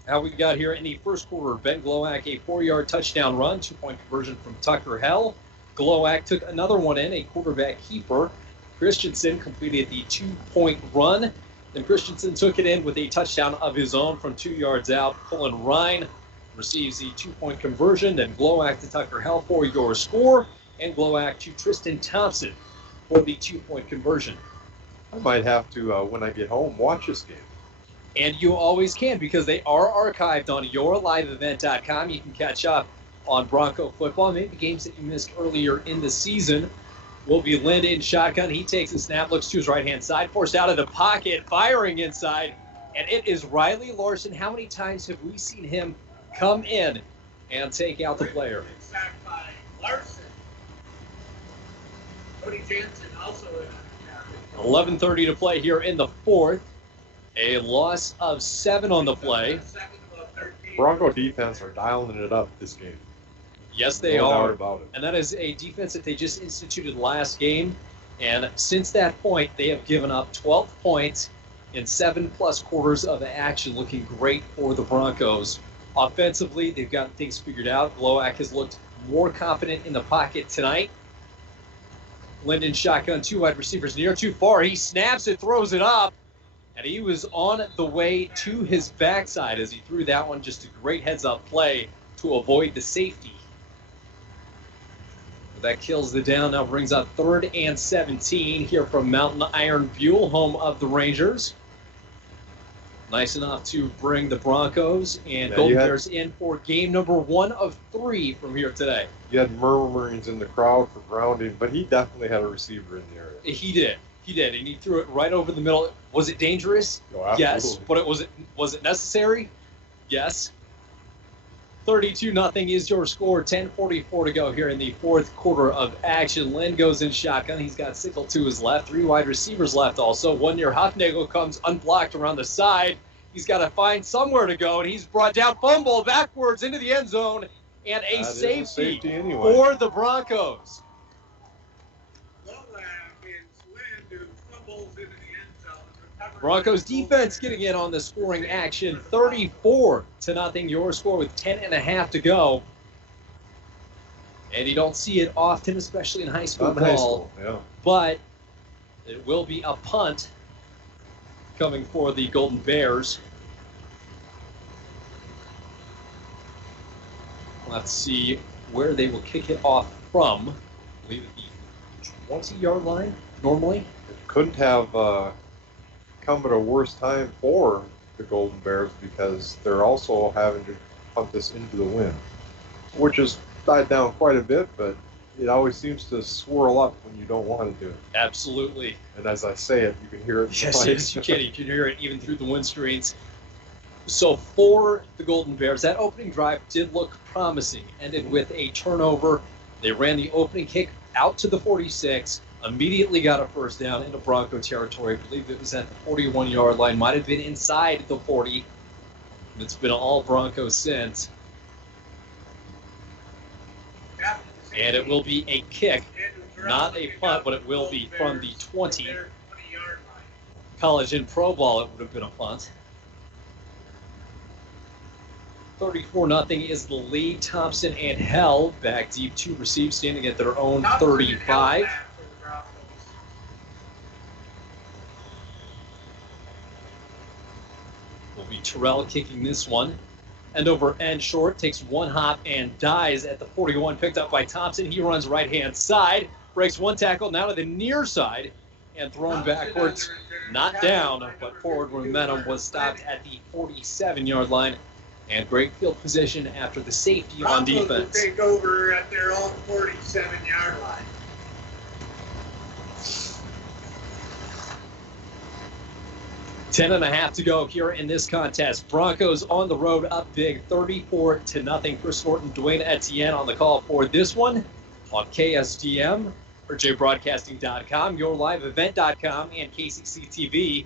How we got here in the first quarter, Ben Glowak, a 4-yard touchdown run, 2-point conversion from Tucker Hell. Glowak took another one in, a quarterback keeper. Christensen completed the 2-point run. Then Christensen took it in with a touchdown of his own from 2 yards out. Cullen Ryan receives the 2-point conversion. Then Glowak to Tucker Hell for your score. And Glowak to Tristan Thompson for the 2-point conversion. I might have to, when I get home, watch this game. And you always can, because they are archived on yourliveevent.com. You can catch up on Bronco football, maybe games that you missed earlier in the season. Will be Lind in shotgun. He takes a snap, looks to his right-hand side, forced out of the pocket, firing inside, and it is Riley Larson. How many times have we seen him come in and take out the player? Larson. Cody Jansen also in. 11:30 to play here in the fourth. A loss of 7 on the play. Bronco defense are dialing it up this game. Yes, they No are. doubt about it. And that is a defense that they just instituted last game. And since that point, they have given up 12 points in 7+ quarters of action, looking great for the Broncos. Offensively, they've got things figured out. Glowak has looked more confident in the pocket tonight. Linden shotgun, 2 wide receivers near too far. He snaps it, throws it up, and he was on the way to his backside as he threw that one. Just a great heads-up play to avoid the safety. That kills the down, now brings up 3rd and 17 here from Mountain Iron Buell, home of the Rangers. Nice enough to bring the Broncos and Golden Bears in for game number 1 of 3 from here today. You had murmurings in the crowd for grounding, but he definitely had a receiver in the area. He did, and he threw it right over the middle. Was it dangerous? Oh, yes, but was it necessary? Yes. 32-0 is your score. 10:44 to go here in the fourth quarter of action. Lind goes in shotgun. He's got Sickle to his left. 3 wide receivers left also. One near Hufnagel comes unblocked around the side. He's got to find somewhere to go, and he's brought down, fumble backwards into the end zone, and a safety anyway for the Broncos. Broncos defense getting in on the scoring action. 34-0 your score with 10.5 to go. And you don't see it often, especially in high school ball. Yeah. But it will be a punt coming for the Golden Bears. Let's see where they will kick it off from. I believe at the 20-yard line normally. It couldn't have come at a worse time for the Golden Bears because they're also having to punt this into the wind, which has died down quite a bit, but it always seems to swirl up when you don't want it to. Absolutely. And as I say it, you can hear it. Yes, you can. You can hear it even through the windscreens. So for the Golden Bears, that opening drive did look promising. Ended with a turnover. They ran the opening kick out to the 46, immediately got a first down into Bronco territory. I believe it was at the 41-yard line. Might have been inside the 40. And it's been all Broncos since. And it will be a kick, not a punt, but it will be from the 20. College and pro ball, it would have been a punt. 34-0 is the lead. Thompson and Hell back deep to receive, standing at their own 35. Will be Terrell kicking this one. End over end short, takes one hop and dies at the 41, picked up by Thompson. He runs right-hand side, breaks one tackle, now to the near side, and thrown backwards. Not down, but forward momentum was stopped at the 47-yard line. And great field position after the safety on defense. Take over at their own 47-yard line. Ten and a half to go here in this contest. Broncos on the road, up big, 34-0. Chris Norton, Dwayne Etienne on the call for this one on KSDM, or JBroadcasting.com, YourLiveEvent.com, and KCC TV.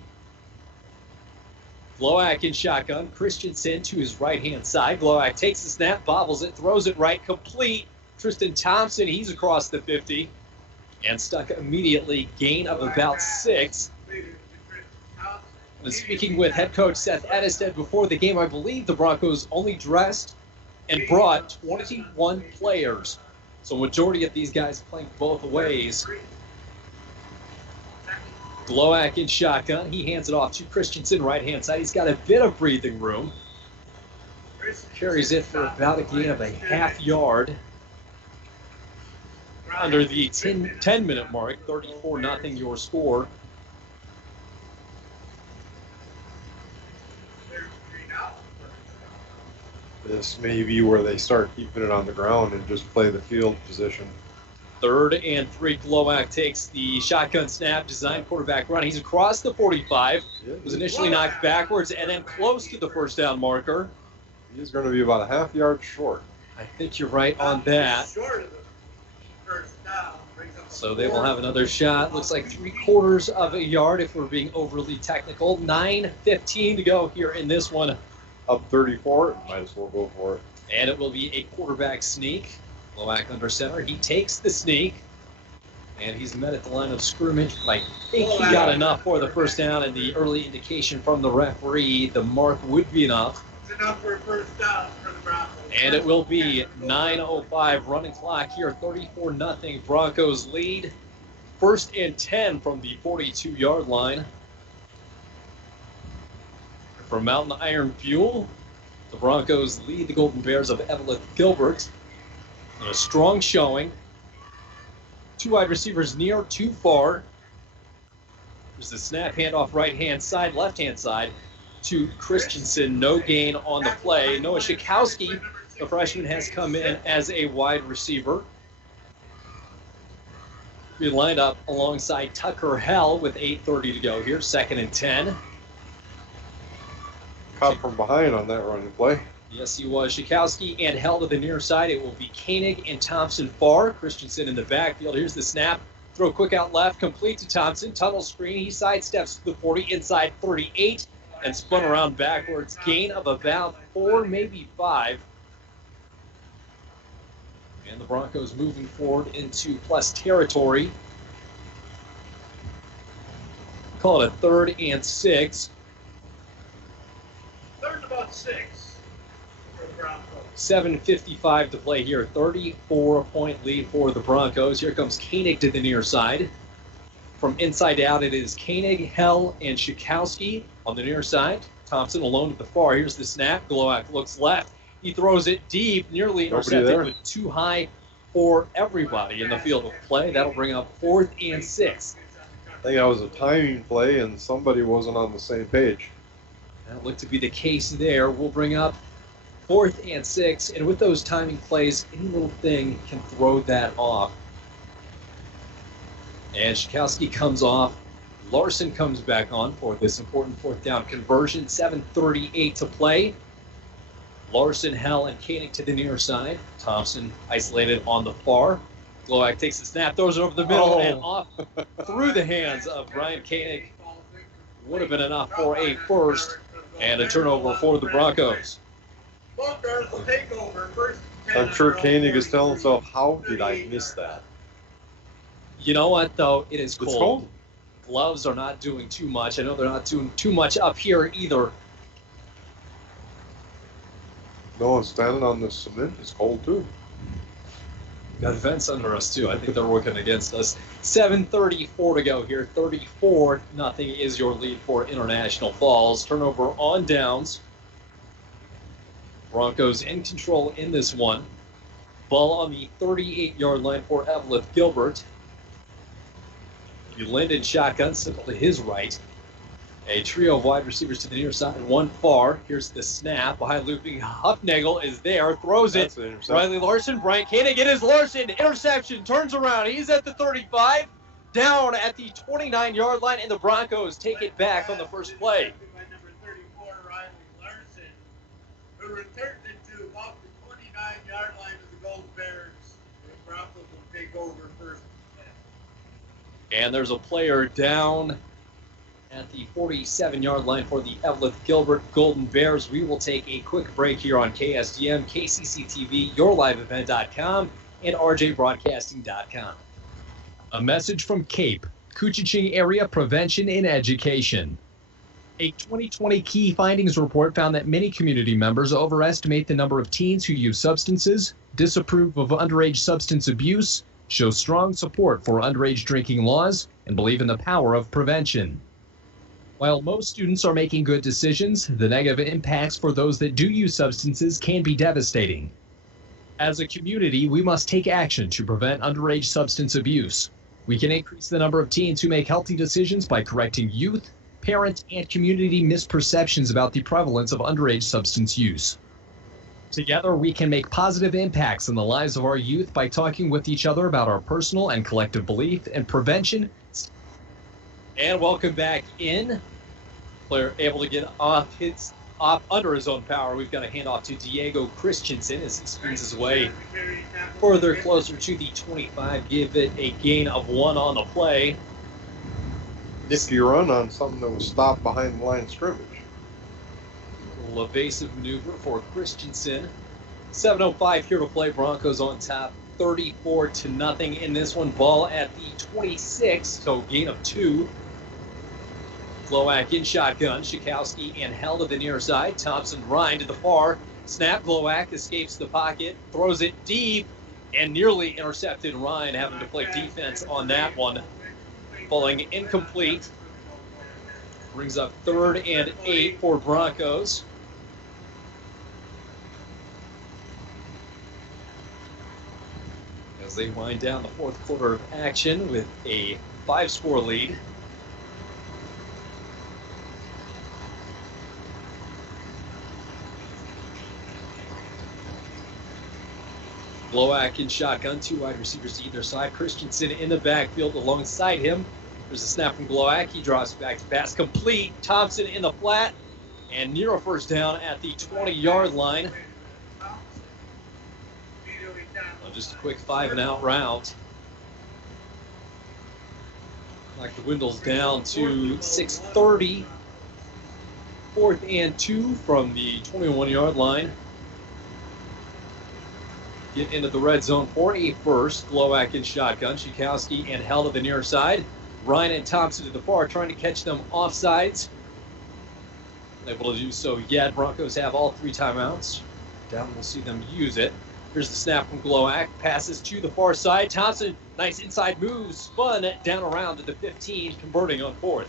Glowak in shotgun. Christensen to his right-hand side. Glowak takes the snap, bobbles it, throws it right, complete. Tristan Thompson, he's across the 50 and stuck immediately. Gain of about 6. I was speaking with head coach Seth Edestead before the game. I believe the Broncos only dressed and brought 21 players. So majority of these guys playing both ways. Glowak in shotgun. He hands it off to Christensen, right-hand side. He's got a bit of breathing room. Carries it for about a gain of a half yard. Under the 10-minute mark, 34-0 your score. This may be where they start keeping it on the ground and just play the field position. 3rd and 3. Glowak takes the shotgun snap, design quarterback run. He's across the 45. Was initially knocked backwards and then close to the first down marker. He's going to be about a half yard short. I think you're right on that. So they will have another shot. Looks like 3/4 of a yard if we're being overly technical. 9:15 to go here in this one. Up 34, might as well go for it. And it will be a quarterback sneak. Glowak under center. He takes the sneak. And he's met at the line of scrimmage. I think he got enough for the first down, and the early indication from the referee, the mark would be enough. It's enough for a first down for the Broncos. And it will be 9:05 running clock here. 34-0 Broncos lead. 1st and 10 from the 42-yard line. From Mountain Iron Fuel, the Broncos lead the Golden Bears of Eveleth-Gilbert in a strong showing. 2 wide receivers near, 2 far. There's the snap handoff right-hand side, left-hand side to Christensen. No gain on the play. Noah Schikowski, the freshman, has come in as a wide receiver. We lined up alongside Tucker Hell with 8:30 to go here. 2nd and 10. Caught from behind on that running play. Yes, he was. Schikowski and Hell to the near side. It will be Koenig and Thompson far. Christensen in the backfield. Here's the snap. Throw quick out left, complete to Thompson. Tunnel screen. He sidesteps to the 40, inside 38, and spun around backwards. Gain of about 4, maybe 5. And the Broncos moving forward into plus territory. Call it a 3rd and 6. 3rd and about 6 for the Broncos. 7:55 to play here. 34-point lead for the Broncos. Here comes Koenig to the near side. From inside out, it is Koenig, Hell, and Schikowski on the near side. Thompson alone at the far. Here's the snap. Glowak looks left. He throws it deep, nearly intercepted, but too high for everybody in the field of play. That'll bring up 4th and 6. I think that was a timing play, and somebody wasn't on the same page. That looked to be the case there. We'll bring up 4th and 6, and with those timing plays, any little thing can throw that off. And Schakowsky comes off. Larson comes back on for this important fourth down conversion. 7:38 to play. Larson, Hell, and Koenig to the near side. Thompson isolated on the far. Glowak takes the snap, throws it over the middle, and off through the hands of Brian Koenig. Would have been enough for a first and a turnover for the Broncos. I'm sure Koenig is telling himself, how did I miss that? You know what, though? It is cold. It's cold. Gloves are not doing too much. I know they're not doing too much up here either. No, and standing on the cement is cold too. Got vents under us too. I think they're working against us. 7:34 to go here. 34-0 is your lead for International Falls. Turnover on downs. Broncos in control in this one. Ball on the 38-yard line for Eveleth-Gilbert. Linden shotgun, simple to his right. A trio of wide receivers to the near side and one far. Here's the snap. Behind looping, Huffnagel is there. Throws it. Riley Larson, Brian Koenig. It is Larson. Interception. Turns around. He's at the 35. Down at the 29-yard line, and the Broncos take it back on the first play. Number 34, Riley Larson, who returned it to about the 29-yard line of the Gold Bears. The Broncos will take over first. And there's a player down at the 47-yard line for the Eveleth-Gilbert Golden Bears. We will take a quick break here on KSDM, KCC-TV, YourLiveEvent.com, and RJBroadcasting.com. A message from CAPE, Kuchiching Area Prevention and Education. A 2020 key findings report found that many community members overestimate the number of teens who use substances, disapprove of underage substance abuse, show strong support for underage drinking laws, and believe in the power of prevention. While most students are making good decisions, the negative impacts for those that do use substances can be devastating. As a community, we must take action to prevent underage substance abuse. We can increase the number of teens who make healthy decisions by correcting youth, parent, and community misperceptions about the prevalence of underage substance use. Together, we can make positive impacts in the lives of our youth by talking with each other about our personal and collective belief and prevention. And welcome back in. Player able to get off under his own power. We've got a handoff to Diego Christensen as he spins his way further closer to the 25. Give it a gain of 1 on the play. Nifty run on something that was stopped behind the line of scrimmage. A little evasive maneuver for Christensen. 7:05 here to play. Broncos on top, 34-0 in this one. Ball at the 26, so gain of 2. Glowak in shotgun. Schakowsky and Hell to the near side. Thompson, Ryan to the far. Snap. Glowak escapes the pocket, throws it deep, and nearly intercepted. Ryan having to play defense on that one. Falling incomplete. Brings up 3rd and 8 for Broncos. As they wind down the fourth quarter of action with a 5-score lead. Glowak in shotgun, 2 wide receivers to either side. Christensen in the backfield alongside him. There's a snap from Glowak. He drops back to pass complete. Thompson in the flat and near a first down at the 20-yard line. Just a quick 5-and-out route. Like the dwindles down to 6:30. 4th and 2 from the 21-yard line. Get into the red zone for a first. Glowak in shotgun. Schakowsky and Hell to the near side. Ryan and Thompson to the far, trying to catch them offsides. Unable to do so yet. Broncos have all 3 timeouts. Down, we'll see them use it. Here's the snap from Glowak. Passes to the far side. Thompson, nice inside move. Spun down around to the 15, converting on 4th.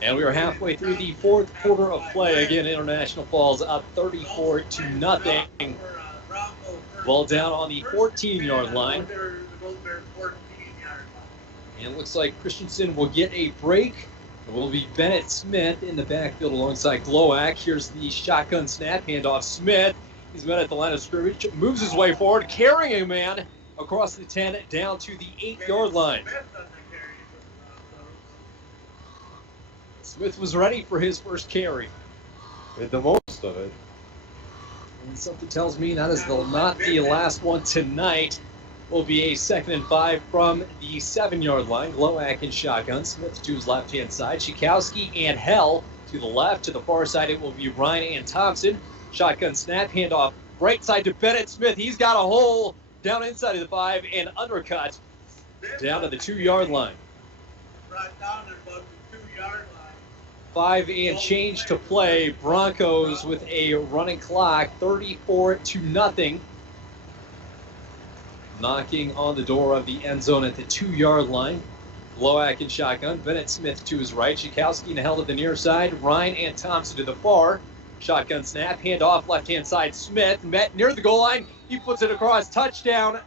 And we are halfway through the 4th quarter of play. Again, International Falls up 34-0. Ball down on the 14-yard line. And it looks like Christensen will get a break. It will be Bennett Smith in the backfield alongside Glowak. Here's the shotgun snap, handoff Smith. He's met at the line of scrimmage, moves his way forward, carrying a man, across the 10 down to the 8-yard line. Smith was ready for his first carry. Made the most of it. And something tells me that is not the last one tonight. Will be a 2nd and 5 from the 7-yard line. Glowak in shotgun. Smith to his left-hand side. Schikowski and Hell to the left. To the far side, it will be Ryan and Thompson. Shotgun snap, handoff right side to Bennett Smith. He's got a hole down inside of the 5 and undercut down to the 2-yard line. Right down at about the 2-yard line. 5 and change to play. Broncos with a running clock, 34-0. Knocking on the door of the end zone at the 2-yard line. Glowak in shotgun. Bennett Smith to his right. Schikowski and Hell to the near side. Ryan and Thompson to the far. Shotgun snap. Handoff left-hand side. Smith met near the goal line. He puts it across. Touchdown.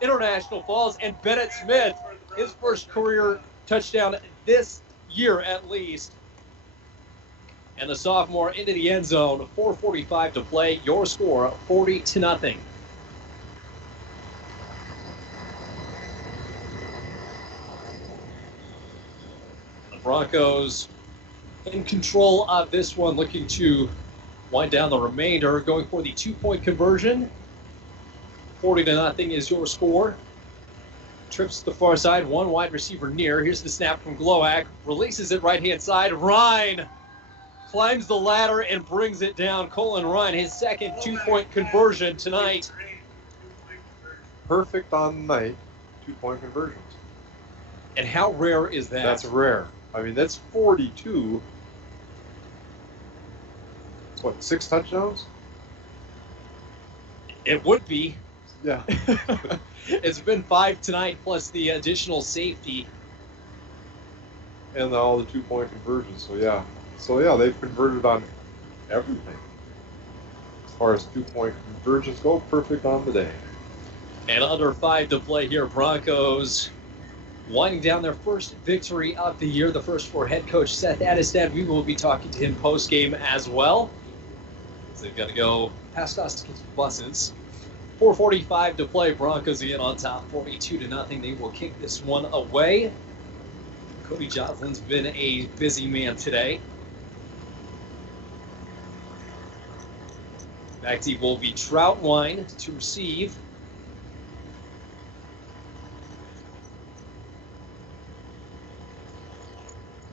International Falls. And Bennett Smith, his first career touchdown this year at least. And the sophomore into the end zone. 4:45 to play. Your score, 40-0. Broncos in control of this one, looking to wind down the remainder, going for the 2-point conversion. 40-0 is your score. Trips to the far side, one wide receiver near. Here's the snap from Glowak, releases it right-hand side. Ryan climbs the ladder and brings it down. Colin Ryan, his second 2-point conversion tonight. Perfect on the night, 2-point conversions. And how rare is that? That's rare. I mean, that's 42. It's what, 6 touchdowns? It would be. Yeah. It's been 5 tonight, plus the additional safety. And all the 2-point conversions, so yeah, they've converted on everything. As far as 2-point conversions go, perfect on the day. And under 5 to play here, Broncos winding down their first victory of the year, the first for head coach Seth Addistad. We will be talking to him post-game as well. So they've got to go past us to get to the buses. 4:45 to play. Broncos again on top, 42-0. They will kick this one away. Cody Joslin's been a busy man today. Back deep will be Troutwine to receive.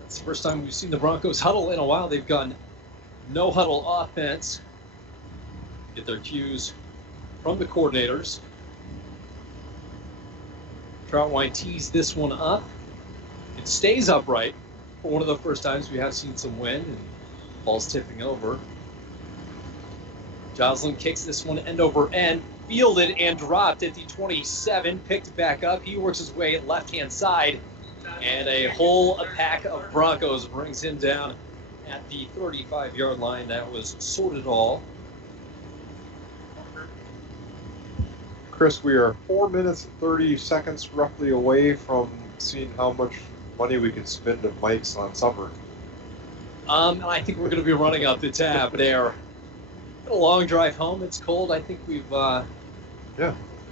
It's the first time we've seen the Broncos huddle in a while. They've gone no huddle offense. Get their cues from the coordinators. Troutwine tees this one up. It stays upright for one of the first times we have seen some wind, and ball's tipping over. Joslin kicks this one end over end, fielded and dropped at the 27, picked back up. He works his way left-hand side, and a whole pack of Broncos brings him down at the 35-yard line. That was sorted all. Chris, we are 4 minutes and 30 seconds roughly away from seeing how much money we can spend at Mike's on supper. And I think we're going to be running up the tab there. A long drive home. It's cold. I think we've earned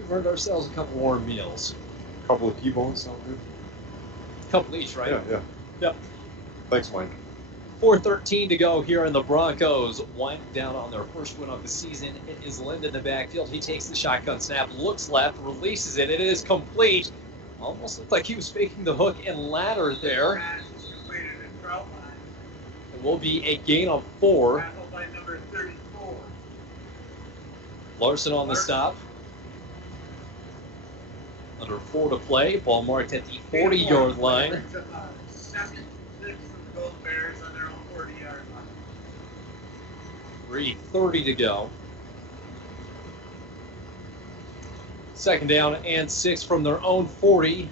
ourselves a couple warm meals. A couple of T-bones sound good. A couple each, right? Yeah. Yep. Thanks, Mike. 4:13 to go here, and the Broncos winding down on their first win of the season. It is Lind in the backfield. He takes the shotgun snap, looks left, releases it. It is complete. Almost looked like he was faking the hook and ladder there. It will be a gain of 4. Larson on the stop. Under 4 to play. Ball marked at the 40-yard line. 3:30 to go. Second down and 6 from their own 40.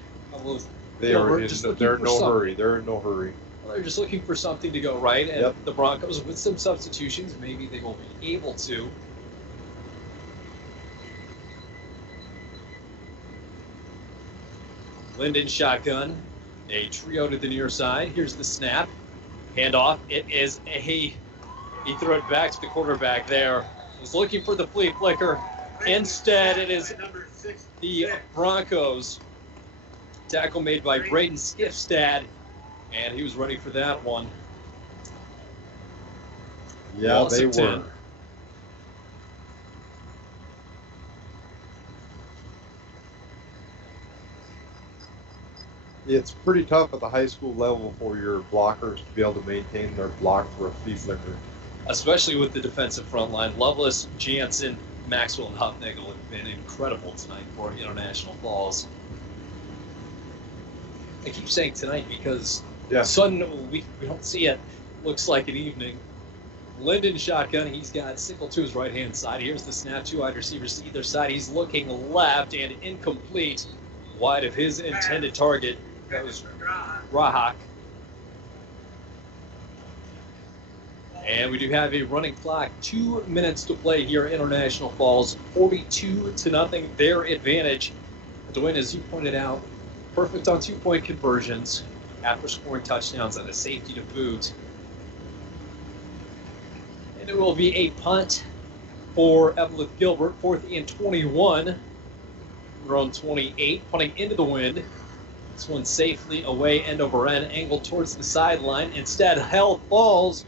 They're in no hurry. They're just looking for something to go right, and Yep. the Broncos, with some substitutions, maybe they will be able to. Linden shotgun, a trio to the near side. Here's the snap, handoff. It is he threw it back to the quarterback there. Was looking for the flea flicker, Instead, it is the Broncos. Tackle made by Braden Skifstad, and he was ready for that one. Yeah, Loss they of 10. were. It's pretty tough at the high school level for your blockers to be able to maintain their block for a flea flicker. Especially with the defensive front line. Lovelace, Jansen, Maxwell, and Hufnagel have been incredible tonight for International Falls. I keep saying tonight because Sudden we don't see it. Looks like an evening. Linden shotgun. He's got Sickle to his right-hand side. Here's the snap. Two wide receivers to either side. He's looking left and incomplete. Wide of his intended target. That was Rahak. And we do have a running clock. 2 minutes to play here at International Falls. 42-0, their advantage. Dwayne, as you pointed out, perfect on 2-point conversions after scoring touchdowns and a safety to boot. And it will be a punt for Eveleth-Gilbert, 4th and 21. Their own 28, punting into the wind. This one safely away, end over end, angled towards the sideline. Instead, Hell falls,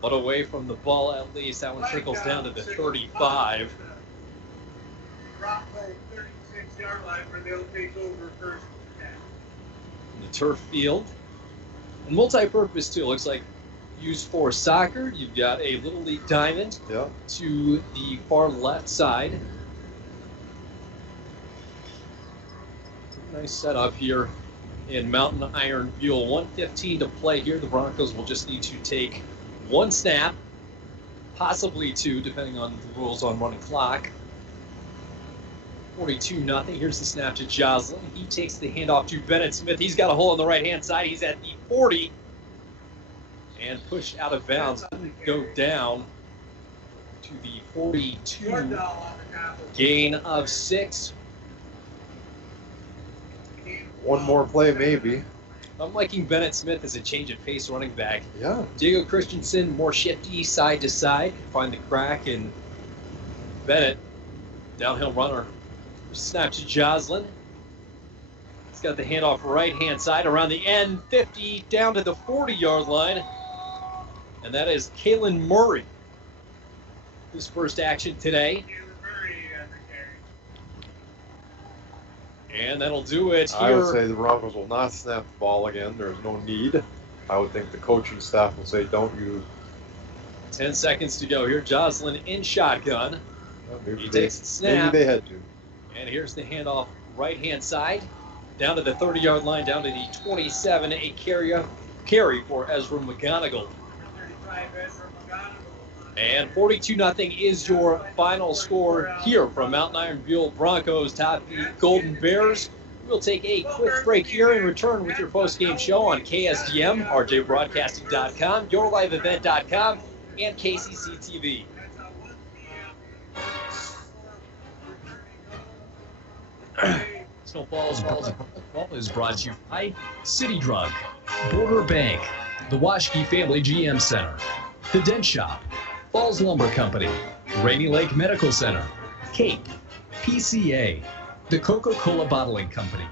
but away from the ball at least. That one trickles down to the 35. Bronco 36-yard line where they'll take over first and 10. The turf field. And multi-purpose too. Looks like used for soccer. You've got a Little League diamond to the far left side. Nice setup here in Mountain Iron Buell. 1:15 to play here. The Broncos will just need to take one snap, possibly two, depending on the rules on running clock. 42-0. Here's the snap to Joslin. He takes the handoff to Bennett Smith. He's got a hole on the right-hand side. He's at the 40 and pushed out of bounds. Didn't go down to the 42. Gain of 6. One more play, maybe. I'm liking Bennett Smith as a change of pace running back. Yeah. Diego Christensen, more shifty side to side. Find the crack, and Bennett, downhill runner. Snap to Joslin. He's got the handoff right-hand side around the end, 50 down to the 40-yard line. And that is Kalen Murray. His first action today. And that'll do it here. I would say the Broncos will not snap the ball again. There's no need. I would think the coaching staff will say, don't you. 10 seconds to go here. Joslin in shotgun. He takes the snap. Maybe they had to. And here's the handoff right-hand side. Down to the 30-yard line, down to the 27. A carry for Ezra McGonigal. And 42-0 is your final score here from Mountain Iron Buell Broncos top the Golden Bears. We'll take a quick break here and return with your post-game show on KSDM, RJBroadcasting.com, YourLiveEvent.com, and KCC TV. Falls is brought to you by City Drug, Border Bank, the Washke Family GM Center, The Dent Shop, Falls Lumber Company, Rainy Lake Medical Center, Cape, PCA, the Coca-Cola Bottling Company,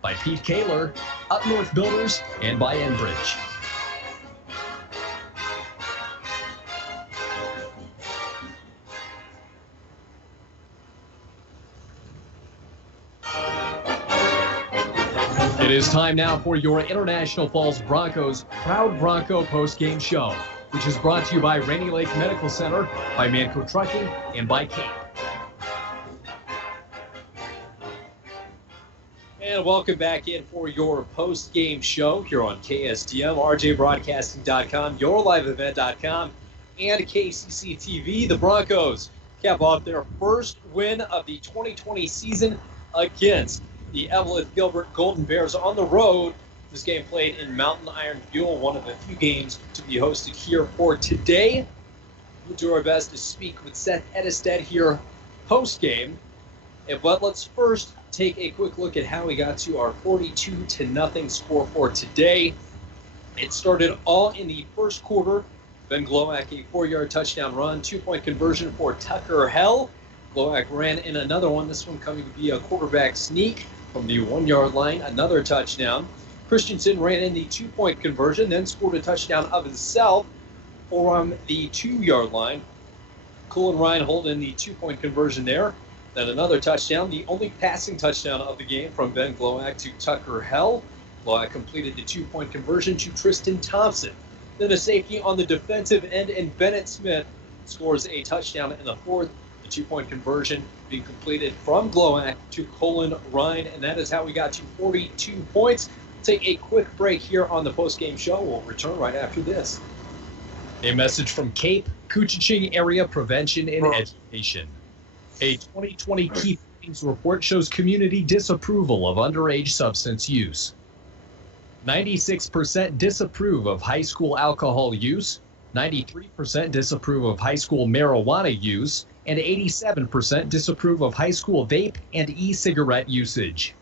by Pete Kaler, Up North Builders, and by Enbridge. It is time now for your International Falls Broncos Proud Bronco post-game show, which is brought to you by Rainy Lake Medical Center, by Manco Trucking, and by Cape. And welcome back in for your post-game show here on KSDM, RJBroadcasting.com, YourLiveEvent.com, and KCC TV. The Broncos cap off their first win of the 2020 season against the Eveleth-Gilbert Golden Bears on the road. This game played in Mountain Iron Buell, one of the few games to be hosted here for today. We'll do our best to speak with Seth Edestead here post-game. But let's first take a quick look at how we got to our 42-0 score for today. It started all in the first quarter. Ben Glowak, a 4-yard touchdown run, 2-point conversion for Tucker Hell. Gloak ran in another one, this one coming to be a quarterback sneak from the 1-yard line, another touchdown. Christensen ran in the 2-point conversion, then scored a touchdown of himself from the 2-yard line. Cullen Ryan holding the 2-point conversion there. Then another touchdown, the only passing touchdown of the game from Ben Gloak to Tucker Hell. Gloak completed the 2-point conversion to Tristan Thompson. Then a safety on the defensive end, and Bennett Smith scores a touchdown in the fourth. The 2-point conversion being completed from Gloak to Cullen Ryan, and that is how we got to 42 points. Take a quick break here on the post-game show. We'll return right after this. A message from CAPE, Koochiching Area Prevention and Education. A 2020 key findings report shows community disapproval of underage substance use. 96% disapprove of high school alcohol use, 93% disapprove of high school marijuana use, and 87% disapprove of high school vape and e-cigarette usage.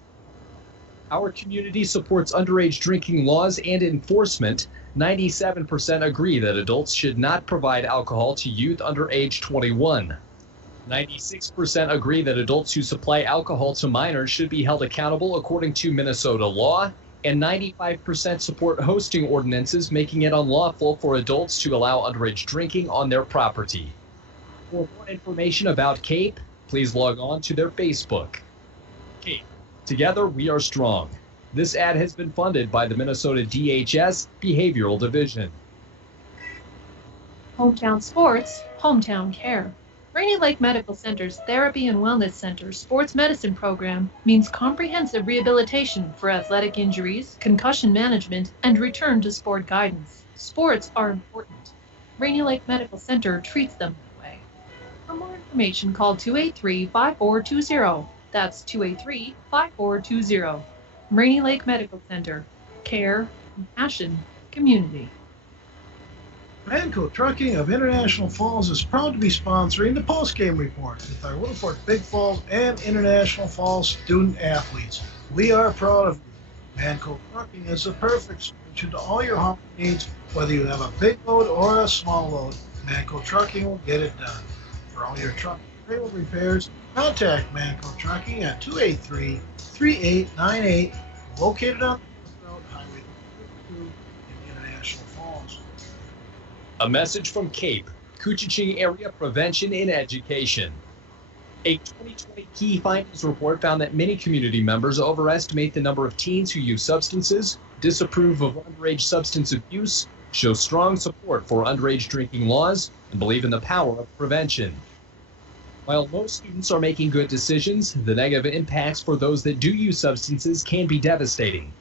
Our community supports underage drinking laws and enforcement. 97% agree that adults should not provide alcohol to youth under age 21. 96% agree that adults who supply alcohol to minors should be held accountable according to Minnesota law, and 95% support hosting ordinances making it unlawful for adults to allow underage drinking on their property. For more information about CAPE, please log on to their Facebook. CAPE, together we are strong. This ad has been funded by the Minnesota DHS Behavioral Division. Hometown Sports, Hometown Care. Rainy Lake Medical Center's Therapy and Wellness Center sports medicine program means comprehensive rehabilitation for athletic injuries, concussion management, and return to sport guidance. Sports are important. Rainy Lake Medical Center treats them that way. For more information, call 283-5420. That's 283-5420. Rainy Lake Medical Center. Care, compassion, community. Manco Trucking of International Falls is proud to be sponsoring the post-game report with our Little Fork Big Falls and International Falls student athletes. We are proud of you. Manco Trucking is the perfect solution to all your hauling needs, whether you have a big load or a small load. Manco Trucking will get it done. For all your truck and trailer repairs, contact Manco Trucking at 283-3898, located on Highway 32 in International Falls. A message from CAPE, Koochiching Area Prevention and Education. A 2020 key findings report found that many community members overestimate the number of teens who use substances, disapprove of underage substance abuse, show strong support for underage drinking laws, and believe in the power of prevention. While most students are making good decisions, the negative impacts for those that do use substances can be devastating.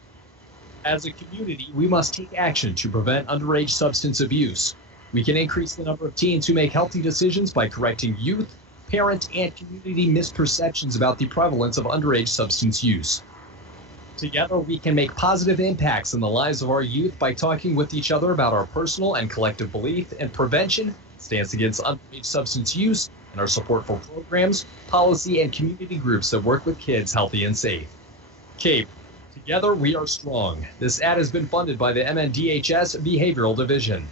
As a community, we must take action to prevent underage substance abuse. We can increase the number of teens who make healthy decisions by correcting youth, parent, and community misperceptions about the prevalence of underage substance use. Together, we can make positive impacts in the lives of our youth by talking with each other about our personal and collective belief in prevention, stance against underage substance use, and our support for programs, policy, and community groups that work with kids healthy and safe. CAPE, together we are strong. This ad has been funded by the MNDHS Behavioral Division.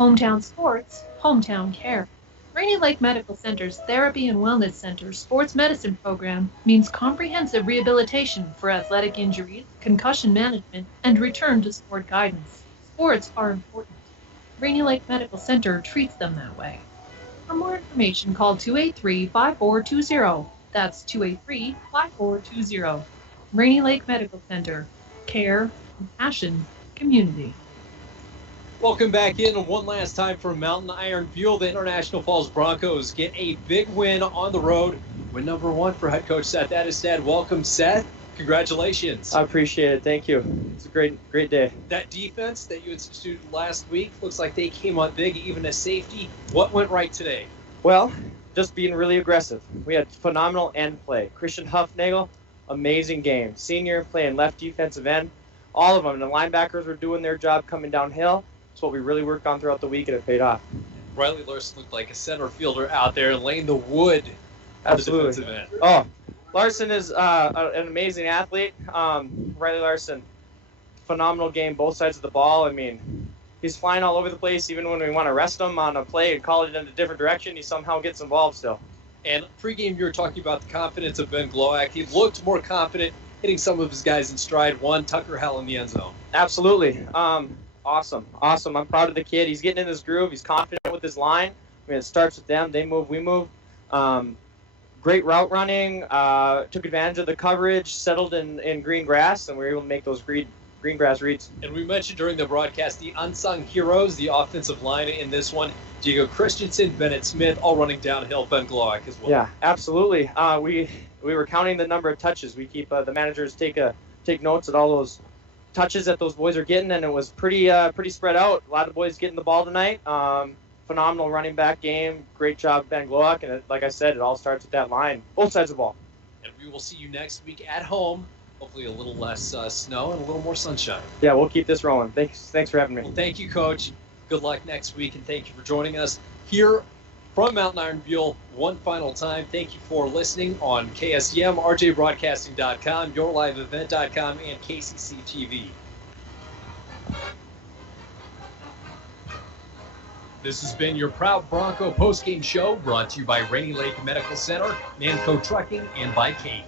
Hometown Sports, Hometown Care. Rainy Lake Medical Center's Therapy and Wellness Center sports medicine program means comprehensive rehabilitation for athletic injuries, concussion management, and return to sport guidance. Sports are important. Rainy Lake Medical Center treats them that way. For more information, call 283-5420. That's 283-5420. Rainy Lake Medical Center. Care, compassion, community. Welcome back in one last time for Mountain Iron Buell. The International Falls Broncos get a big win on the road. Win number 1 for head coach Seth Adistad. Welcome, Seth. Congratulations. I appreciate it. Thank you. It's a great day. That defense that you instituted last week looks like they came on big, even a safety. What went right today? Well, just being really aggressive. We had phenomenal end play. Christian Huffnagel, amazing game. Senior playing left defensive end. All of them. The linebackers were doing their job coming downhill. It's what we really worked on throughout the week, and it paid off. Riley Larson looked like a center fielder out there laying the wood. Absolutely. The defensive end. Oh, Larson is an amazing athlete. Riley Larson, phenomenal game, both sides of the ball. I mean, He's flying all over the place. Even when we want to rest him on a play and call it in a different direction, he somehow gets involved still. And pregame, you were talking about the confidence of Ben Glowak. He looked more confident hitting some of his guys in stride. One, Tucker Hell in the end zone. Absolutely. Awesome. I'm proud of the kid. He's getting in his groove. He's confident with his line. I mean, it starts with them. They move, we move. Great route running. Took advantage of the coverage, settled in green grass, and we were able to make those green grass reads. And we mentioned during the broadcast the unsung heroes, the offensive line in this one. Diego Christensen, Bennett Smith, all running downhill. Ben Glowak as well. Yeah, absolutely. We were counting the number of touches. We keep the managers take notes at all those touches that those boys are getting, and it was pretty spread out. A lot of boys getting the ball tonight. Phenomenal running back game. Great job, Ben Glowak. And like I said, it all starts with that line, both sides of the ball. And we will see you next week at home. Hopefully a little less snow and a little more sunshine. Yeah, we'll keep this rolling. Thanks for having me. Well, thank you, Coach. Good luck next week, and thank you for joining us here from Mountain Iron Buell one final time. Thank you for listening on KSEM, RJBroadcasting.com, YourLiveEvent.com, and KCC TV. This has been your Proud Bronco postgame show, brought to you by Rainy Lake Medical Center, Nanco Trucking, and by Kate.